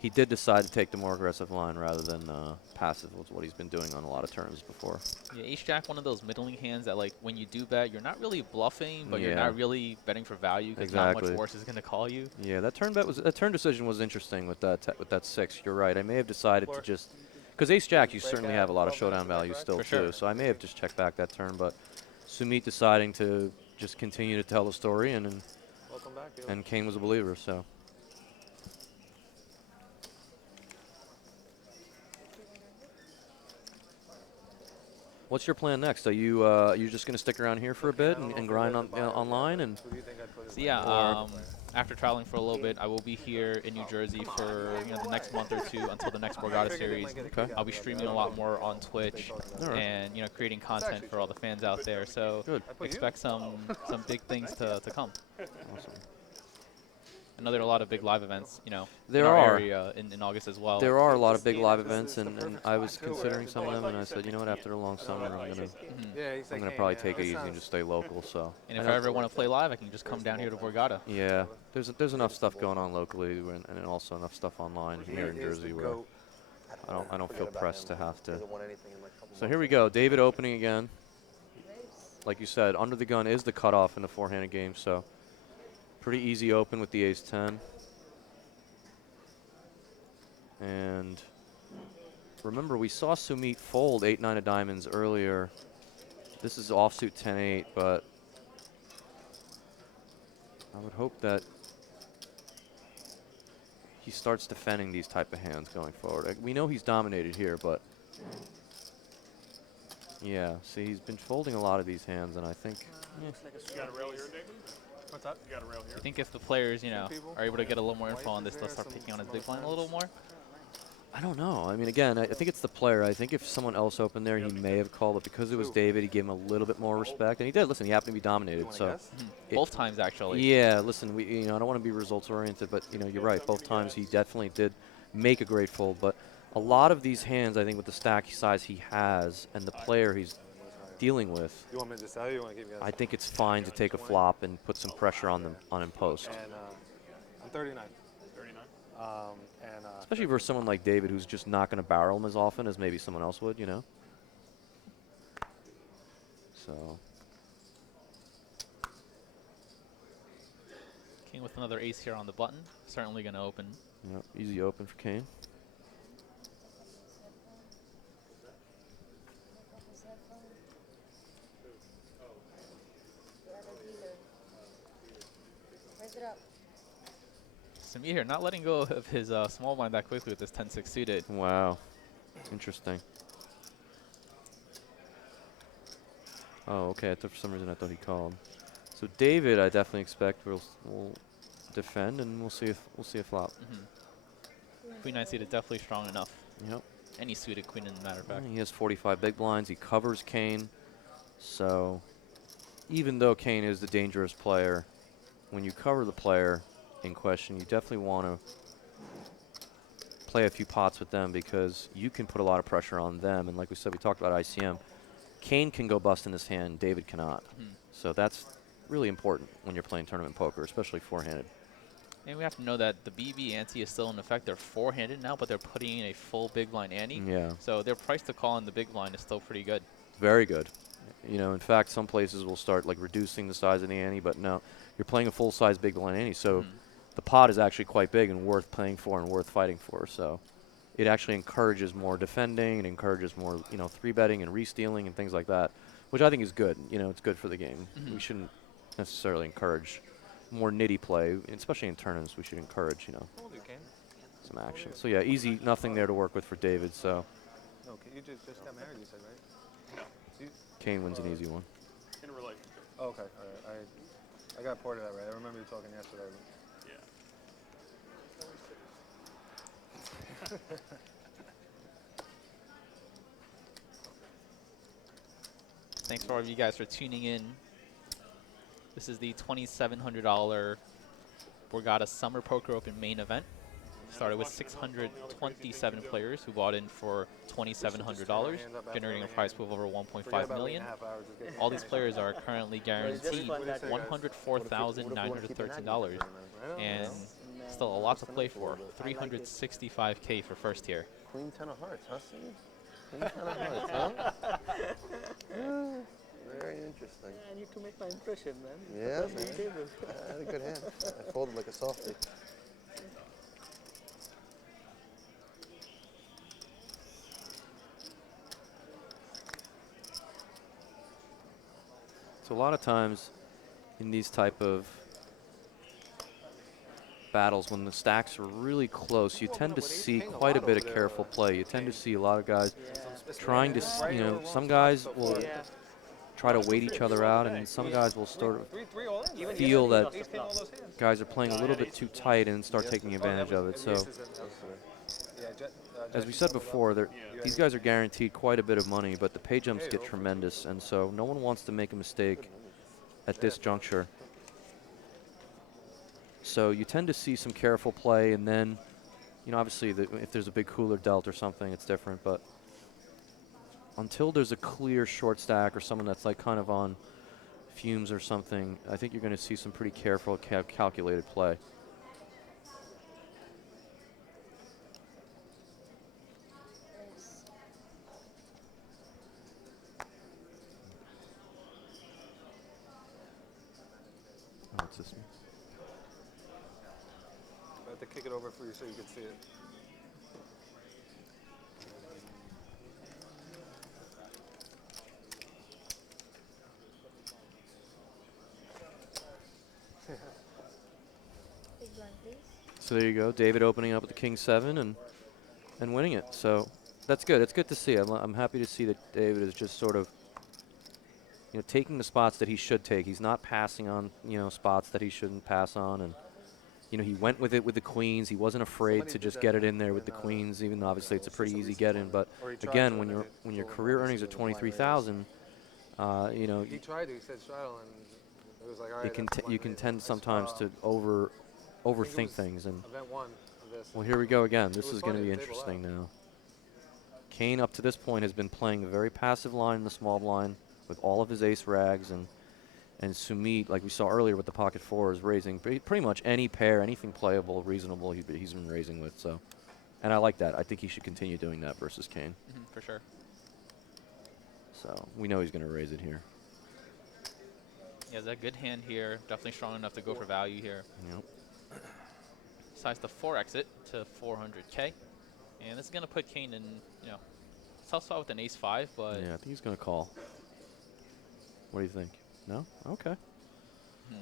he did decide to take the more aggressive line rather than passive, was what he's been doing on a lot of turns before. Yeah, ace-jack, one of those middling hands that, like, when you do bet, you're not really bluffing, but you're not really betting for value because not much worse is going to call you. Yeah, that turn decision was interesting with that 6. You're right. I may have decided to just, because ace-jack, you certainly have a lot of showdown value still too. So I may have just checked back that turn, but Sumeet deciding to just continue to tell the story, and Kane was a believer. So. What's your plan next? Are you just going to stick around here for a bit and grind on online? And so yeah, after traveling for a little bit, I will be here in New Jersey for the next month or two until the next Mercado series. Okay. I'll be streaming a lot more on Twitch and creating content for all the fans out there. So expect some big things to come. Awesome. I know there are a lot of big live events, there in our are area in August as well. There are a lot of big live events, and I was considering some of them, and I said, you know what, after the long summer, I'm gonna probably take it easy and just stay local. So. And if I ever want to play live, I can just come down here to Borgata. Yeah, there's enough stuff going on locally, and also enough stuff online here in Jersey where I don't feel pressed to have to. So here we go, David opening again. Like you said, under the gun is the cutoff in the four-handed game, so. Pretty easy open with the ace-10. And remember, we saw Sumeet fold 8-9 of diamonds earlier. This is offsuit 10-8, but I would hope that he starts defending these type of hands going forward. We know he's dominated here, but yeah, see, he's been folding a lot of these hands, and I think You got a rail here, David? What's that? You got a rail here? I think if the players, you know, people. are able to get a little more info on White this, is they'll there, start some- picking on his some big blind a other little more. I don't know. I mean, again, I think it's the player. I think if someone else opened there, he may have called, but because it was David, he gave him a little bit more respect, and he did. Listen, he happened to be dominated, so. Both times, actually. Yeah, listen, I don't want to be results oriented, but you're right. Both times he definitely did make a great fold, but a lot of these hands, I think, with the stack size he has and the player he's dealing with, You want me to just tell you? You want to keep I think it's fine to take a flop and put some pressure on them on him post. And I'm 39. 39. Especially for someone like David, who's just not going to barrel him as often as maybe someone else would, So. King with another ace here on the button. Certainly going to open. Yep, easy open for Kane. Sumeet here, not letting go of his small blind that quickly with this 10-6 suited. Wow, interesting. Oh, okay. For some reason, I thought he called. So David, I definitely expect will defend, and we'll see a flop. Queen 9 suited definitely strong enough. Yep. Any suited queen, in the matter of fact. He has 45 big blinds. He covers Kane. So even though Kane is the dangerous player, when you cover the player in question, you definitely want to play a few pots with them because you can put a lot of pressure on them. And like we said, we talked about ICM. Kane can go bust in this hand. David cannot. So that's really important when you're playing tournament poker, especially four-handed. And we have to know that the BB ante is still in effect. They're four-handed now, but they're putting in a full big blind ante. Yeah. So their price to call in the big blind is still pretty good. Very good. In fact, some places will start like reducing the size of the ante, but no, you're playing a full-size big blind ante, so the pot is actually quite big and worth playing for and worth fighting for. So it actually encourages more defending and encourages more, three-betting and re-stealing and things like that, which I think is good. It's good for the game. We shouldn't necessarily encourage more nitty play, especially in tournaments. We should encourage, some action. So yeah, easy, nothing there to work with for David. So No, you just got married, you said, right? Kane wins an easy one. In a relationship. Oh, okay, all right. I got ported that right. I remember you talking yesterday. Yeah. Thanks for all of you guys for tuning in. This is the $2,700 Borgata Summer Poker Open main event. Started with 627 players who bought in for $2,700, generating a prize pool of over $1.5 million. All these players are currently guaranteed $104,913, and still a lot to play for. $365K for first tier. Queen 10 of hearts, huh, Steve? Queen 10 of hearts, huh? Very interesting. I need to make my impression, man. Yeah, First man. table. I had a good hand. I folded like a softie. So a lot of times in these type of battles, when the stacks are really close, you tend to see quite a bit of careful play. You tend to see a lot of guys trying to, some guys will try to wait each other out, and some guys will sort of feel that guys are playing a little bit too tight and start taking advantage of it. So as we said before, these guys are guaranteed quite a bit of money, but the pay jumps get tremendous, and so no one wants to make a mistake at this juncture. So you tend to see some careful play, and then, obviously if there's a big cooler dealt or something, it's different, but until there's a clear short stack or someone that's like kind of on fumes or something, I think you're going to see some pretty careful, calculated play. Oh, it's this one. I have to kick it over for you so you can see it. So there you go. David opening up with the king 7 and winning it. So that's good. It's good to see. I'm happy to see that David is just sort of, you know, taking the spots that he should take. He's not passing on, you know, spots that he shouldn't pass on. And, you know, he went with it with the queens. He wasn't afraid Somebody to did just that get it in there in, with the queens, even though obviously it's a pretty easy recent get in. But Or he tried again, to, when and your it when your told him career obviously earnings are it was a blind race. 23,000, you know, He tried to. He said straddle, and it was like, all right. you can that's a you blind can race. tend I sometimes saw- to I think it overthink was things. And Event 1 of this. well, here we go again. It This was is going to funny, be the table interesting out. now. Kane, up to this point, has been playing a very passive line in the small blind with all of his ace rags, and Sumeet, like we saw earlier with the pocket 4, is raising pretty much any pair, anything playable, reasonable, he's been raising with. So, and I like that. I think he should continue doing that versus Kane. For sure. So we know he's going to raise it here. He has a good hand here. Definitely strong enough to go for value here. Yep. Decides to 4x it to 400K. And this is going to put Kane in, you know, tough spot with an ace-5, but... Yeah, I think he's going to call. What do you think? No? Okay. You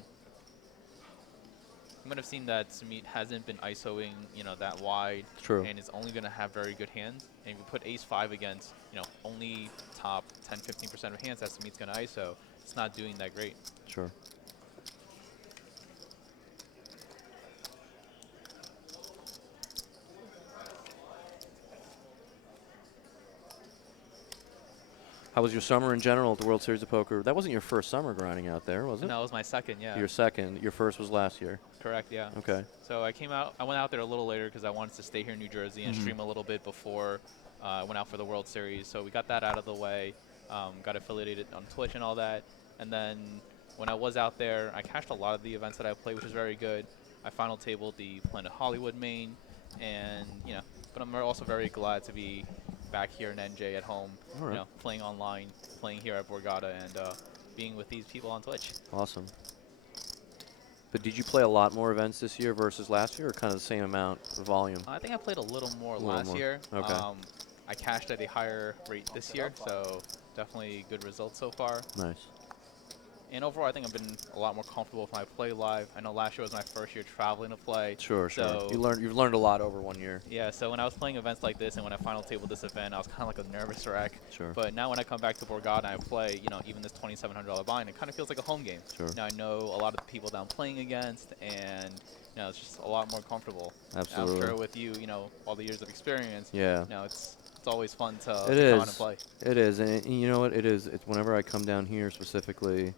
might have seen that Sumeet hasn't been ISOing, you know, that wide. True. And is only going to have very good hands. And if you put ace-5 against, you know, only top 10-15% of hands that Sumeet's going to ISO, it's not doing that great. Sure. How was your summer in general at the World Series of Poker? That wasn't your first summer grinding out there, was it? No, it was my second, yeah. Your second. Your first was last year. Correct, yeah. Okay. So I went out there a little later because I wanted to stay here in New Jersey and stream a little bit before I went out for the World Series. So we got that out of the way, got affiliated on Twitch and all that. And then when I was out there, I cashed a lot of the events that I played, which was very good. I final tabled the Planet Hollywood main, and, you know, but I'm also very glad to be back here in NJ at home, All right. you know, playing online, playing here at Borgata, and being with these people on Twitch. Awesome. But did you play a lot more events this year versus last year, or kind of the same amount of volume? I think I played a little more little last more. year. Okay. I cashed at a higher rate this year, so definitely good results so far. Nice. And overall, I think I've been a lot more comfortable with my play live. I know last year was my first year traveling to play. Sure, sure. So You've learned a lot over 1 year. yeah, so when I was playing events like this and when I final tabled this event, I was kind of like a nervous wreck. Sure. But now when I come back to Borgata and I play, you know, even this $2,700 bind, it kind of feels like a home game. Sure. Now I know a lot of the people that I'm playing against, and, you know, it's just a lot more comfortable. Absolutely. I'm sure with you, you know, all the years of experience, Yeah. you know, it's always fun to It come is. on and play. It is, and you know what? It is. It's whenever I come down here specifically,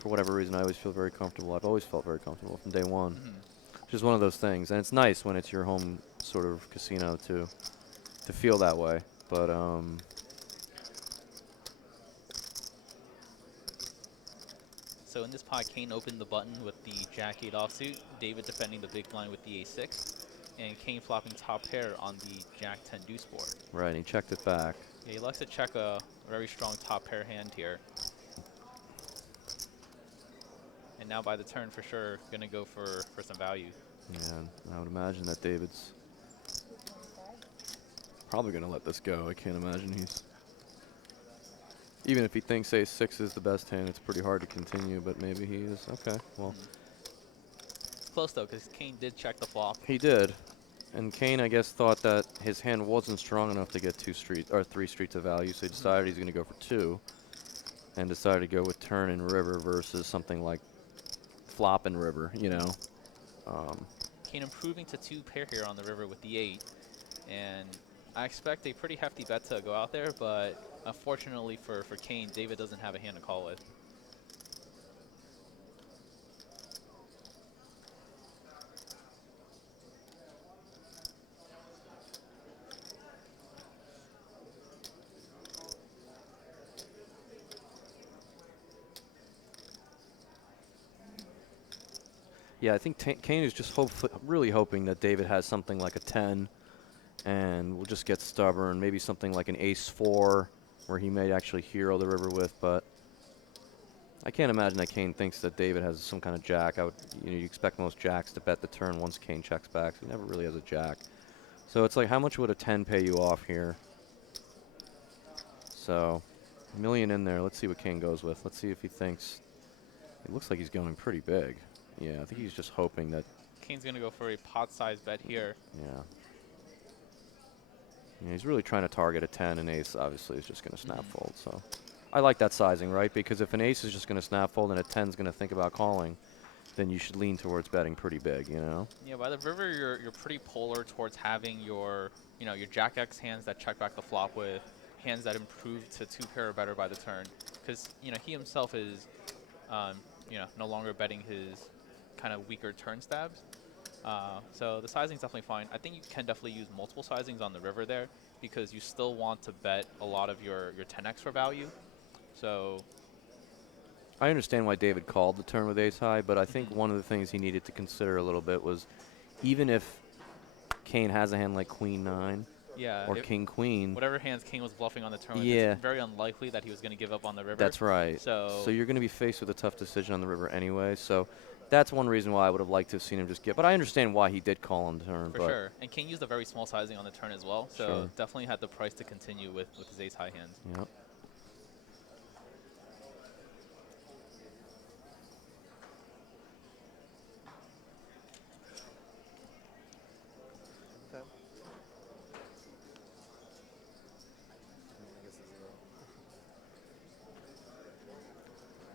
for whatever reason, I always feel very comfortable. I've always felt very comfortable from day one. Just one of those things, and it's nice when it's your home sort of casino to feel that way. But So in this pot, Kane opened the button with the Jack-8 offsuit, David defending the big blind with the Ace-6, and Kane flopping top pair on the Jack-10 deuce board. right, he checked it back. Yeah, he likes to check a very strong top pair hand here. And now by the turn, for sure, going to go for some value. Yeah, I would imagine that David's probably going to let this go. I can't imagine he's... Even if he thinks Ace-6 is the best hand, it's pretty hard to continue, but maybe he is. Okay, well. It's close, though, because Kane did check the flop. He did. And Kane, I guess, thought that his hand wasn't strong enough to get 3 streets of value, so he decided he's going to go for 2, and decided to go with turn and river versus something like flop and river, you know. Kane improving to 2 pair here on the river with the 8, and I expect a pretty hefty bet to go out there, but unfortunately for Kane, David doesn't have a hand to call with. Yeah, I think Kane is just really hoping that David has something like a 10 and will just get stubborn, maybe something like an Ace-4 where he may actually hero the river with, but I can't imagine that Kane thinks that David has some kind of jack. You expect most jacks to bet the turn once Kane checks back, so he never really has a jack. So it's like, how much would a 10 pay you off here? So, $1 million in there. Let's see what Kane goes with. Let's see if he thinks... It looks like he's going pretty big. Yeah, I think he's just hoping that Kane's going to go for a pot-sized bet here. Yeah. Yeah, he's really trying to target a 10, and ace obviously is just going to snap fold. So I like that sizing, right? Because if an ace is just going to snap fold and a 10 is going to think about calling, then you should lean towards betting pretty big, you know? Yeah, by the river, you're pretty polar towards having your, your Jack X hands that check back the flop with hands that improve to 2-pair or better by the turn. Because, he himself is, no longer betting his kind of weaker turn stabs. So the sizing's definitely fine. I think you can definitely use multiple sizings on the river there because you still want to bet a lot of your 10x for value. So I understand why David called the turn with ace high, but I think one of the things he needed to consider a little bit was even if Kane has a hand like queen 9 or king queen, whatever hands King was bluffing on the turn with, yeah, it's very unlikely that he was going to give up on the river. That's right. So you're going to be faced with a tough decision on the river anyway. So that's one reason why I would have liked to have seen him just get. But I understand why he did call on the turn. For sure. And King used a very small sizing on the turn as well. So definitely had the price to continue with his ace high hands. Yep.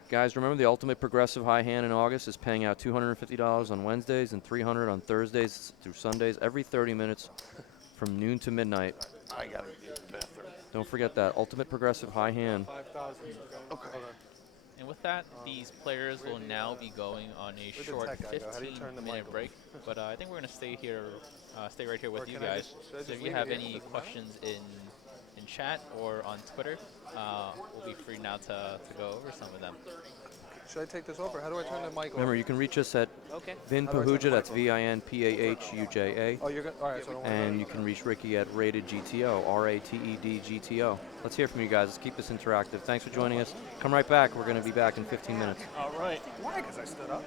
Guys, remember the ultimate progressive high hand in August is paying out $250 on Wednesdays and $300 on Thursdays through Sundays every 30 minutes from noon to midnight. I got it. Bathroom. Don't forget that ultimate progressive high hand. 5,000. Okay. And with that, these players will now be going on a short 15-minute break. But I think we're going to stay here, stay right here with you guys. So if you have any questions in chat or on Twitter, we'll be free now to go over some of them. Should I take this over? How do I turn the mic over? Remember, you can reach us at Vinpahuja, that's VINPAHUJA. Oh, you're good? All right, so don't worry. And you can reach Ricky at RatedGTO, RATEDGTO. Let's hear from you guys. Let's keep this interactive. Thanks for joining us. Come right back. We're going to be back in 15 minutes. All right. Why? Because I stood up.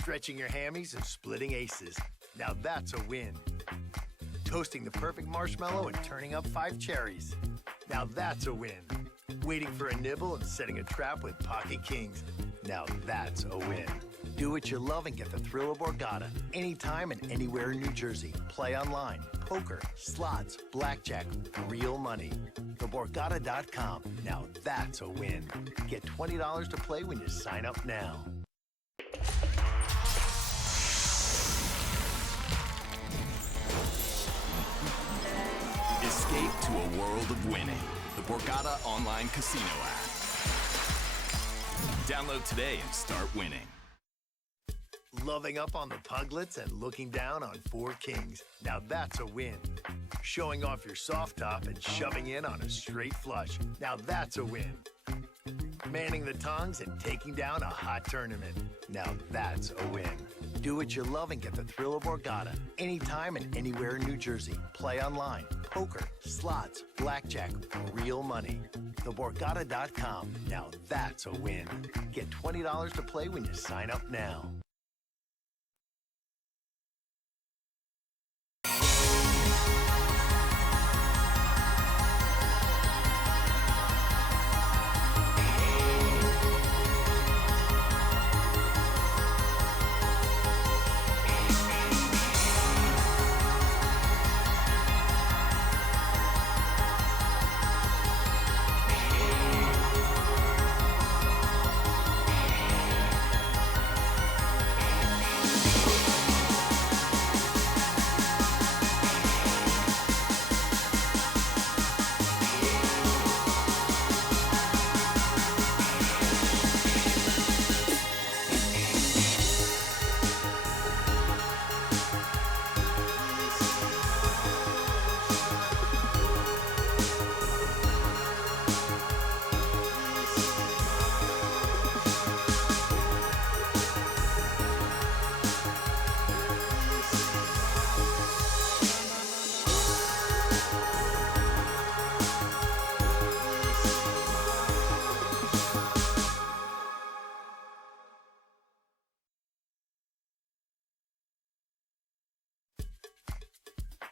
Stretching your hammies and splitting aces. Now that's a win. Toasting the perfect marshmallow and turning up 5 cherries. Now that's a win. Waiting for a nibble and setting a trap with pocket kings. Now that's a win. Do what you love and get the thrill of Borgata anytime and anywhere in New Jersey. Play online, poker, slots, blackjack, real money. TheBorgata.com. Now that's a win. Get $20 to play when you sign up now. Escape to a world of winning. The Borgata online casino app. Download today and start winning. Loving up on the Puglets and looking down on 4 kings. Now that's a win. Showing off your soft top and shoving in on a straight flush. Now that's a win. Manning the tongs and taking down a hot tournament. Now that's a win. Do what you love and get the thrill of Borgata anytime and anywhere in New Jersey. Play online, poker, slots, blackjack, real money. TheBorgata.com. Now that's a win. Get $20 to play when you sign up now.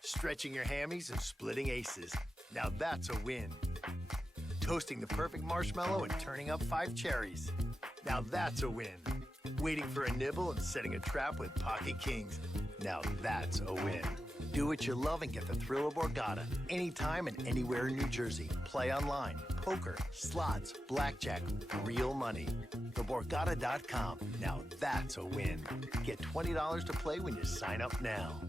Stretching your hammies and splitting aces. Now that's a win. Toasting the perfect marshmallow and turning up 5 cherries. Now that's a win. Waiting for a nibble and setting a trap with pocket kings. Now that's a win. Do what you love and get the thrill of Borgata anytime and anywhere in New Jersey. Play online, poker, slots, blackjack, real money. TheBorgata.com. Now that's a win. Get $20 to play when you sign up now.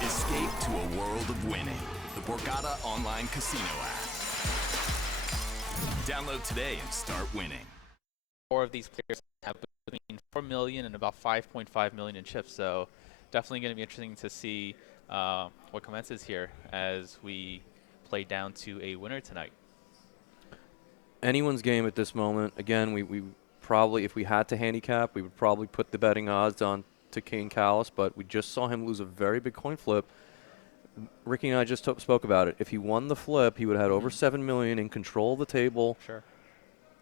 Escape to a world of winning. The Borgata online casino app. Download today and start winning. 4 of these players have between 4 million and about 5.5 million in chips, so definitely going to be interesting to see what commences here as we play down to a winner tonight. Anyone's game at this moment. Again, we probably, if we had to handicap, we would probably put the betting odds on to Kane Callis, but we just saw him lose a very big coin flip. Ricky and I just spoke about it. If he won the flip, he would have had over 7 million in control of the table. Sure.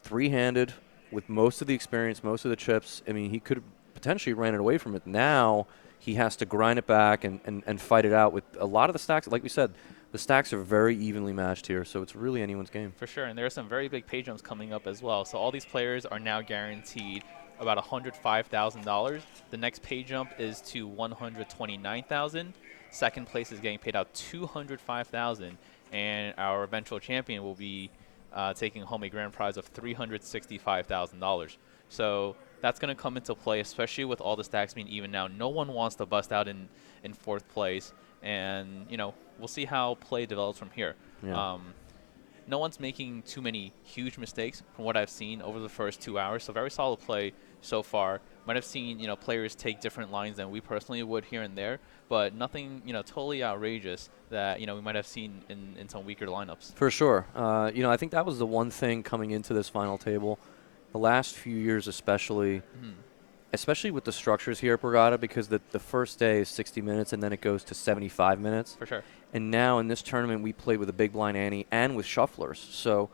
3-handed with most of the experience, most of the chips. I mean, he could have potentially ran it away from it. Now he has to grind it back and fight it out with a lot of the stacks. Like we said, the stacks are very evenly matched here, so it's really anyone's game. For sure, and there are some very big pay jumps coming up as well. So all these players are now guaranteed about $105,000. The next pay jump is to $129,000. Second place is getting paid out $205,000, and our eventual champion will be taking home a grand prize of $365,000. So that's going to come into play, especially with all the stacks being even now. No one wants to bust out in 4th place, and we'll see how play develops from here. Yeah. No one's making too many huge mistakes from what I've seen over the first 2 hours. So very solid play so far. Might have seen players take different lines than we personally would here and there, but nothing totally outrageous that we might have seen in some weaker lineups. For sure. I think that was the one thing coming into this final table. The last few years especially, especially with the structures here at Borgata, because the first day is 60 minutes and then it goes to 75 minutes. For sure. And now in this tournament, we played with a big blind ante and with shufflers. So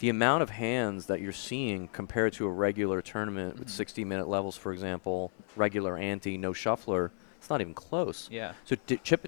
the amount of hands that you're seeing compared to a regular tournament with 60-minute levels, for example, regular ante, no shuffler, it's not even close. Yeah. So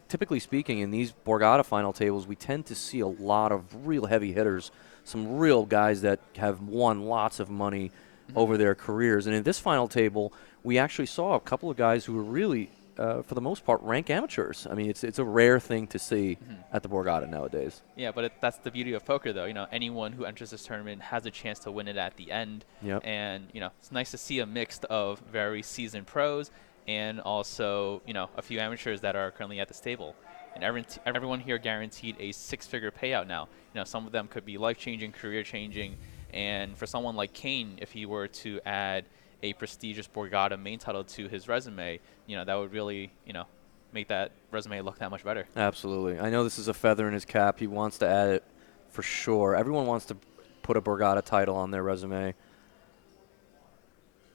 typically speaking, in these Borgata final tables, we tend to see a lot of real heavy hitters, some real guys that have won lots of money over their careers. And in this final table, we actually saw a couple of guys who were really, for the most part, rank amateurs. I mean, it's a rare thing to see at the Borgata nowadays. Yeah, but that's the beauty of poker, though. You know, anyone who enters this tournament has a chance to win it at the end. Yep. And, you know, it's nice to see a mix of very seasoned pros and also, you know, a few amateurs that are currently at this table. And everyone here guaranteed a 6-figure payout now. You know, some of them could be life-changing, career-changing. And for someone like Kane, if he were to add a prestigious Borgata main title to his resume, you know, that would really, you know, make that resume look that much better. Absolutely. I know this is a feather in his cap. He wants to add it for sure. Everyone wants to put a Borgata title on their resume.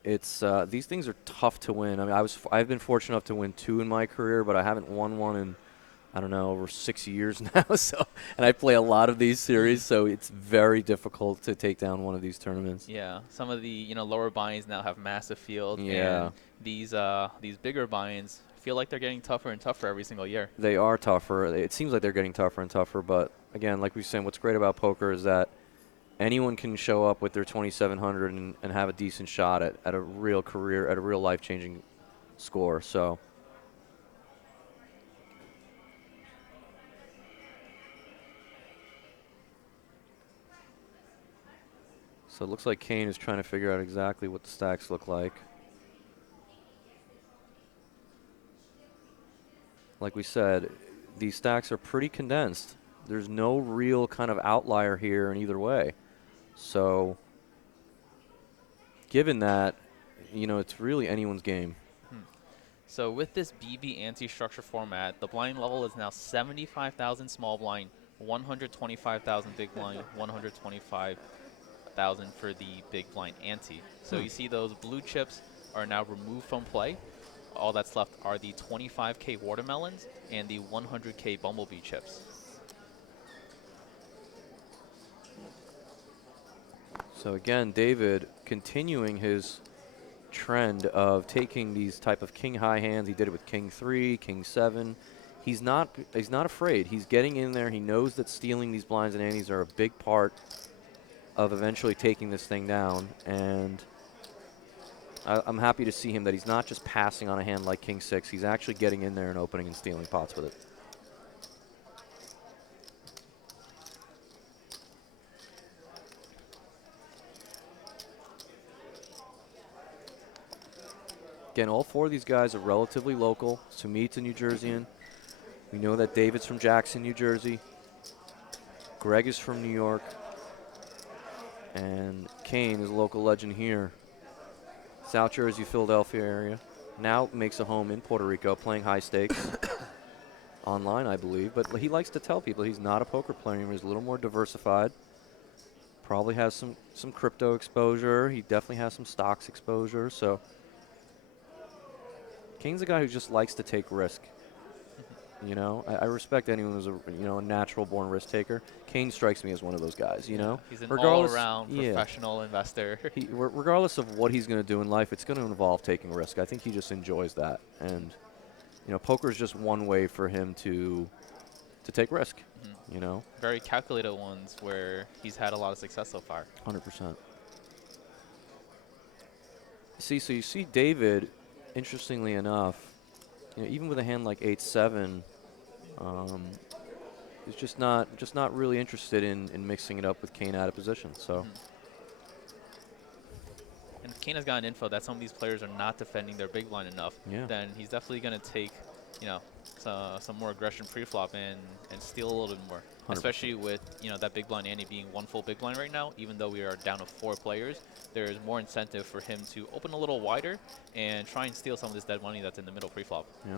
It's these things are tough to win. I mean, I've been fortunate enough to win 2 in my career, but I haven't won one in, I don't know, over 6 years now. So, and I play a lot of these series, so it's very difficult to take down one of these tournaments. Yeah, some of the, you know, lower buy-ins now have massive field. Yeah. And these bigger buy-ins feel like they're getting tougher and tougher every single year. They are tougher. It seems like they're getting tougher and tougher, but again, like we said, what's great about poker is that anyone can show up with their 2,700 and have a decent shot at a real career, at a real life-changing score. So it looks like Kane is trying to figure out exactly what the stacks look like. Like we said, these stacks are pretty condensed. There's no real kind of outlier here in either way. So given that, you know, it's really anyone's game. So with this BB anti-structure format, the blind level is now 75,000 small blind, 125,000 big blind, 125,000 for the big blind ante. So you see those blue chips are now removed from play. All that's left are the 25K watermelons and the 100K bumblebee chips. So again, David continuing his trend of taking these type of king high hands. He did it with king 3, king 7. He's not afraid. He's getting in there. He knows that stealing these blinds and antes are a big part of eventually taking this thing down. And I'm happy to see him that he's not just passing on a hand like king 6. He's actually getting in there and opening and stealing pots with it. Again, all 4 of these guys are relatively local. Sumeet's a New Jerseyan. We know that David's from Jackson, New Jersey. Greg is from New York. And Kane is a local legend here. South Jersey, Philadelphia area. Now makes a home in Puerto Rico, playing high stakes. Online, I believe. But he likes to tell people he's not a poker player anymore. He's a little more diversified. Probably has some crypto exposure. He definitely has some stocks exposure. So Kane's a guy who just likes to take risk. You know, I respect anyone who's a natural born risk taker. Kane strikes me as one of those guys. You know, he's an all-around professional investor. Regardless of what he's going to do in life, it's going to involve taking risk. I think he just enjoys that, and you know, poker is just one way for him to take risk. You know, very calculated ones where he's had a lot of success so far. 100%. See, so you see David. Interestingly enough, you know, even with a hand like 8-7, is just not really interested in mixing it up with Kane out of position. So, and if Kane has gotten info that some of these players are not defending their big blind enough, then he's definitely going to take, you know, some more aggression pre-flop and steal a little bit more. 100%. Especially with, you know, that big blind ante being 1 full big blind right now. Even though we are down to 4 players, there is more incentive for him to open a little wider and try and steal some of this dead money that's in the middle pre-flop. Yeah.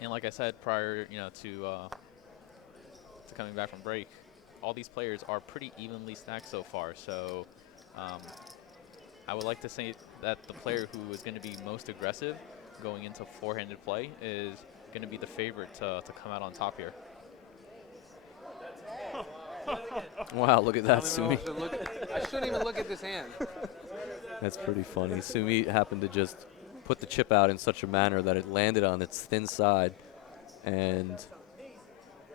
And like I said prior, you know, to coming back from break, all these players are pretty evenly stacked so far. So I would like to say that the player who is going to be most aggressive going into four-handed play is going to be the favorite to come out on top here. Wow, look at that, I don't even know Sumeet. if I should look- I shouldn't even look at this hand. That's pretty funny. Sumeet happened to just put the chip out in such a manner that it landed on its thin side. And,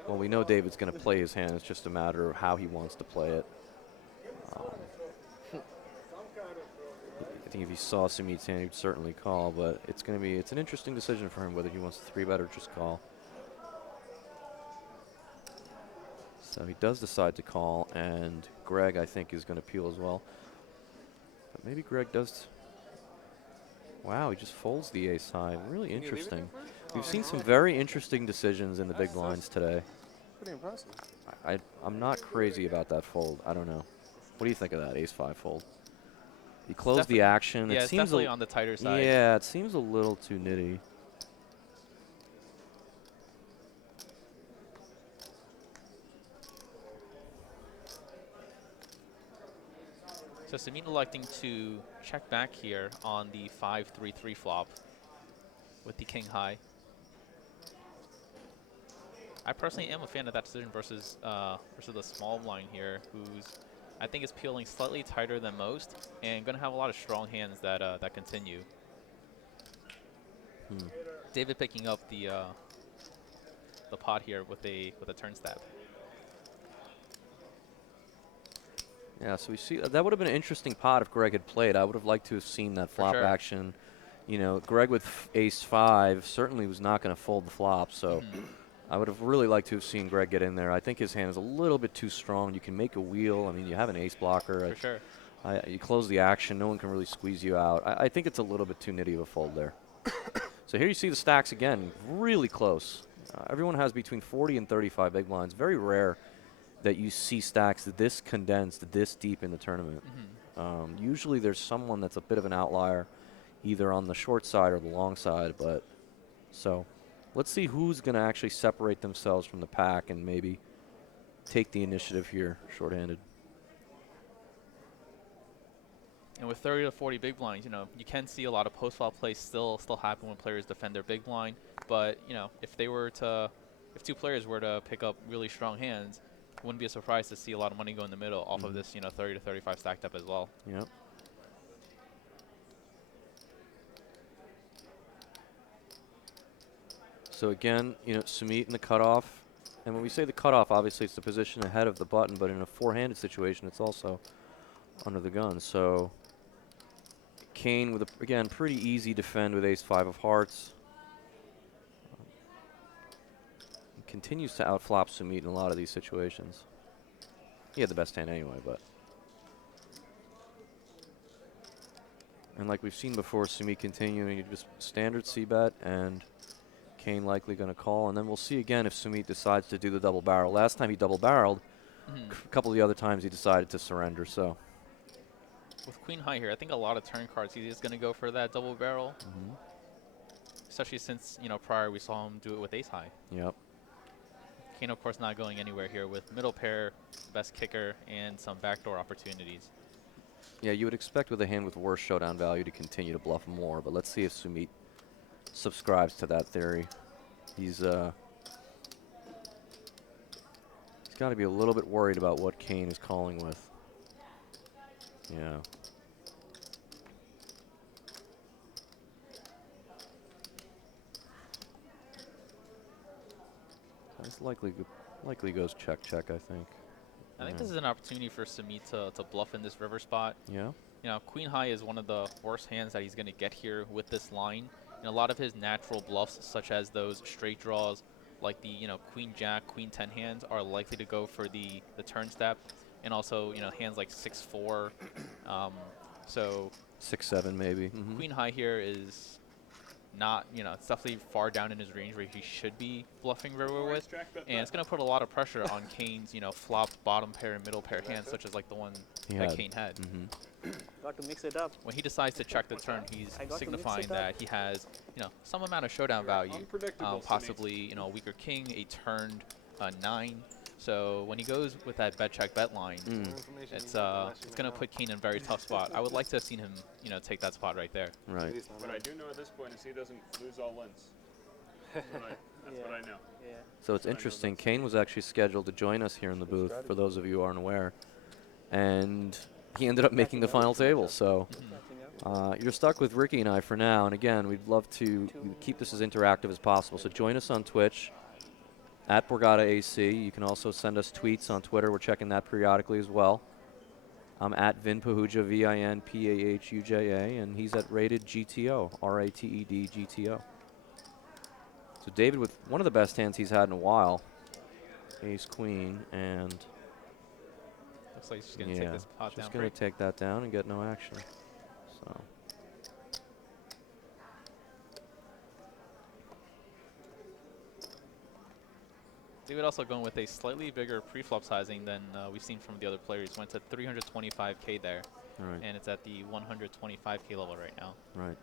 well, we know David's going to play his hand. It's just a matter of how he wants to play it. I think if he saw Sumeet's hand, he'd certainly call. But it's an interesting decision for him whether he wants to 3-bet or just call. So he does decide to call, and Greg, I think, is going to peel as well. But maybe Greg does. Wow, he just folds the ace high. Really interesting. We've seen some very interesting decisions in the big blinds today. Pretty impressive. I'm not crazy about that fold. I don't know. What do you think of that ace-5 fold? He closed the action. Yeah, it it's seems definitely on the tighter side. Yeah, it seems a little too nitty. So Sumeet electing to check back here on the 5-3-3 flop with the king high. I personally am a fan of that decision versus the small blind here, who's I think is peeling slightly tighter than most and going to have a lot of strong hands that that continue. David picking up the pot here with a turn stab. Yeah, so we see that would have been an interesting pot if Greg had played. I would have liked to have seen that flop sure. action. You know, Greg with ace-5 certainly was not going to fold the flop, so I would have really liked to have seen Greg get in there. I think his hand is a little bit too strong. You can make a wheel. I mean, you have an ace blocker. For sure. You close the action. No one can really squeeze you out. I think it's a little bit too nitty of a fold there. So here you see the stacks again, really close. Everyone has between 40 and 35 big blinds. Very rare that you see stacks this condensed, this deep in the tournament. Usually there's someone that's a bit of an outlier, either on the short side or the long side. But so let's see who's going to actually separate themselves from the pack and maybe take the initiative here, shorthanded. And with 30 to 40 big blinds, you know, you can see a lot of post-flop plays still happen when players defend their big blind. But, you know, if two players were to pick up really strong hands, it wouldn't be a surprise to see a lot of money go in the middle off of this, you know, 30 to 35 stacked up as well. Yep. So again, you know, Sumeet in the cutoff. And when we say the cutoff, obviously it's the position ahead of the button, but in a four-handed situation, it's also under the gun. So Kane with, again, pretty easy defend with ace-5 of hearts. Continues to outflop Sumeet in a lot of these situations. He had the best hand anyway, but. And like we've seen before, Sumeet continuing to just standard c-bet, and Kane likely going to call. And then we'll see again if Sumeet decides to do the double barrel. Last time he double barreled, a couple of the other times he decided to surrender, so. With queen high here, I think a lot of turn cards he's just going to go for that double barrel. Especially since, you know, prior we saw him do it with ace high. Yep. Kane, of course, not going anywhere here with middle pair, best kicker, and some backdoor opportunities. Yeah, you would expect with a hand with worse showdown value to continue to bluff more, but let's see if Sumeet subscribes to that theory. He's got to be a little bit worried about what Kane is calling with. Yeah. This likely goes check, check, I think. I think this is an opportunity for Sumeet to bluff in this river spot. Yeah. You know, queen high is one of the worst hands that he's going to get here with this line. And a lot of his natural bluffs, such as those straight draws, like the, you know, queen jack, queen 10 hands, are likely to go for the turn step. And also, you know, hands like 6-4. So 6-7 maybe. Queen high here is not, you know, it's definitely far down in his range where he should be bluffing river with. And it's going to put a lot of pressure on Kane's, you know, flop bottom pair and middle pair hands, such as like the one that Kane had. Got to mix it up. When he decides to check the turn, he's signifying that he has, you know, some amount of showdown value, possibly, you know, a weaker king, a turned 9. So when he goes with that bet check bet line, it's going to put Kane in a very tough spot. I would like to have seen him, take that spot right there. Right. What I do know at this point is he doesn't lose all ends. That's what I know. Yeah. So it's interesting. Kane was actually scheduled to join us here in the booth, for those of you who aren't aware. And he ended up making the final table. So you're stuck with Ricky and I for now. And again, we'd love to keep this as interactive as possible. So join us on Twitch at Borgata AC. You can also send us tweets on Twitter. We're checking that periodically as well. I'm at Vin Pahuja, VinPahuja, and he's at Rated GTO, RATED GTO. So David with one of the best hands he's had in a while. Ace Queen, and looks like she's going to take this pot down. She's going to take that down and get no action. So. David also going with a slightly bigger pre-flop sizing than we've seen from the other players. Went to 325K there, right. And it's at the 125K level right now. Right.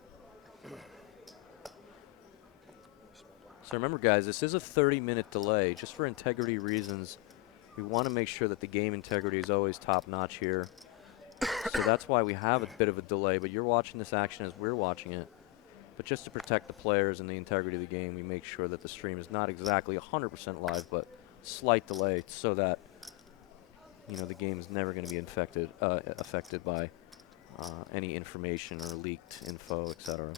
So remember, guys, this is a 30-minute delay. Just for integrity reasons, we want to make sure that the game integrity is always top-notch here. So that's why we have a bit of a delay, but you're watching this action as we're watching it. But just to protect the players and the integrity of the game, we make sure that the stream is not exactly 100% live, but slight delay so that the game is never going to be affected by any information or leaked info, etc.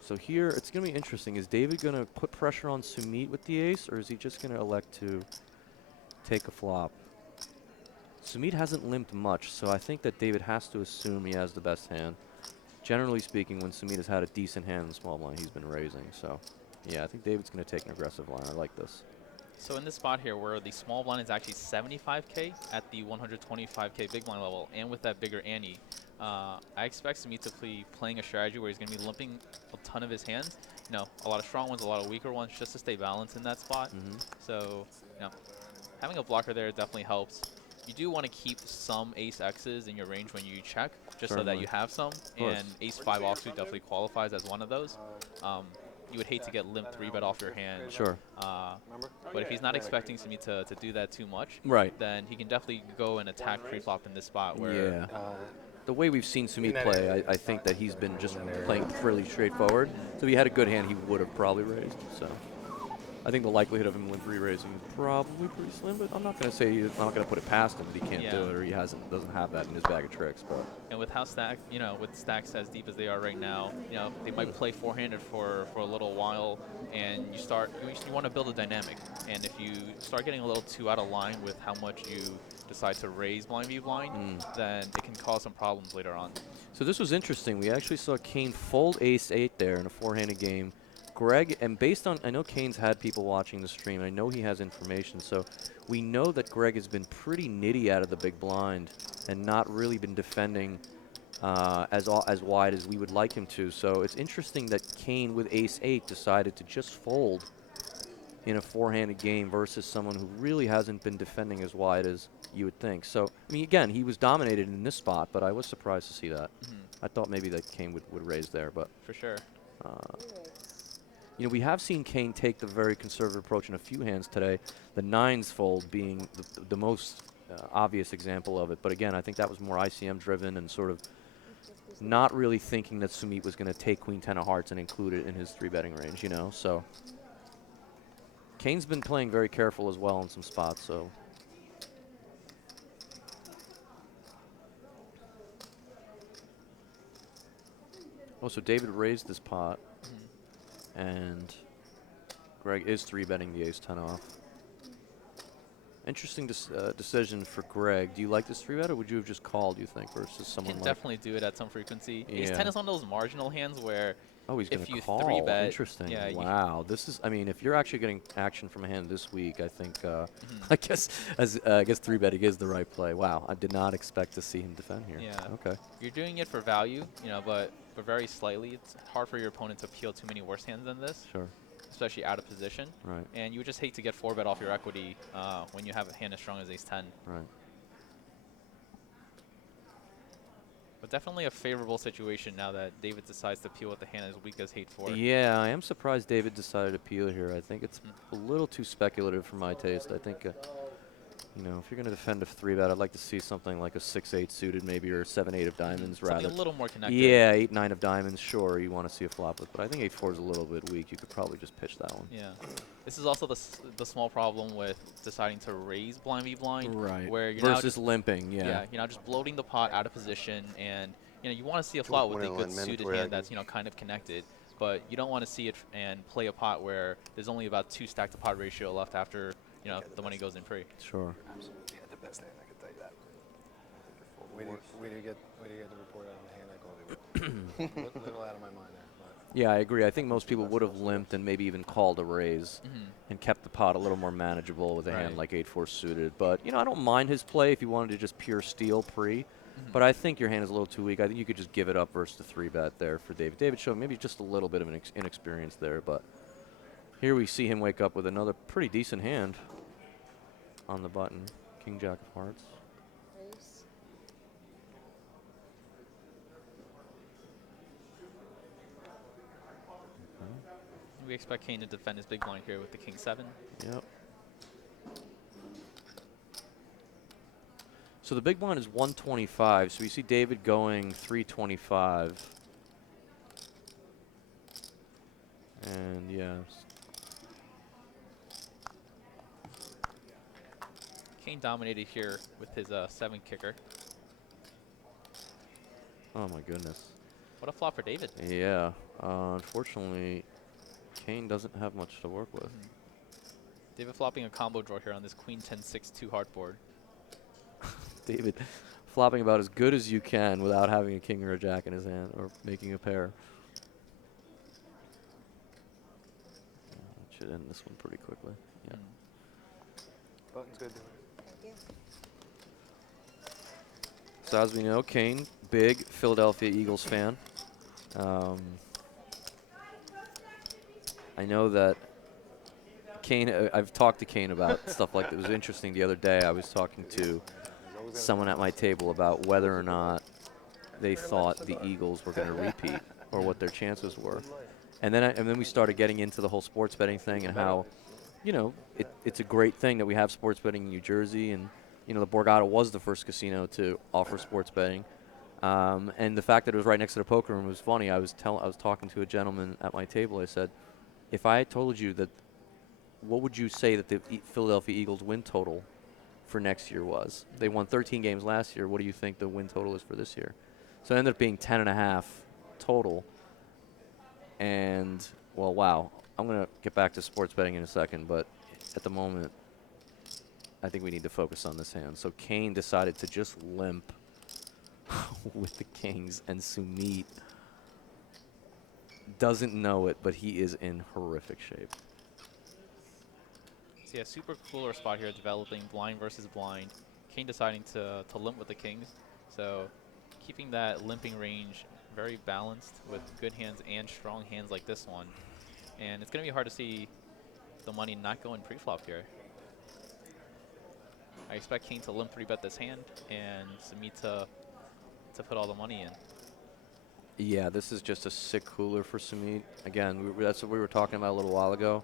So here, it's going to be interesting. Is David going to put pressure on Sumeet with the ace, or is he just going to elect to take a flop? Sumeet hasn't limped much, so I think that David has to assume he has the best hand. Generally speaking, when Sumeet has had a decent hand in the small blind, he's been raising. So, yeah, I think David's going to take an aggressive line. I like this. So in this spot here, where the small blind is actually 75K at the 125K big blind level, and with that bigger ante, I expect Sumeet to be playing a strategy where he's going to be limping a ton of his hands. A lot of strong ones, a lot of weaker ones, just to stay balanced in that spot. So, having a blocker there definitely helps. You do want to keep some ace X's in your range when you check, just so that you have some. And ace 5 offsuit definitely qualifies as one of those. You would hate to get limp 3-bet off your hand. Sure. But if he's not expecting me to do that too much, then he can definitely go and attack pre-flop in this spot where... The way we've seen Sumeet play, I think that he's been just playing fairly straightforward. So if he had a good hand, he would have probably raised. So I think the likelihood of him limp re-raising is probably pretty slim, but I'm not going to say I'm not going to put it past him that he can't do it or he doesn't have that in his bag of tricks. But and with how with stacks as deep as they are right now, they might play four-handed for a little while, and you want to build a dynamic. And if you start getting a little too out of line with how much you decide to raise blind v blind, then it can cause some problems later on. So this was interesting. We actually saw Kane fold ace-8 there in a four-handed game. Greg, and based on, I know Kane's had people watching the stream. I know he has information, so we know that Greg has been pretty nitty out of the big blind and not really been defending as wide as we would like him to. So it's interesting that Kane with ace-8 decided to just fold in a four-handed game versus someone who really hasn't been defending as wide as you would think. So, I mean, again, he was dominated in this spot, but I was surprised to see that. I thought maybe that Kane would raise there, but... For sure. We have seen Kane take the very conservative approach in a few hands today, the nines fold being the most obvious example of it. But again, I think that was more ICM driven and sort of not really thinking that Sumeet was going to take Queen 10 of hearts and include it in his 3-betting range, So Kane's been playing very careful as well in some spots, so. Oh, so David raised this pot. And Greg is 3-betting the ace-10 off. Interesting decision for Greg. Do you like this 3-bet, or would you have just called, you think, versus someone Can like... definitely do it at some frequency. Ace-10 is one of those marginal hands where he's going to call. 3-bet... Interesting. Yeah, wow. This is... I mean, if you're actually getting action from a hand this week, I think... I guess 3-betting is the right play. Wow. I did not expect to see him defend here. Yeah. Okay. You're doing it for value, but very slightly. It's hard for your opponent to peel too many worse hands than this. Sure. Especially out of position. Right. And you would just hate to get 4-bet off your equity when you have a hand as strong as ace-10. Right. definitely a favorable situation now that David decides to peel with the hand as weak as Hate 4. Yeah, I am surprised David decided to peel here. I think it's a little too speculative for my taste. I think, you know, if you're going to defend a 3-bet, I'd like to see something like a 6-8 suited maybe, or 7-8 of diamonds Something rather. a little more connected. Yeah, 8-9 of diamonds, sure, you want to see a flop with. But I think 8-4 is a little bit weak. You could probably just pitch that one. Yeah. This is also the small problem with deciding to raise blind v blind. Right. Where you're now Versus just limping, yeah. Yeah, you're now just bloating the pot out of position, and you want to see a flop with a good suited hand that's kind of connected, but you don't want to see it and play a pot where there's only about 2 stack to pot ratio left after the money goes in pre. Sure. Absolutely. Yeah, the best hand, I can tell you that. Where do you get the report out of the hand I called you? Little out of my mind there. But Yeah, I agree. I think most people would have limped and maybe even called a raise and kept the pot a little more manageable with a hand like 8-4 suited. But, I don't mind his play if you wanted to just pure steal pre. But I think your hand is a little too weak. I think you could just give it up versus the 3-bet there for David. David showed maybe just a little bit of an inexperience there. But here we see him wake up with another pretty decent hand on the button. King Jack of Hearts. Raise. We expect Kane to defend his big blind here with the King 7. Yep. So the big blind is 125. So you see David going 325. And yeah. Kane dominated here with his 7 kicker. Oh my goodness. What a flop for David. Yeah. Unfortunately, Kane doesn't have much to work with. David flopping a combo draw here on this Queen 10-6-2 hard board. David flopping about as good as you can without having a king or a jack in his hand or making a pair. Should end this one pretty quickly. Yeah. button's good. Thank you. So as we know, Kane, big Philadelphia Eagles fan. I know that Kane, I've talked to Kane about stuff like that. It was interesting the other day. I was talking to someone at my table about whether or not they thought the Eagles were going to repeat or what their chances were. And then we started getting into the whole sports betting thing and how, it's a great thing that we have sports betting in New Jersey. And, the Borgata was the first casino to offer sports betting. And the fact that it was right next to the poker room was funny. I was talking to a gentleman at my table. I said, if I told you that, what would you say that the Philadelphia Eagles win total for next year was? They won 13 games last year. What do you think the win total is for this year? So it ended up being 10.5 total. And, well, wow. I'm going to get back to sports betting in a second, but at the moment, I think we need to focus on this hand. So Kane decided to just limp with the kings, and Sumeet doesn't know it, but he is in horrific shape. So yeah, super cooler spot here, developing blind versus blind. Kane deciding to limp with the kings. So keeping that limping range very balanced with good hands and strong hands like this one. And it's going to be hard to see the money not go in pre-flop here. I expect Kane to limp 3-bet this hand and Sumeet to put all the money in. Yeah, this is just a sick cooler for Sumeet. Again, that's what we were talking about a little while ago.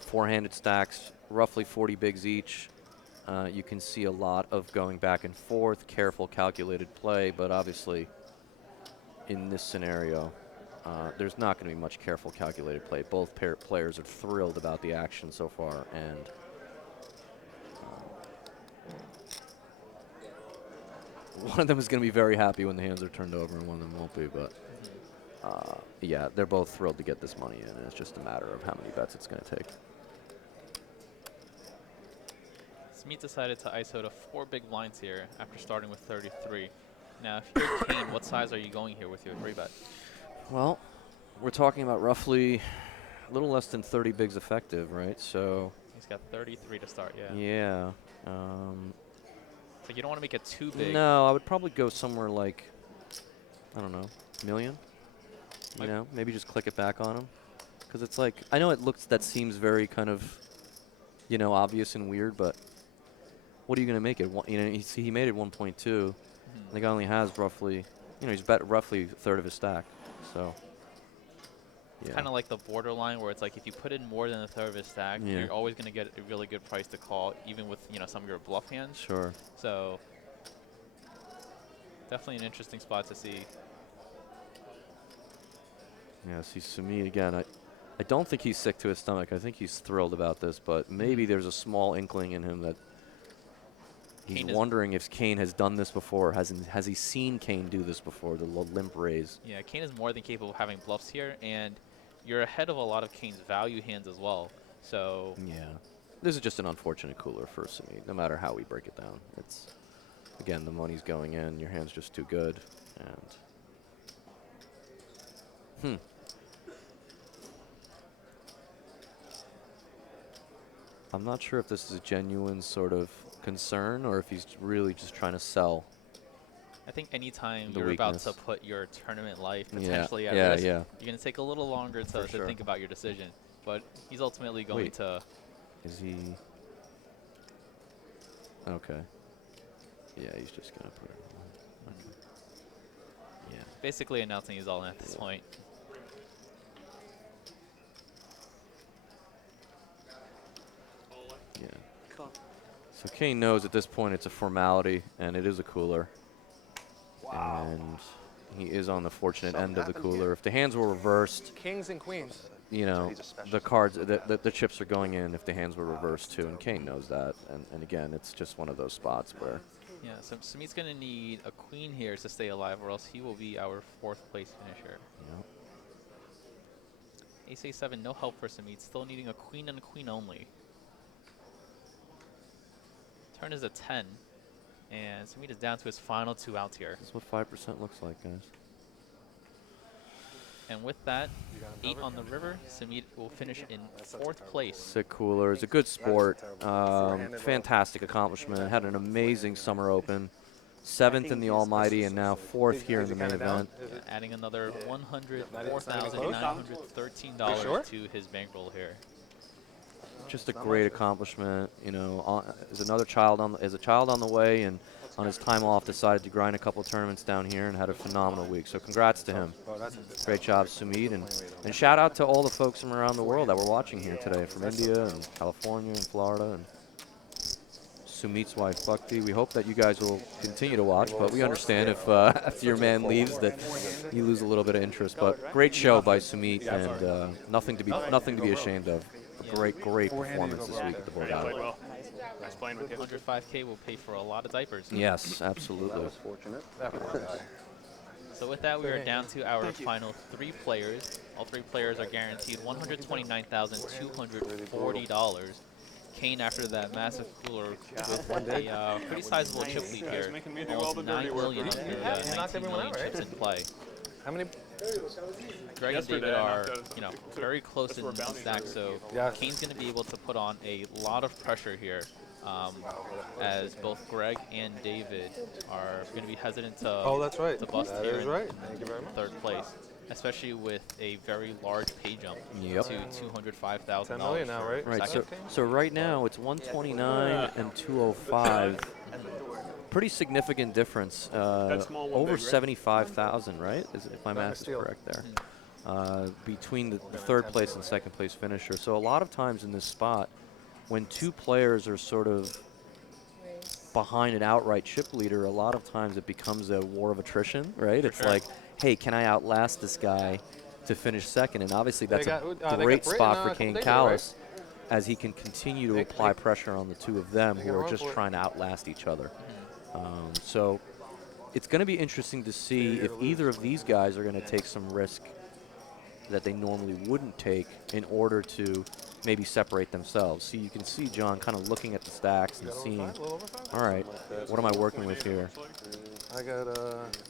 Four-handed stacks, roughly 40 bigs each. You can see a lot of going back and forth, careful, calculated play, but obviously in this scenario, there's not going to be much careful, calculated play. Both players are thrilled about the action so far, and one of them is going to be very happy when the hands are turned over, and one of them won't be, but yeah, they're both thrilled to get this money in, and it's just a matter of how many bets it's going to take. Sumeet decided to ISO to 4 big blinds here after starting with 33. Now, if you're Kane, what size are you going here with your 3-bet? Well, we're talking about roughly a little less than 30 bigs effective, right? So He's got 33 to start, yeah. yeah. So you don't want to make it too big. No, I would probably go somewhere like, I don't know, million. Maybe just click it back on him. Because it's like, I know that seems very kind of, obvious and weird, but what are you going to make it? He made it 1.2. I think I only has roughly You know, he's bet roughly a third of his stack. So. It's Yeah. kind of like the borderline where it's like if you put in more than a third of his stack, Yeah. you're always going to get a really good price to call, even with some of your bluff hands. Sure. So definitely an interesting spot to see. Yeah, see Sumeet again. I don't think he's sick to his stomach. I think he's thrilled about this, but maybe there's a small inkling in him that he's wondering if Kane has done this before. Has he seen Kane do this before, the limp raise? Yeah, Kane is more than capable of having bluffs here, and you're ahead of a lot of Kane's value hands as well. So yeah, this is just an unfortunate cooler for Sumeet, no matter how we break it down. It's, again, the money's going in, your hand's just too good, and I'm not sure if this is a genuine sort of concern or if he's really just trying to sell. I think anytime the you're weakness. about to put your tournament life Yeah, potentially at yeah, risk, yeah. you're going to take a little longer to sure. think about your decision. But he's ultimately going Wait. to... Is he? Okay. Yeah, he's just going to put it on. Okay. Yeah. basically announcing he's all in at this point. Yeah. So Kane knows at this point it's a formality, and it is a cooler. Wow. And he is on the fortunate Something end of the happened cooler. here. If the hands were reversed, Kings and queens. you know, He's a specialist. the cards, the chips are going in if the hands were reversed too, and Kane knows that. And again, it's just one of those spots where. Yeah, so Sumeet's going to need a queen here to stay alive, or else he will be our 4th place finisher. Yep. Ace A7, no help for Sumeet. Still needing a queen and a queen only. Turn is a 10. And Sumeet is down to his final 2 outs here. This is what 5% looks like, guys. And with that, 8 on the river, Sumeet will finish in 4th place. Sick cooler. It's a good sport. Fantastic accomplishment. Had an amazing summer open. 7th in the Almighty, and now 4th here in the main event. Adding another $104,913 to his bankroll here. Just a great accomplishment. You know, is a child on the way, and on his time off decided to grind a couple tournaments down here and had a phenomenal week. So congrats to him. Great job, Sumeet, and shout out to all the folks from around the world that were watching here today, from India and California and Florida, and Sumeet's wife Bhakti. We hope that you guys will continue to watch, but we understand if after your man leaves that you lose a little bit of interest. But great show by Sumeet, and nothing to be ashamed of. A great performance this week at the Borgata. Nice playing with you. 105K will pay for a lot of diapers. Yes, absolutely. That was fortunate. So with that, we are down to our final 3 players. All 3 players are guaranteed $129,240. Kane, after that massive cooler with a pretty sizable chip lead here, almost 9 million of the 19 million chips in play. How many? Greg and David are, very close in the stack, so Yes. Kane's going to be able to put on a lot of pressure here, as both Greg and David are going to be hesitant to, That's right. to bust That here is in, right. in Thank you very much. 3rd place, especially with a very large pay jump Yep. to $205,000. 10 million now, right? Right. Second. So right now it's 129 and 205. Pretty significant difference. small one Over big, right? 75,000, right? If my math is steal. correct there. Between the 3rd place and 2nd place finisher. So a lot of times in this spot, when 2 players are sort of behind an outright chip leader, a lot of times it becomes a war of attrition, right? It's like, hey, can I outlast this guy to finish 2nd? And obviously that's a great spot for Kane Callis, as he can continue to apply pressure on the 2 of them who are just trying to outlast each other. So it's going to be interesting to see if either of these guys are going to take some risk that they normally wouldn't take in order to maybe separate themselves. So you can see John kind of looking at the stacks and seeing, all right, what am I working with here? I got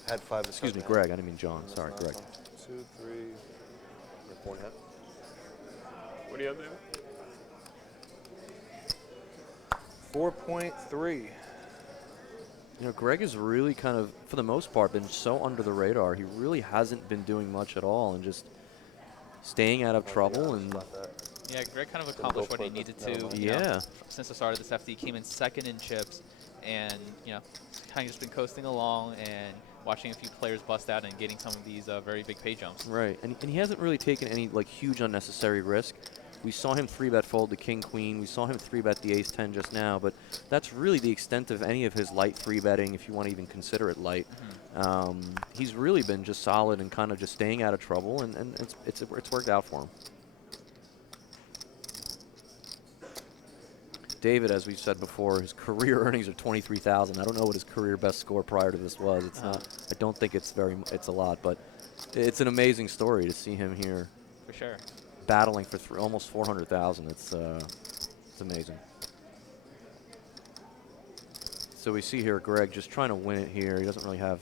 Had 5. Excuse me, Greg. I didn't mean John. Sorry, Greg. 2, 3. You're 4.5. What do you have, David? 4.3. You know, Greg has really kind of, for the most part, been so under the radar. He really hasn't been doing much at all and just staying out of trouble. And Yeah, Greg kind of accomplished what he needed to. Yeah. Since the start of this FD, came in 2nd in chips, and kind of just been coasting along and watching a few players bust out and getting some of these very big pay jumps. Right, and he hasn't really taken any like huge unnecessary risk. We saw him 3-bet fold the king queen. We saw him 3-bet the ace 10 just now, but that's really the extent of any of his light 3-betting, if you want to even consider it light. He's really been just solid and kind of just staying out of trouble, and it's worked out for him. David, as we said before, his career earnings are 23,000. I don't know what his career best score prior to this was. It's not. I don't think it's it's a lot, but it's an amazing story to see him here. For sure. Battling for almost 400,000. It's amazing. So we see here Greg just trying to win it here. He doesn't really have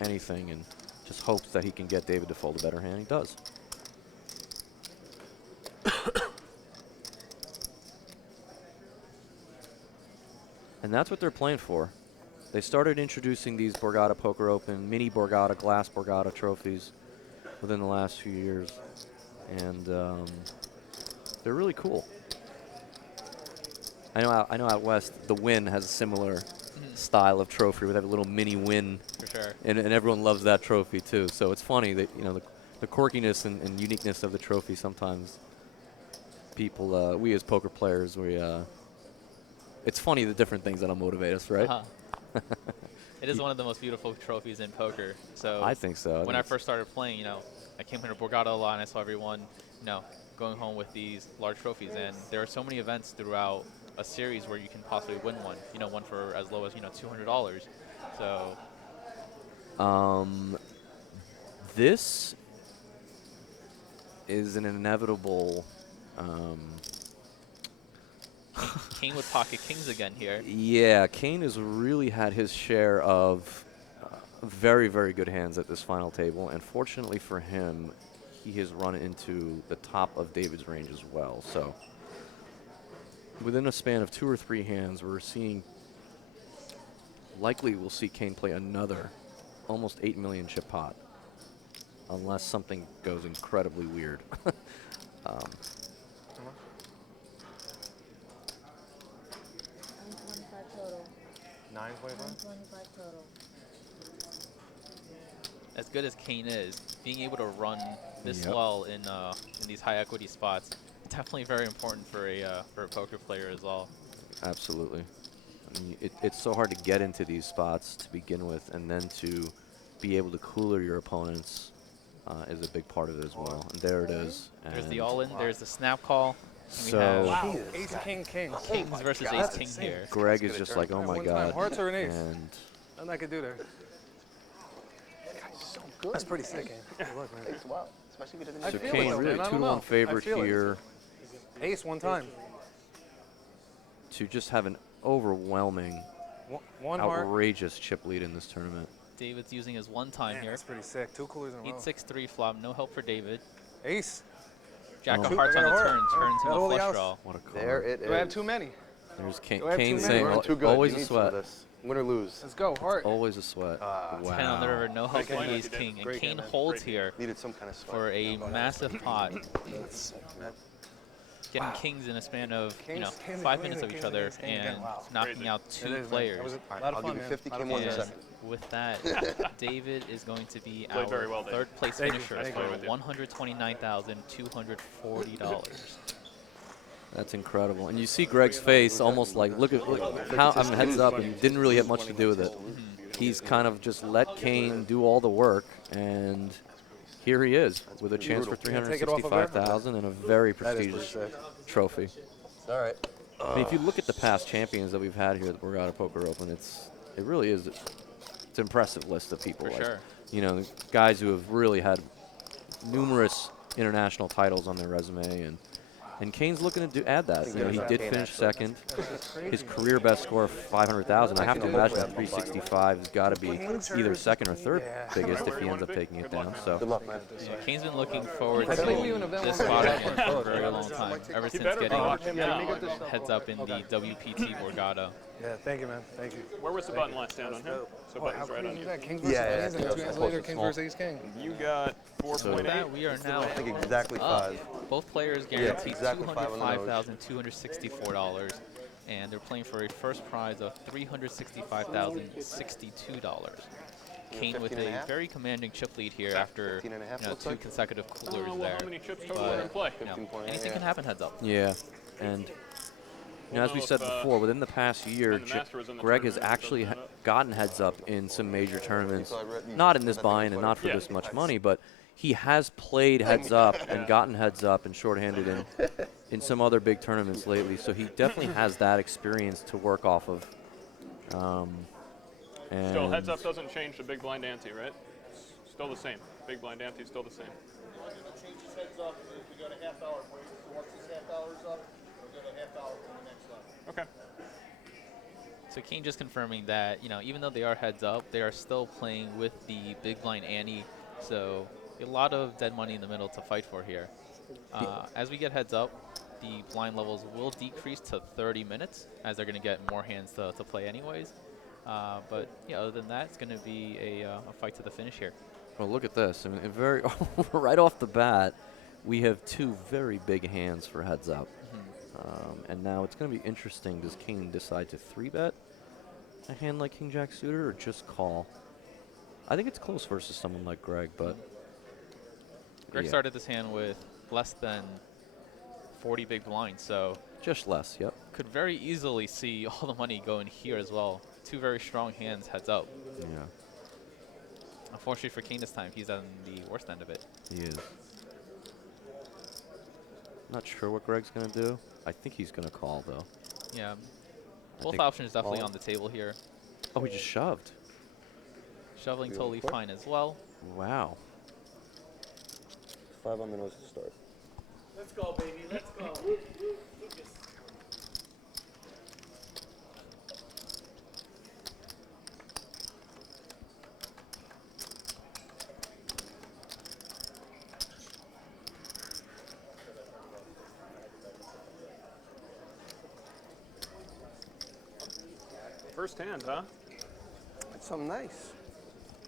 anything and just hopes that he can get David to fold a better hand. He does. And that's what they're playing for. They started introducing these Borgata Poker Open, mini Borgata, glass Borgata trophies within the last few years. And they're really cool. I know out west, the Win has a similar style of trophy with a little mini Win. For sure. And everyone loves that trophy too. So it's funny that, the quirkiness and uniqueness of the trophy sometimes people, we as poker players, it's funny the different things that'll motivate us, right? It is one of the most beautiful trophies in poker. So I think so. When I first started playing, I came here to Borgata a lot, and I saw everyone, going home with these large trophies. And there are so many events throughout a series where you can possibly win one. One for as low as $200. So. This is an inevitable. Kane with pocket kings again here. Yeah, Kane has really had his share of very, very good hands at this final table, and fortunately for him, he has run into the top of David's range as well. So within a span of 2 or 3 hands, we're seeing, likely we'll see Kane play another almost 8 million chip pot, unless something goes incredibly weird. 925 total. As good as Kane is, being able to run this well in these high equity spots, definitely very important for a poker player as well. Absolutely. I mean, it's so hard to get into these spots to begin with, and then to be able to cooler your opponents is a big part of it as well. And there it is. There's the all-in. There's the snap call. So wow, ace king king. Kings versus ace king here. Greg is just like, oh my god. Hearts or an ace? And nothing I could do there. So good. That's pretty sick. Look, man. Takes a while, especially if it so doesn't. Kane really 2-1 favorite here. Ace one time. To just have an overwhelming, one outrageous chip lead in this tournament. David's using his one time here. That's pretty sick. 2 coolers in a row. 8-6-3 flop. No help for David. Ace. Jack of hearts on the turn turns him a flush draw. What a call. There it is. Do I have too many? There's Kane Kane saying, always a sweat. Win or lose. Let's go, heart. Always a sweat. Wow. 10 on the river, no help from ace king. And Kane holds here Needed some kind of sweat. for a massive pot. Getting kings in a span of 5 minutes of each other and knocking out 2 players. I'll give you 50K more in a second. With that, David is going to be our third place finisher for $129,240. That's incredible. And you see Greg's face almost like, look how, I mean, heads up, and he didn't really have much to do with it. He's kind of just let Kane do all the work, and here he is with a chance for $365,000 and a very prestigious trophy. All right. I mean, if you look at the past champions that we've had here at the Borgata Poker Open, it really is, it's an impressive list of people. For sure. Guys who have really had numerous international titles on their resume, and Kane's looking to add that. He did finish second. His career best score of 500,000. I have to imagine that 365 has got to be either second or third biggest if he ends up taking it down. So good luck, man. Yeah, Kane's been looking forward to this spot again for a very long time, ever since getting heads up in the WPT Borgata. Yeah, thank you, man. Thank you. Where was the button last down on him? So button's right on you. King versus ace, and 2 hands later, king versus ace king. You got 4.8. We are now I think exactly 5. Both players guaranteed exactly 5 on the nose. $205,264, and they're playing for a first prize of $365,062. Kane with 15 and a a half? very commanding chip lead here after 15 and a half, you know, looks 2 like. consecutive coolers well, there. how many chips total are in play? You know, 15.8, anything yeah. can happen heads up. Yeah, and you know, as we said before, within the past year, and the Master was in the Greg has tournament, it actually doesn't add up. gotten heads up in some major tournaments. So I read- Not in this I think buy-in it's and what not for Yeah. this much money, but he has played heads up and gotten heads up and shorthanded in some other big tournaments lately. So he definitely has that experience to work off of. And Still, heads up doesn't change the big blind ante, right? Still the same. Big blind ante is still the same. Changes heads up if we go to half hour break. So once this half hour is up, we'll go to half hour for the next level. Okay. So Kane just confirming that, you know, even though they are heads up, they are still playing with the big blind ante. So a lot of dead money in the middle to fight for here. As we get heads up, the blind levels will decrease to 30 minutes as they're going to get more hands to play anyways. But yeah, other than that, it's going to be a fight to the finish here. well, look at this. I mean, right off the bat, we have 2 very big hands for heads up. And now it's going to be interesting. Does Kane decide to 3-bet a hand like King Jack suited or just call? I think it's close versus someone like Greg, but Greg yeah. started this hand with less than 40 big blinds, so Just less, yep. could very easily see all the money go in here as well. 2 very strong hands heads up. Yeah, Unfortunately for Kane this time, he's on the worst end of it. he is. Not sure what Greg's going to do. I think he's going to call, though. Yeah, I both think options definitely call. on the table here. Oh, he just shoved. Shoveling totally fine as well. Wow. 5 on minutes to start. Let's go, baby. Let's go. Lucas. First hand, huh? That's something nice.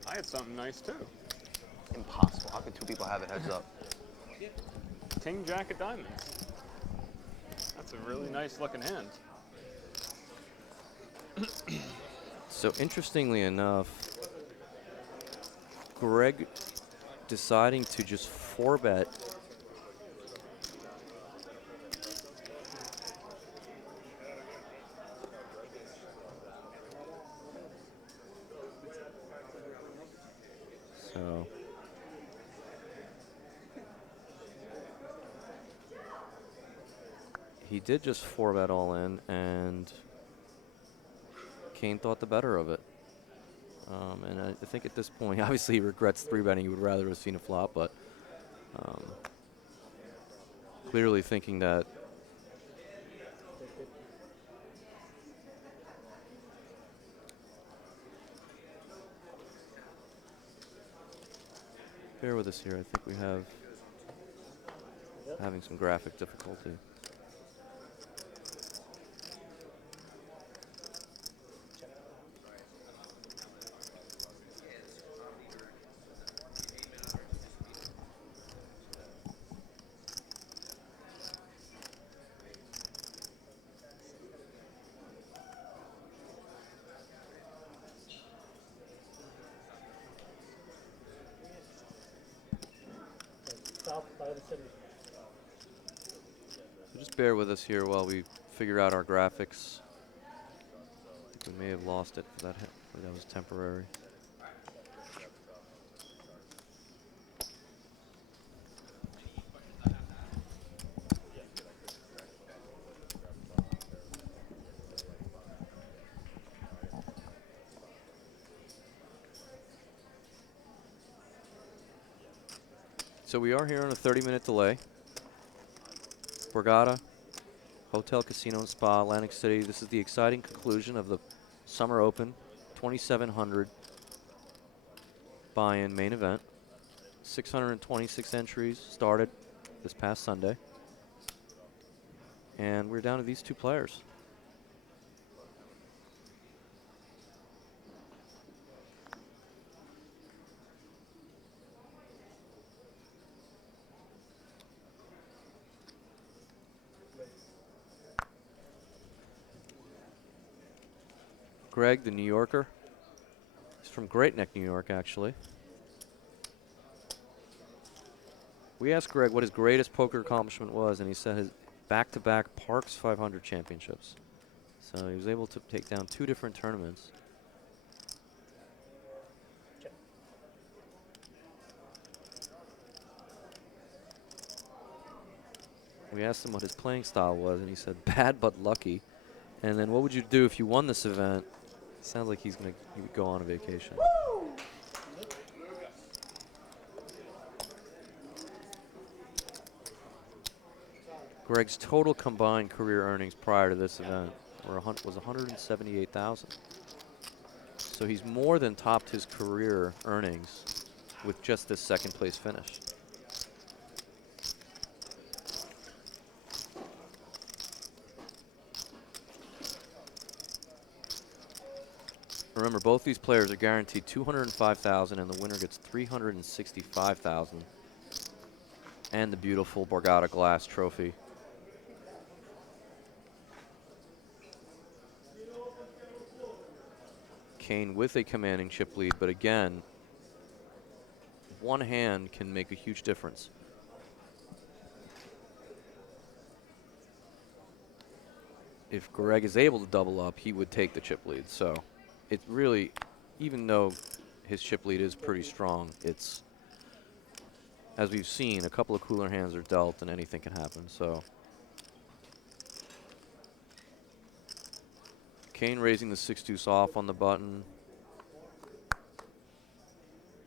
I had something nice too. Impossible. How could 2 people have it heads up? King Jack of diamonds. That's a really nice looking hand. So interestingly enough, Greg deciding to just 4-bet. So he did just 4-bet all in, and Kane thought the better of it. And I think at this point, obviously he regrets 3-betting. He would rather have seen a flop, but clearly thinking that bear with us here. I think we have having some graphic difficulty. South by the city. So just bear with us here while we figure out our graphics. I think we may have lost it for that. That was temporary. So we are here on a 30-minute delay. Borgata, Hotel, Casino, and Spa, Atlantic City. This is the exciting conclusion of the Summer Open 2700 buy-in main event. 626 entries started this past Sunday. And we're down to these 2 players. Greg, the New Yorker, is from Great Neck, New York, actually. We asked Greg what his greatest poker accomplishment was, and he said his back-to-back Parks 500 championships. So he was able to take down 2 different tournaments. We asked him what his playing style was, and he said bad but lucky. And then what would you do if you won this event? Sounds like he would go on a vacation. Greg's total combined career earnings prior to this event was 178,000. So he's more than topped his career earnings with just this second place finish. Remember, both these players are guaranteed 205,000, and the winner gets 365,000, and the beautiful Borgata glass trophy. Kane with a commanding chip lead, but again, one hand can make a huge difference. If Greg is able to double up, he would take the chip lead. So it really, even though his chip lead is pretty strong, it's, as we've seen, a couple of cooler hands are dealt and anything can happen. So Kane raising the 6-deuce off on the button.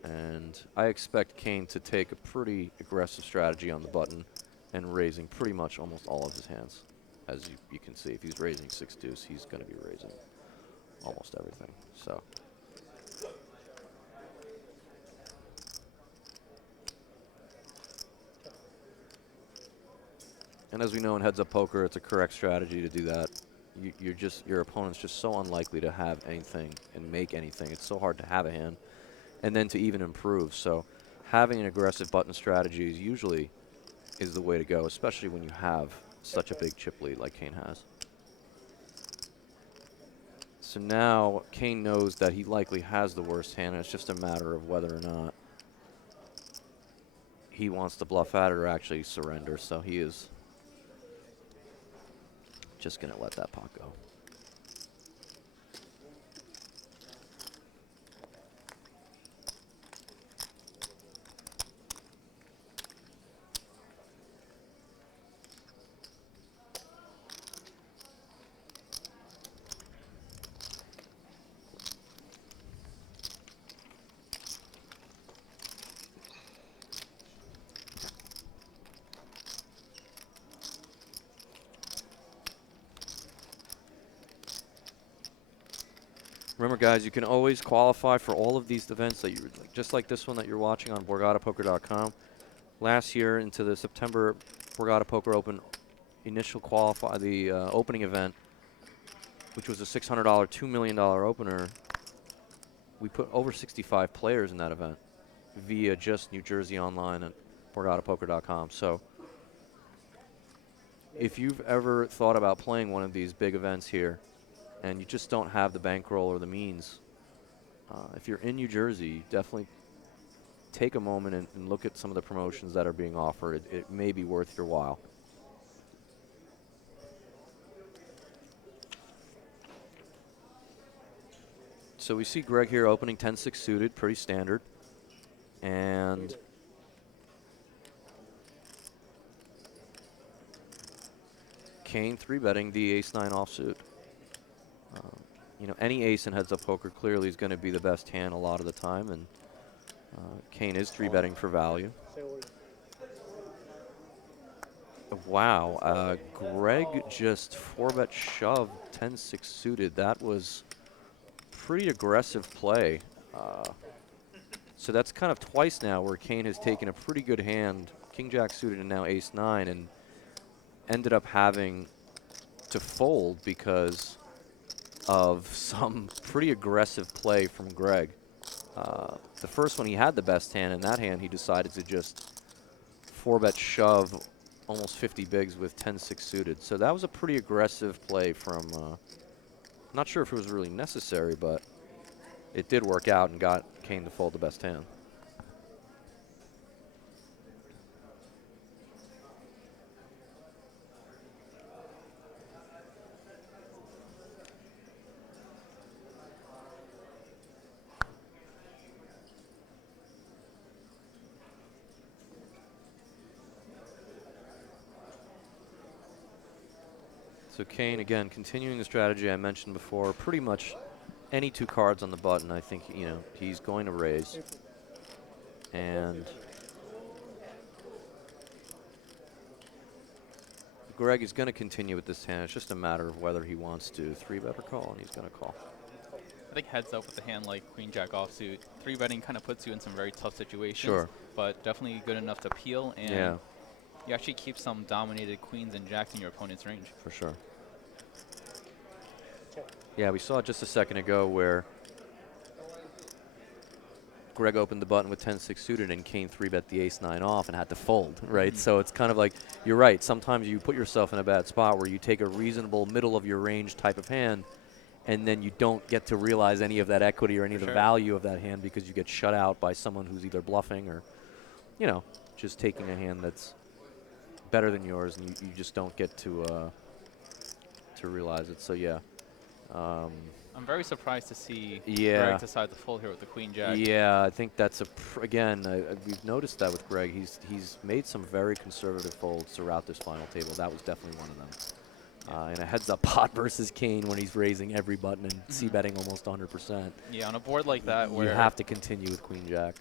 And I expect Kane to take a pretty aggressive strategy on the button and raising pretty much almost all of his hands. As you can see, if he's raising 6-deuce, he's going to be raising almost everything. So and as we know in heads-up poker, it's a correct strategy to do that. Your opponent's just so unlikely to have anything and make anything. It's so hard to have a hand and then to even improve. So having an aggressive button strategy usually is the way to go, especially when you have such a big chip lead like Kane has. So now Kane knows that he likely has the worst hand, and it's just a matter of whether or not he wants to bluff at it or actually surrender. So he is just going to let that pot go. Remember, guys, you can always qualify for all of these events that you just like this one that you're watching on BorgataPoker.com. Last year, into the September Borgata Poker Open initial the opening event, which was a $600, $2 million opener, we put over 65 players in that event via just New Jersey Online at BorgataPoker.com. So if you've ever thought about playing one of these big events here, and you just don't have the bankroll or the means, if you're in New Jersey, definitely take a moment and look at some of the promotions that are being offered. It may be worth your while. So we see Greg here opening 10-6 suited, pretty standard. And Kane 3-betting the ace-9 offsuit. You know, any ace in heads-up poker clearly is going to be the best hand a lot of the time, and Kane is 3-betting for value. Wow, Greg just 4-bet shoved 10-6 suited. That was pretty aggressive play. So that's kind of twice now where Kane has taken a pretty good hand, King-Jack suited and now ace-9, and ended up having to fold because of some pretty aggressive play from Greg. The first one, he had the best hand. In that hand, he decided to just 4-bet shove almost 50 bigs with 10-6 suited. So that was a pretty aggressive play from, not sure if it was really necessary, but it did work out and got Kane to fold the best hand. So Kane, again, continuing the strategy I mentioned before, pretty much any 2 cards on the button, I think, you know, he's going to raise. And Greg is going to continue with this hand. It's just a matter of whether he wants to 3-bet or call, and he's going to call. I think heads up with a hand like Queen Jack offsuit, 3-betting kind of puts you in some very tough situations. Sure. But definitely good enough to peel, and Yeah. you actually keep some dominated queens and jacks in your opponent's range. For sure. Yeah, we saw it just a second ago where Greg opened the button with 10-6 suited and Kane 3-bet the ace-9 off and had to fold, right? So it's kind of like, you're right, sometimes you put yourself in a bad spot where you take a reasonable middle of your range type of hand and then you don't get to realize any of that equity or any of the value of that hand because you get shut out by someone who's either bluffing or, you know, just taking a hand that's better than yours, and you just don't get to realize it. So yeah. I'm very surprised to see Yeah. Greg decide to fold here with the Queen Jack. Yeah, I think that's again, we've noticed that with Greg. He's made some very conservative folds throughout this final table. That was definitely one of them. In a heads-up pot versus Kane when he's raising every button and c-betting almost 100%. Yeah, on a board like that where you have to continue with Queen Jack.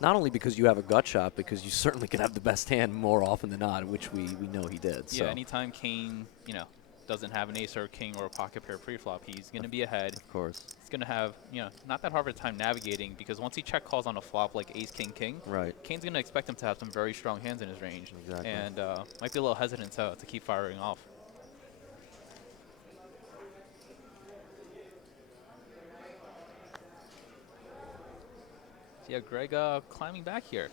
Not only because you have a gut shot, because you certainly can have the best hand more often than not, which we know he did. Yeah, anytime Kane, you know, doesn't have an ace or a king or a pocket pair pre-flop, he's going to be ahead. Of course. He's going to have, you know, not that hard of a time navigating, because once he check calls on a flop like ace, king, king, right, Kane's going to expect him to have some very strong hands in his range. Exactly. And might be a little hesitant to keep firing off. So yeah, Greg climbing back here.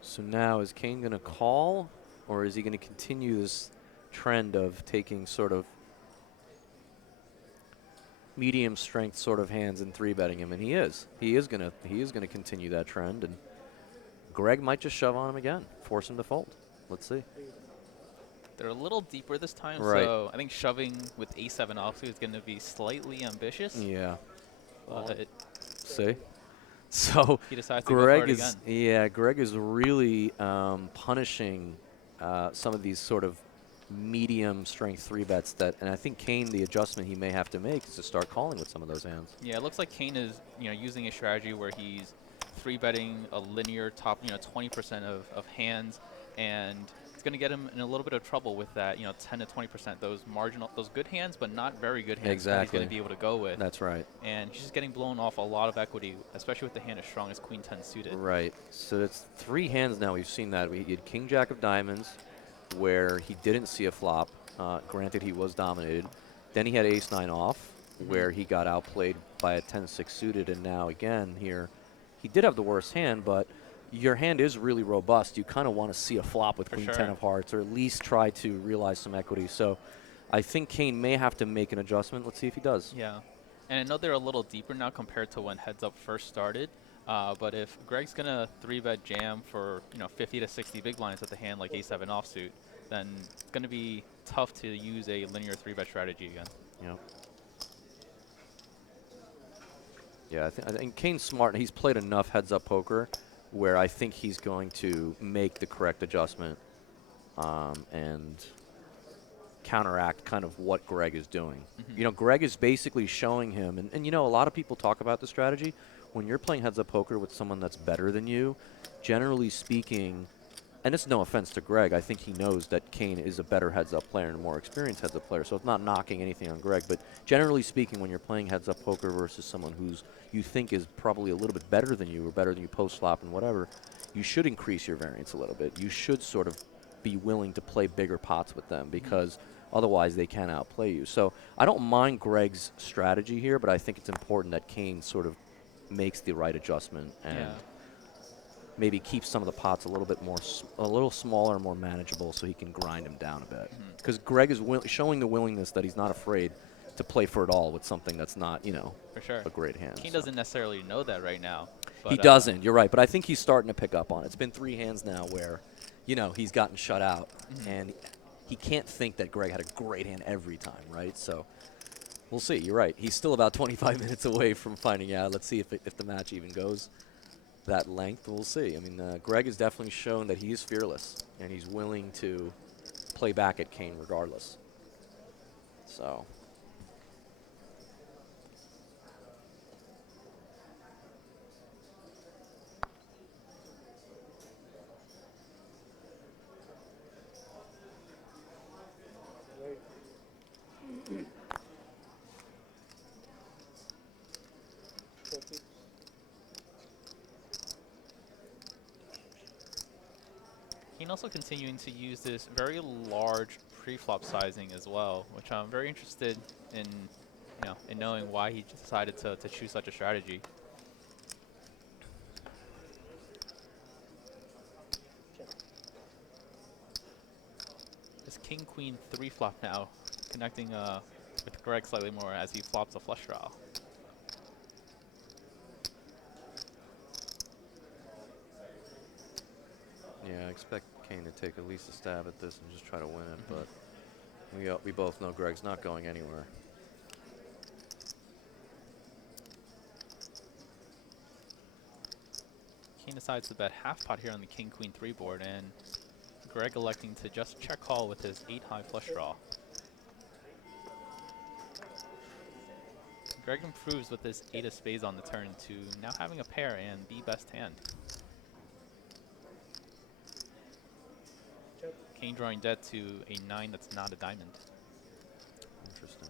So now, is Kane going to call, or is he going to continue this trend of taking sort of medium strength sort of hands and 3-betting him? And he is. He is going to continue that trend, and Greg might just shove on him again, force him to fold. Let's see. They're a little deeper this time, Right. so I think shoving with a7 offsuit is going to be slightly ambitious. Yeah. But See? So he decides to go for Greg it is again. Greg is really punishing some of these sort of medium strength 3-bets and I think Kane, the adjustment he may have to make is to start calling with some of those hands. Yeah, it looks like Kane is, you know, using a strategy where he's 3-betting a linear top, you know, 20% of hands, and it's going to get him in a little bit of trouble with that, you know, 10 to 20%, those marginal, those good hands, but not very good hands that he's going to be able to go with. That's right. And he's just getting blown off a lot of equity, especially with the hand as strong as Queen 10 suited. Right. So it's 3 hands now. We've seen that. We had King Jack of Diamonds, where he didn't see a flop. Granted, he was dominated. Then he had ace-9 off, where he got outplayed by a 10-6 suited, and now again here, he did have the worst hand, but your hand is really robust. You kind of want to see a flop with Queen 10 of hearts, or at least try to realize some equity. So I think Kane may have to make an adjustment. Let's see if he does. Yeah. And I know they're a little deeper now compared to when heads up first started. But if Greg's going to 3-bet jam for, you know, 50 to 60 big blinds with a hand like a7 offsuit, then it's going to be tough to use a linear 3-bet strategy again. Yeah. Yeah, I think Kane's smart. He's played enough heads-up poker where I think he's going to make the correct adjustment and counteract kind of what Greg is doing. You know, Greg is basically showing him, and you know, a lot of people talk about the strategy. When you're playing heads-up poker with someone that's better than you, generally speaking, and it's no offense to Greg, I think he knows that Kane is a better heads-up player and a more experienced heads-up player, so it's not knocking anything on Greg, but generally speaking, when you're playing heads-up poker versus someone who's you think is probably a little bit better than you or better than you post-flop and whatever, you should increase your variance a little bit. You should sort of be willing to play bigger pots with them because otherwise they can outplay you. So I don't mind Greg's strategy here, but I think it's important that Kane sort of makes the right adjustment and maybe keep some of the pots a little bit more, a little smaller, more manageable, so he can grind them down a bit. Because Greg is showing the willingness that he's not afraid to play for it all with something that's not, you know, For sure. a great hand. Kane so. doesn't necessarily know that right now. But, He doesn't. You're right, but I think he's starting to pick up on it. It's been 3 hands now where, you know, he's gotten shut out, and he can't think that Greg had a great hand every time, right? So we'll see. You're right. He's still about 25 minutes away from finding out. Let's see if the match even goes that length. We'll see. I mean, Greg has definitely shown that he is fearless, and he's willing to play back at Kane regardless. So. Kane also continuing to use this very large pre-flop sizing as well, which I'm very interested in, in knowing why he decided to choose such a strategy. This King Queen 3-flop now, connecting with Greg slightly more as he flops a flush draw. Yeah, I expect Kane to take at least a stab at this and just try to win it, but we both know Greg's not going anywhere. Kane decides to bet half pot here on the King Queen 3 board, and Greg electing to just check call with his 8-high flush draw. Greg improves with this 8 of spades on the turn to now having a pair and the best hand. Kane drawing dead to a 9 that's not a diamond. Interesting.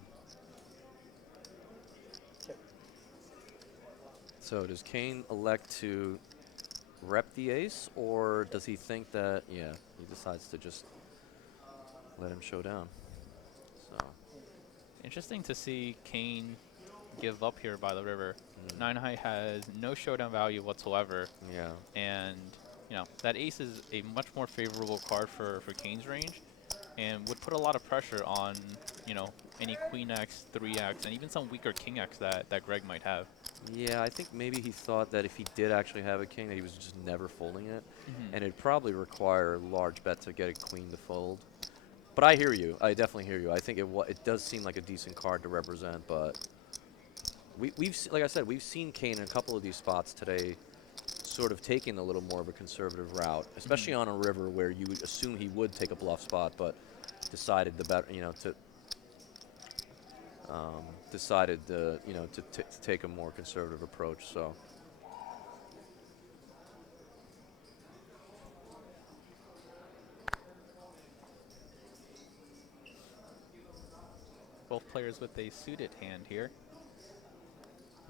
So does Kane elect to rep the ace, or does he think that, yeah, he decides to just let him show down? So. Interesting to see Kane give up here by the river. 9-high has no showdown value whatsoever. Yeah. And, that ace is a much more favorable card for Kane's range and would put a lot of pressure on, any Queen X, 3X, and even some weaker King X that Greg might have. Yeah, I think maybe he thought that if he did actually have a king, that he was just never folding it. And it'd probably require a large bet to get a queen to fold. But I hear you. I definitely hear you. I think it does seem like a decent card to represent, but like I said, we've seen Kane in a couple of these spots today sort of taking a little more of a conservative route, especially on a river where you would assume he would take a bluff spot, but decided to take a more conservative approach. So. Both players with a suited hand here.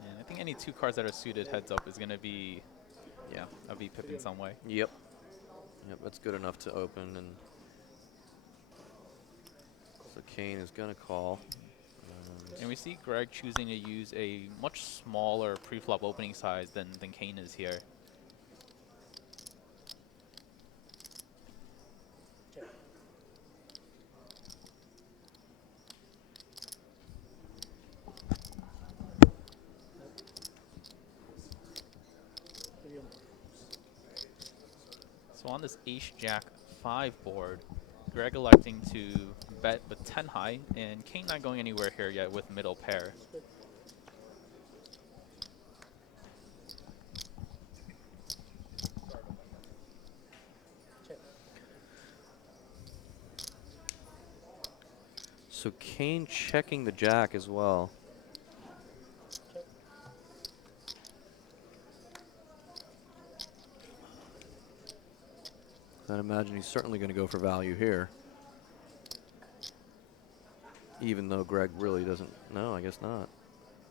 And I think any 2 cards that are suited heads up is going to be, a V-pip in some way. Yep. Yep, that's good enough to open. And so Kane is going to call. And we see Greg choosing to use a much smaller pre-flop opening size than Kane is here. So on this Ace-Jack 5 board, Greg electing to bet with 10 high, and Kane not going anywhere here yet with middle pair. So Kane checking the jack as well. I'd imagine he's certainly going to go for value here. Even though Greg really doesn't. No, I guess not.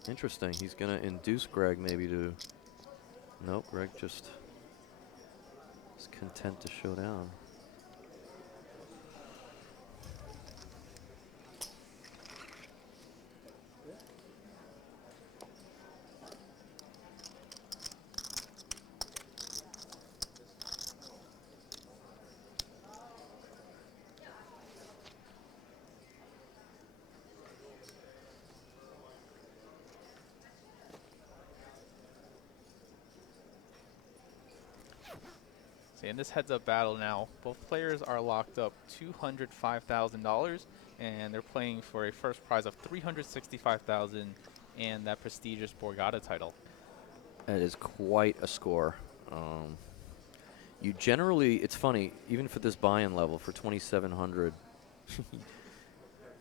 Interesting. He's going to induce Greg maybe to. Nope, Greg just is content to show down. So in this heads-up battle now, both players are locked up $205,000, and they're playing for a first prize of $365,000 and that prestigious Borgata title. That is quite a score. You generally, it's funny, even for this buy-in level for 2,700,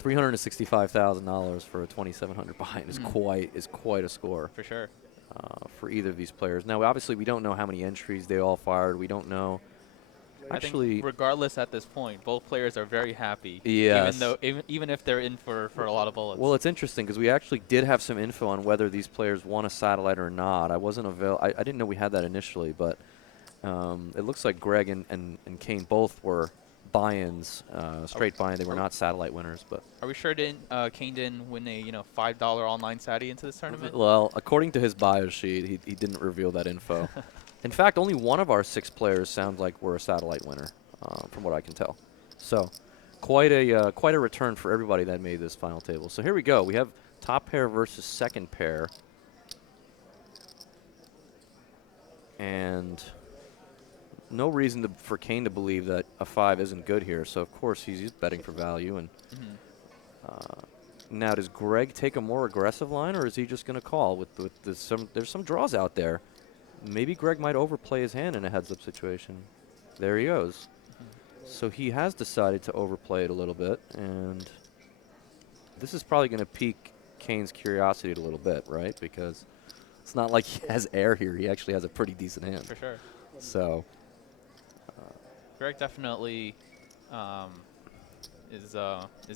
$365,000 for a 2,700 buy-in is quite a score. For sure. For either of these players. Now, obviously, we don't know how many entries they all fired. We don't know. Actually, I think regardless at this point, both players are very happy. Yes. Even if they're in for a lot of bullets. Well, it's interesting because we actually did have some info on whether these players won a satellite or not. I wasn't I didn't know we had that initially, but it looks like Greg and Kane both were buy-ins, straight buy-in. They were not satellite winners, but. Are we sure Kane didn't win a $5 online Satty into this tournament? Well, according to his bio sheet, he didn't reveal that info. In fact, only one of our 6 players sounds like we're a satellite winner, from what I can tell. So, quite a return for everybody that made this final table. So here we go. We have top pair versus second pair, and no reason for Kane to believe that a 5 isn't good here. So of course he's betting for value. And now, does Greg take a more aggressive line, or is he just going to call? There's some draws out there. Maybe Greg might overplay his hand in a heads-up situation. There he goes. So he has decided to overplay it a little bit, and this is probably going to pique Kane's curiosity a little bit, right? Because it's not like he has air here. He actually has a pretty decent hand. For sure. So Greg definitely is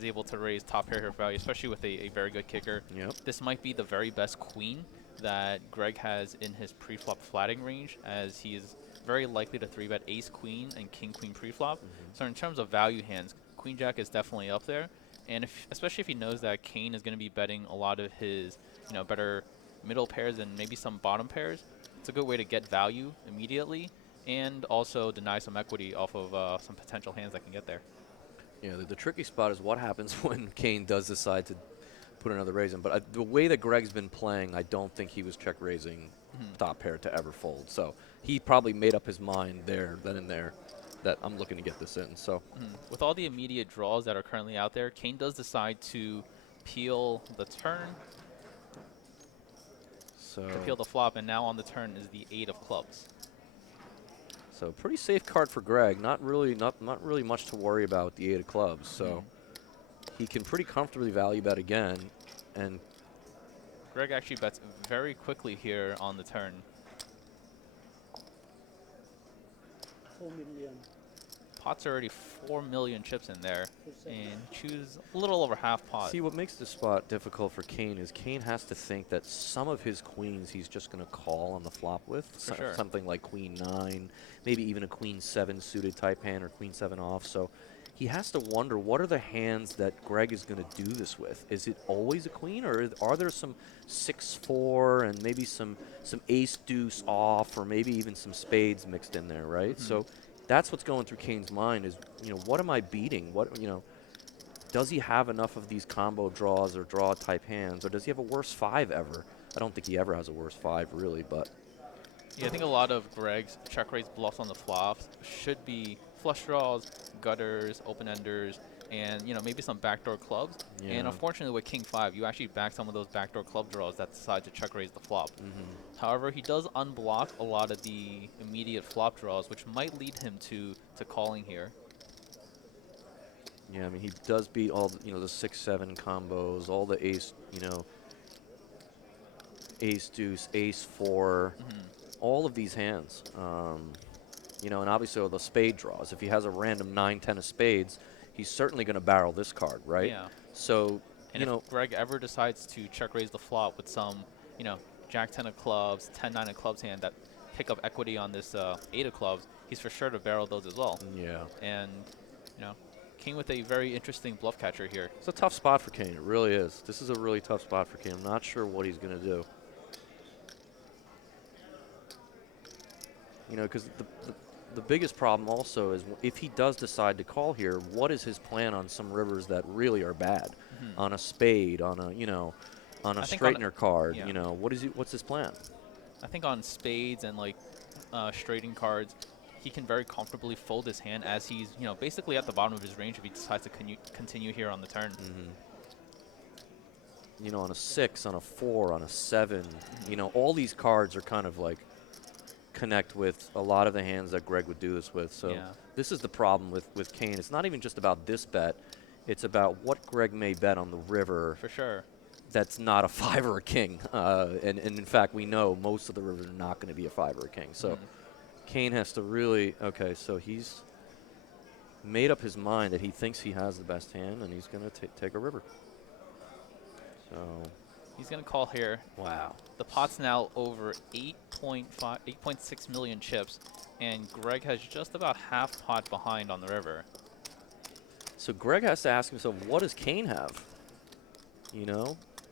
able to raise top pair here value, especially with a very good kicker. Yep. This might be the very best queen that Greg has in his pre-flop flatting range, as he is very likely to 3-bet ace-queen and king-queen pre-flop. So in terms of value hands, queen-jack is definitely up there. And especially if he knows that Kane is going to be betting a lot of his better middle pairs and maybe some bottom pairs, it's a good way to get value immediately and also deny some equity off of some potential hands that can get there. Yeah, the tricky spot is what happens when Kane does decide to put another raise in. But the way that Greg's been playing, I don't think he was check raising top pair to ever fold. So he probably made up his mind then and there that I'm looking to get this in. So with all the immediate draws that are currently out there, Kane does decide to peel the turn, to peel the flop, and now on the turn is the 8 of clubs. So pretty safe card for Greg. Not really much to worry about with the 8 of clubs. So he can pretty comfortably value bet again, and Greg actually bets very quickly here on the turn. 4 million. Pot's already 4 million chips in there, and choose a little over half pot. See, what makes this spot difficult for Kane is Kane has to think that some of his queens he's just going to call on the flop with. For sure. Something like queen 9, maybe even a queen 7 suited type hand or queen 7 off. So he has to wonder, what are the hands that Greg is going to do this with? Is it always a queen, or are there some 6-4 and maybe some ace deuce off, or maybe even some spades mixed in there, right? So that's what's going through Kane's mind is, what am I beating? Does he have enough of these combo draws or draw type hands, or does he have a worse 5 ever? I don't think he ever has a worse 5 really, but. Yeah, I think a lot of Greg's check raise bluffs on the flops should be flush draws, gutters, open-enders, and maybe some backdoor clubs. Yeah. And unfortunately with King 5, you actually back some of those backdoor club draws that decide to check raise the flop. However, he does unblock a lot of the immediate flop draws, which might lead him to calling here. Yeah, I mean, he does beat all the 6-7 combos, all the ace, ace deuce, ace 4, all of these hands. And obviously the spade draws. If he has a random 9-10 of spades, he's certainly going to barrel this card, right? Yeah. So, and if Greg ever decides to check raise the flop with some, Jack 10 of clubs, 10-9 of clubs hand that pick up equity on this 8 of clubs, he's for sure to barrel those as well. Yeah. And, King with a very interesting bluff catcher here. It's a tough spot for Kane. It really is. This is a really tough spot for Kane. I'm not sure what he's going to do. Because the biggest problem also is if he does decide to call here, what is his plan on some rivers that really are bad? On a spade, on a straightener card, yeah. what's his plan? I think on spades and straighting cards, he can very comfortably fold his hand as he's, basically at the bottom of his range if he decides to continue here on the turn. On a 6, on a 4, on a 7, all these cards are kind of like connect with a lot of the hands that Greg would do this with. So this is the problem with Kane. It's not even just about this bet. It's about what Greg may bet on the river. For sure. That's not a 5 or a king. And in fact, we know most of the rivers are not going to be a 5 or a king. So Kane has to really, okay, so he's made up his mind that he thinks he has the best hand, and he's going to take a river. So he's going to call here. Wow. The pot's now over 8.6 million chips, and Greg has just about half pot behind on the river. So Greg has to ask himself, what does Kane have?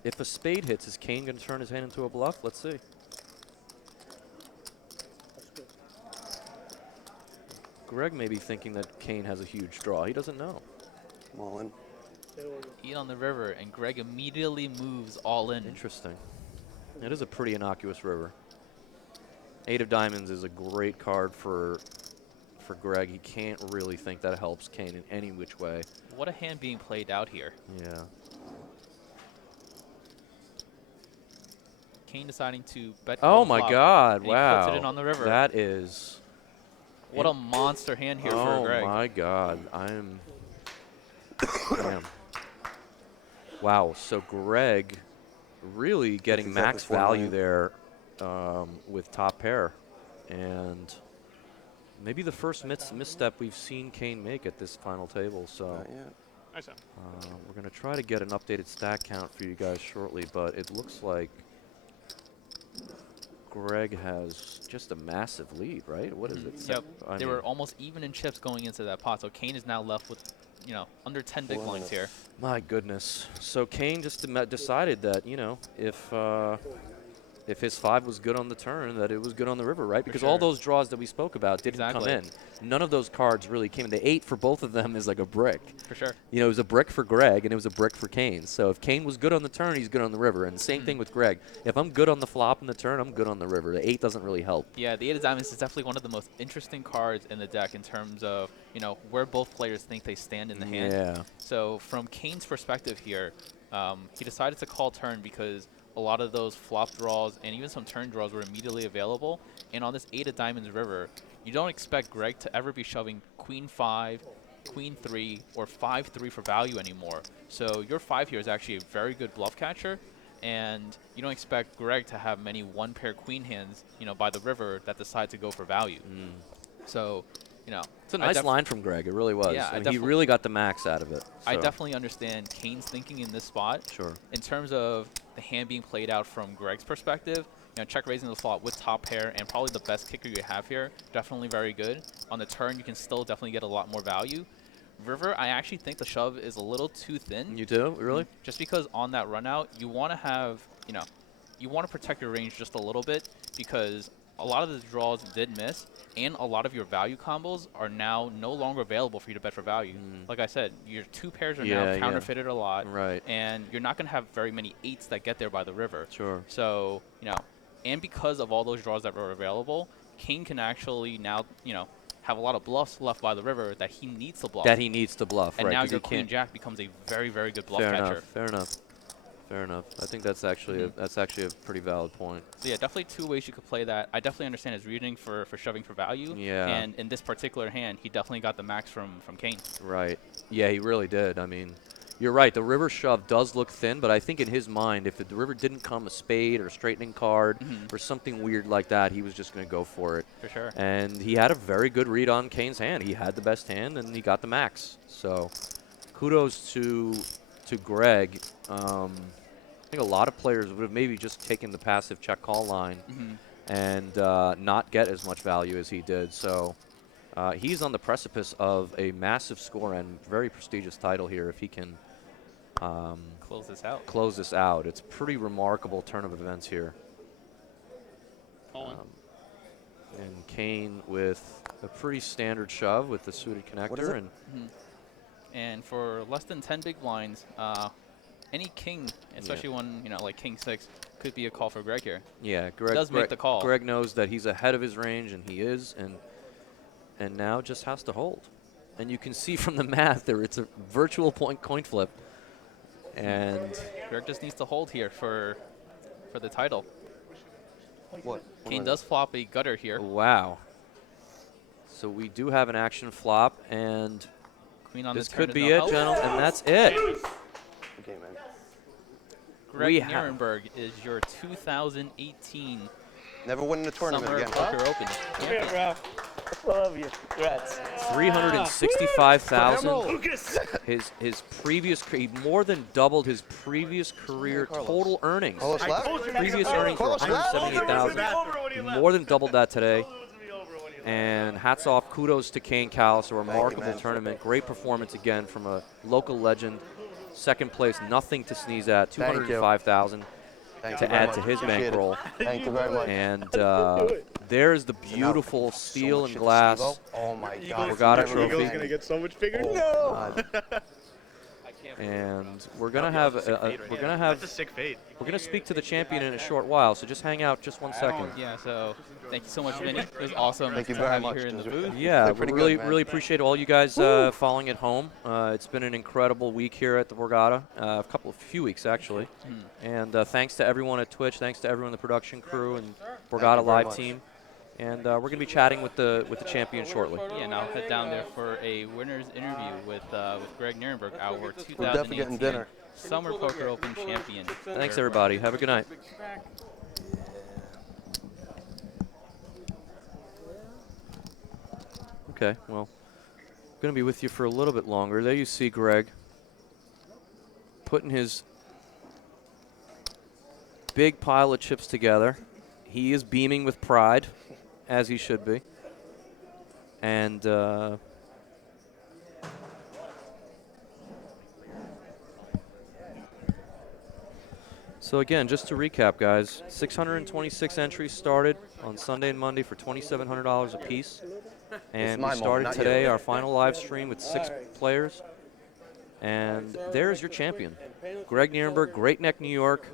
If a spade hits, is Kane going to turn his hand into a bluff? Let's see. Greg may be thinking that Kane has a huge draw. He doesn't know. All in. 8 on the river, and Greg immediately moves all in. Interesting. It is a pretty innocuous river. 8 of diamonds is a great card for Greg. He can't really think that helps Kane in any which way. What a hand being played out here. Yeah. Kane deciding to bet. Oh my God! Wow. He puts it in on the river. That is. What a monster hand here for Greg. Oh my God! Damn. Wow. So Greg really getting max value there with top pair, and maybe the first misstep we've seen Kane make at this final table. So we're going to try to get an updated stack count for you guys shortly, but it looks like Greg has just a massive lead, right? What is it? Yep. They were almost even in chips going into that pot, so Kane is now left with, under 10 big blinds here. My goodness. So Kane just decided that, if his 5 was good on the turn, that it was good on the river, right? Because all those draws that we spoke about didn't come in. None of those cards really came in. The 8 for both of them is like a brick. For sure. It was a brick for Greg, and it was a brick for Kane. So if Kane was good on the turn, he's good on the river. And the same thing with Greg. If I'm good on the flop and the turn, I'm good on the river. The 8 doesn't really help. Yeah, the 8 of diamonds is definitely one of the most interesting cards in the deck in terms of, where both players think they stand in the hand. Yeah. So from Kane's perspective here, he decided to call turn because a lot of those flop draws and even some turn draws were immediately available. And on this 8 of diamonds river, you don't expect Greg to ever be shoving queen 5, queen 3, or 5-3 for value anymore. So your 5 here is actually a very good bluff catcher, and you don't expect Greg to have many one-pair queen hands, by the river that decide to go for value. So, it's a nice line from Greg. It really was. Yeah, I mean, he really got the max out of it. I definitely understand Kane's thinking in this spot. Sure. In terms of the hand being played out from Greg's perspective, check raising the flop with top pair and probably the best kicker you have here. Definitely very good. On the turn, you can still definitely get a lot more value. River, I actually think the shove is a little too thin. You do? Really? Just because on that run out, you want to have, you want to protect your range just a little bit because a lot of the draws did miss, and a lot of your value combos are now no longer available for you to bet for value. Like I said, your 2 pairs are now counterfeited a lot, right? And you're not going to have very many 8s that get there by the river. Sure. So, and because of all those draws that were available, Kane can actually now, have a lot of bluffs left by the river that he needs to bluff. And right, now your queen jack becomes a very, very good bluff catcher. Fair enough. Fair enough. I think that's actually a pretty valid point. So yeah, definitely 2 ways you could play that. I definitely understand his reasoning for shoving for value. Yeah. And in this particular hand, he definitely got the max from Kane. Right. Yeah, he really did. I mean, you're right. The river shove does look thin, but I think in his mind, if the river didn't come a spade or a straightening card or something weird like that, he was just going to go for it. For sure. And he had a very good read on Kane's hand. He had the best hand, and he got the max. So kudos to Greg. I think a lot of players would have maybe just taken the passive check call line and not get as much value as he did. So he's on the precipice of a massive score and very prestigious title here if he can close this out. It's a pretty remarkable turn of events here. And Kane with a pretty standard shove with the suited connector. And for less than 10 big blinds, any king, especially one, like king 6, could be a call for Greg here. Yeah, Greg does make the call. Greg knows that he's ahead of his range, and he is, and now just has to hold. And you can see from the math there, it's a virtual coin flip. And Greg just needs to hold here for the title. What? Kane does flop a gutter here. Wow. So we do have an action flop, and Queen on this the turn could is be no it, help. gentlemen, and that's it. Okay, man. Greg Nerenberg is your 2018 Never winning a tournament Summer again. Poker Open champion. Yeah, Ralph. Love you. Congrats. 365,000. His previous he more than doubled his previous career total earnings. Carlos left? Previous earnings were 178,000. More than doubled that today. And hats off, kudos to Kane Callis, a remarkable tournament. Great performance again from a local legend. Second place, nothing to sneeze at. 205,000 to add to his bankroll. Thank you very much. And there's the beautiful steel and glass Oh my God. Borgata trophy. Eagle's gonna get so much bigger. No. And we're gonna have That's a sick fade. we're gonna speak to the champion in a short while. So just hang out just 1 second. Yeah, so thank you so much, Vinny. It was awesome Thank you to very have much. you here in the booth. Yeah, They're we pretty really good, man. really appreciate all you guys following at home. It's been an incredible week here at the Borgata, few weeks actually. And thanks to everyone at Twitch, thanks to everyone in the production crew and Borgata very Live much. team. And we're going to be chatting with the champion shortly. Yeah, and I'll head down there for a winner's interview with Greg Nerenberg, our We're definitely getting 2018 dinner. Summer Poker Open champion. Thanks, everybody. Have a good night. Okay, well, going to be with you for a little bit longer. There you see Greg putting his big pile of chips together. He is beaming with pride, as he should be. And so again, just to recap, guys, 626 entries started on Sunday and Monday for $2,700 a piece. And my we moment, started not today you. our final live stream with 6 players. And there's your champion, Greg Nerenberg, Great Neck, New York.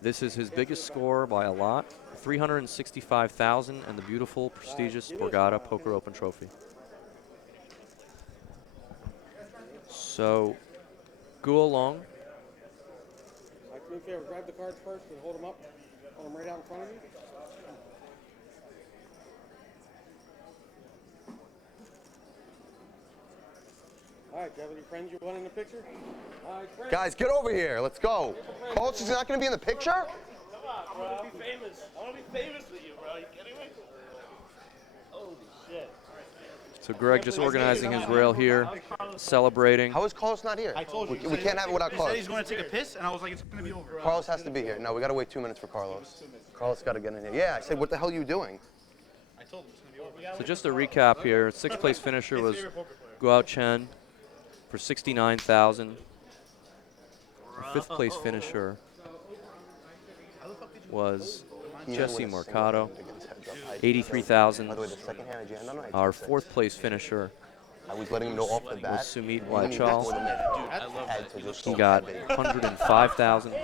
This is his biggest score by a lot, 365,000, and the beautiful, prestigious Borgata Poker Open trophy. So, go along. Like, do me a favor, grab the cards first and hold them up. Hold them right out in front of you. All right, do you have any friends you want in the picture? All right, friends. Guys, get over here. Let's go. Coach is not going to be in the picture? Come on, bro. I want to be famous. I want to be famous with you, bro. You kidding me? Holy shit. So Greg just organizing his rail here, celebrating. How is Carlos not here? I told you. We can't have it without He said Carlos. he's going to take a piss, and I was like, it's going to be over. Carlos has to be here. No, we got to wait 2 minutes for Carlos. Carlos got to get in here. Yeah, I said, what the hell are you doing? I told him it's going to be over. So just a recap here, 6th place finisher was Guo Chen for 69,000. The 5th place finisher was Jesse Mercado, 83,000. By the way, the second hand I jammed on, Our 4th place finisher I was letting him know off the bat. was Sumeet Even before the Wayachal. minute. I love Had that. to just He go got big. 105,000.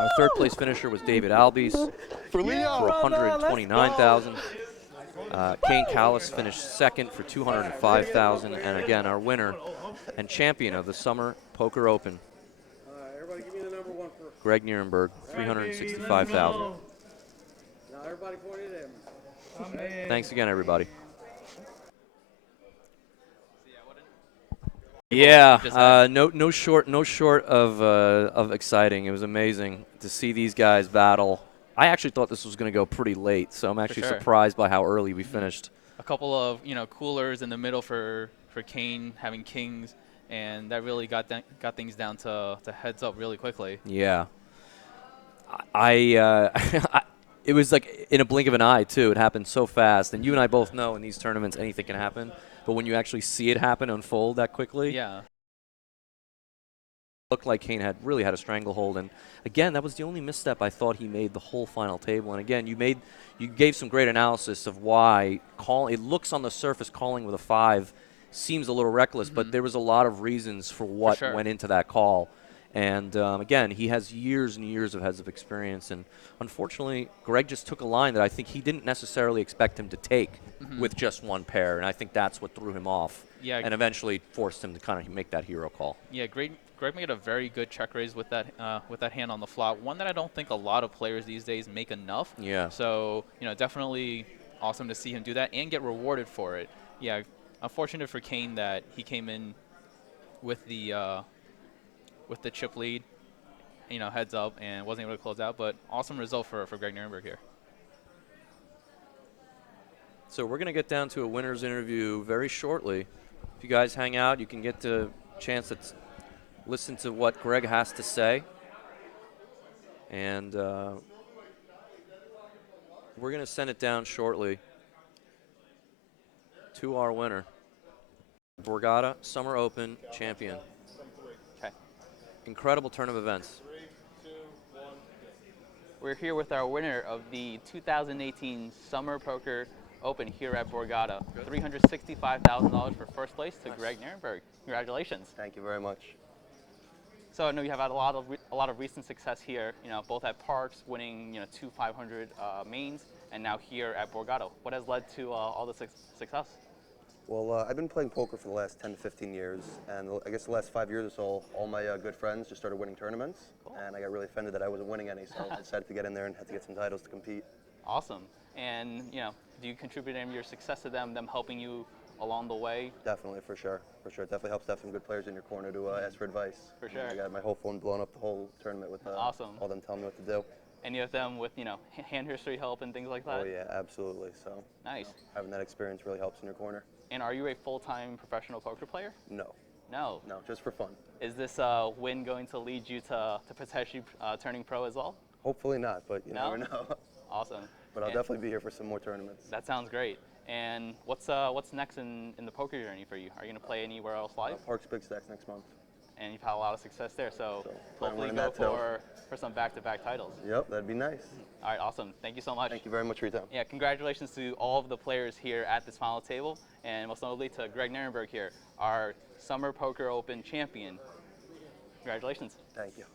Our 3rd place finisher was David Albis For Leo. for 129,000. Kane Callis finished 2nd for 205,000. And again, our winner and champion of the Summer Poker Open, Everybody give me the number one first. Greg Nerenberg, 365,000. Now, everybody point it at me. Thanks again, everybody. Yeah, no short of exciting. It was amazing to see these guys battle. I actually thought this was going to go pretty late, so I'm actually surprised by how early we finished. A couple of coolers in the middle for Kane having kings, and that really got things down to heads up really quickly. Yeah, it was like in a blink of an eye too. It happened so fast, and you and I both know in these tournaments anything can happen. But when you actually see it happen unfold that quickly, Yeah. looked like Kane really had a stranglehold. And again, that was the only misstep I thought he made the whole final table. And again, you gave some great analysis of why it looks on the surface calling with a 5 seems a little reckless, but there was a lot of reasons for what went into that call. And again, he has years and years of heads of experience. And unfortunately, Greg just took a line that I think he didn't necessarily expect him to take with just one pair. And I think that's what threw him off and eventually forced him to kind of make that hero call. Yeah, Greg made a very good check raise with that hand on the flop. One that I don't think a lot of players these days make enough. Yeah. So, you know, definitely awesome to see him do that and get rewarded for it. Yeah, unfortunate for Kane that he came in with the chip lead, you know, heads up, and wasn't able to close out. But awesome result for Greg Nerenberg here. So we're going to get down to a winner's interview very shortly. If you guys hang out, you can get the chance to listen to what Greg has to say. And we're going to send it down shortly to our winner, Borgata Summer Open champion. Okay. Incredible turn of events. We're here with our winner of the 2018 Summer Poker Open here at Borgata. $365,000 for first place to Greg Nerenberg. Congratulations. Thank you very much. So I know you have had a lot of recent success here. You know, both at Parks, winning 2 500 mains, and now here at Borgata. What has led to all the success? Well, I've been playing poker for the last 10 to 15 years, and I guess the last 5 years or so, all my good friends just started winning tournaments, and I got really offended that I wasn't winning any, so I decided to get in there and had to get some titles to compete. Awesome. And do you contribute any of your success to them helping you along the way? Definitely, for sure. For sure. It definitely helps to have some good players in your corner to ask for advice. For sure. I got my whole phone blown up the whole tournament with awesome. all them telling me what to do. Any of them with, hand history help and things like that? Oh, yeah, absolutely. So nice. Having that experience really helps in your corner. And are you a full-time professional poker player? No. No? No, just for fun. Is this win going to lead you to potentially turning pro as well? Hopefully not, but you never know. Awesome. But I'll definitely be here for some more tournaments. That sounds great. And what's next in the poker journey for you? Are you going to play anywhere else live? Parks Big Stacks next month. And you've had a lot of success there, so hopefully go for some back-to-back titles. Yep, that'd be nice. All right, awesome. Thank you so much. Thank you very much for your time. Yeah, congratulations to all of the players here at this final table, and most notably to Greg Nerenberg here, our Summer Poker Open champion. Congratulations. Thank you.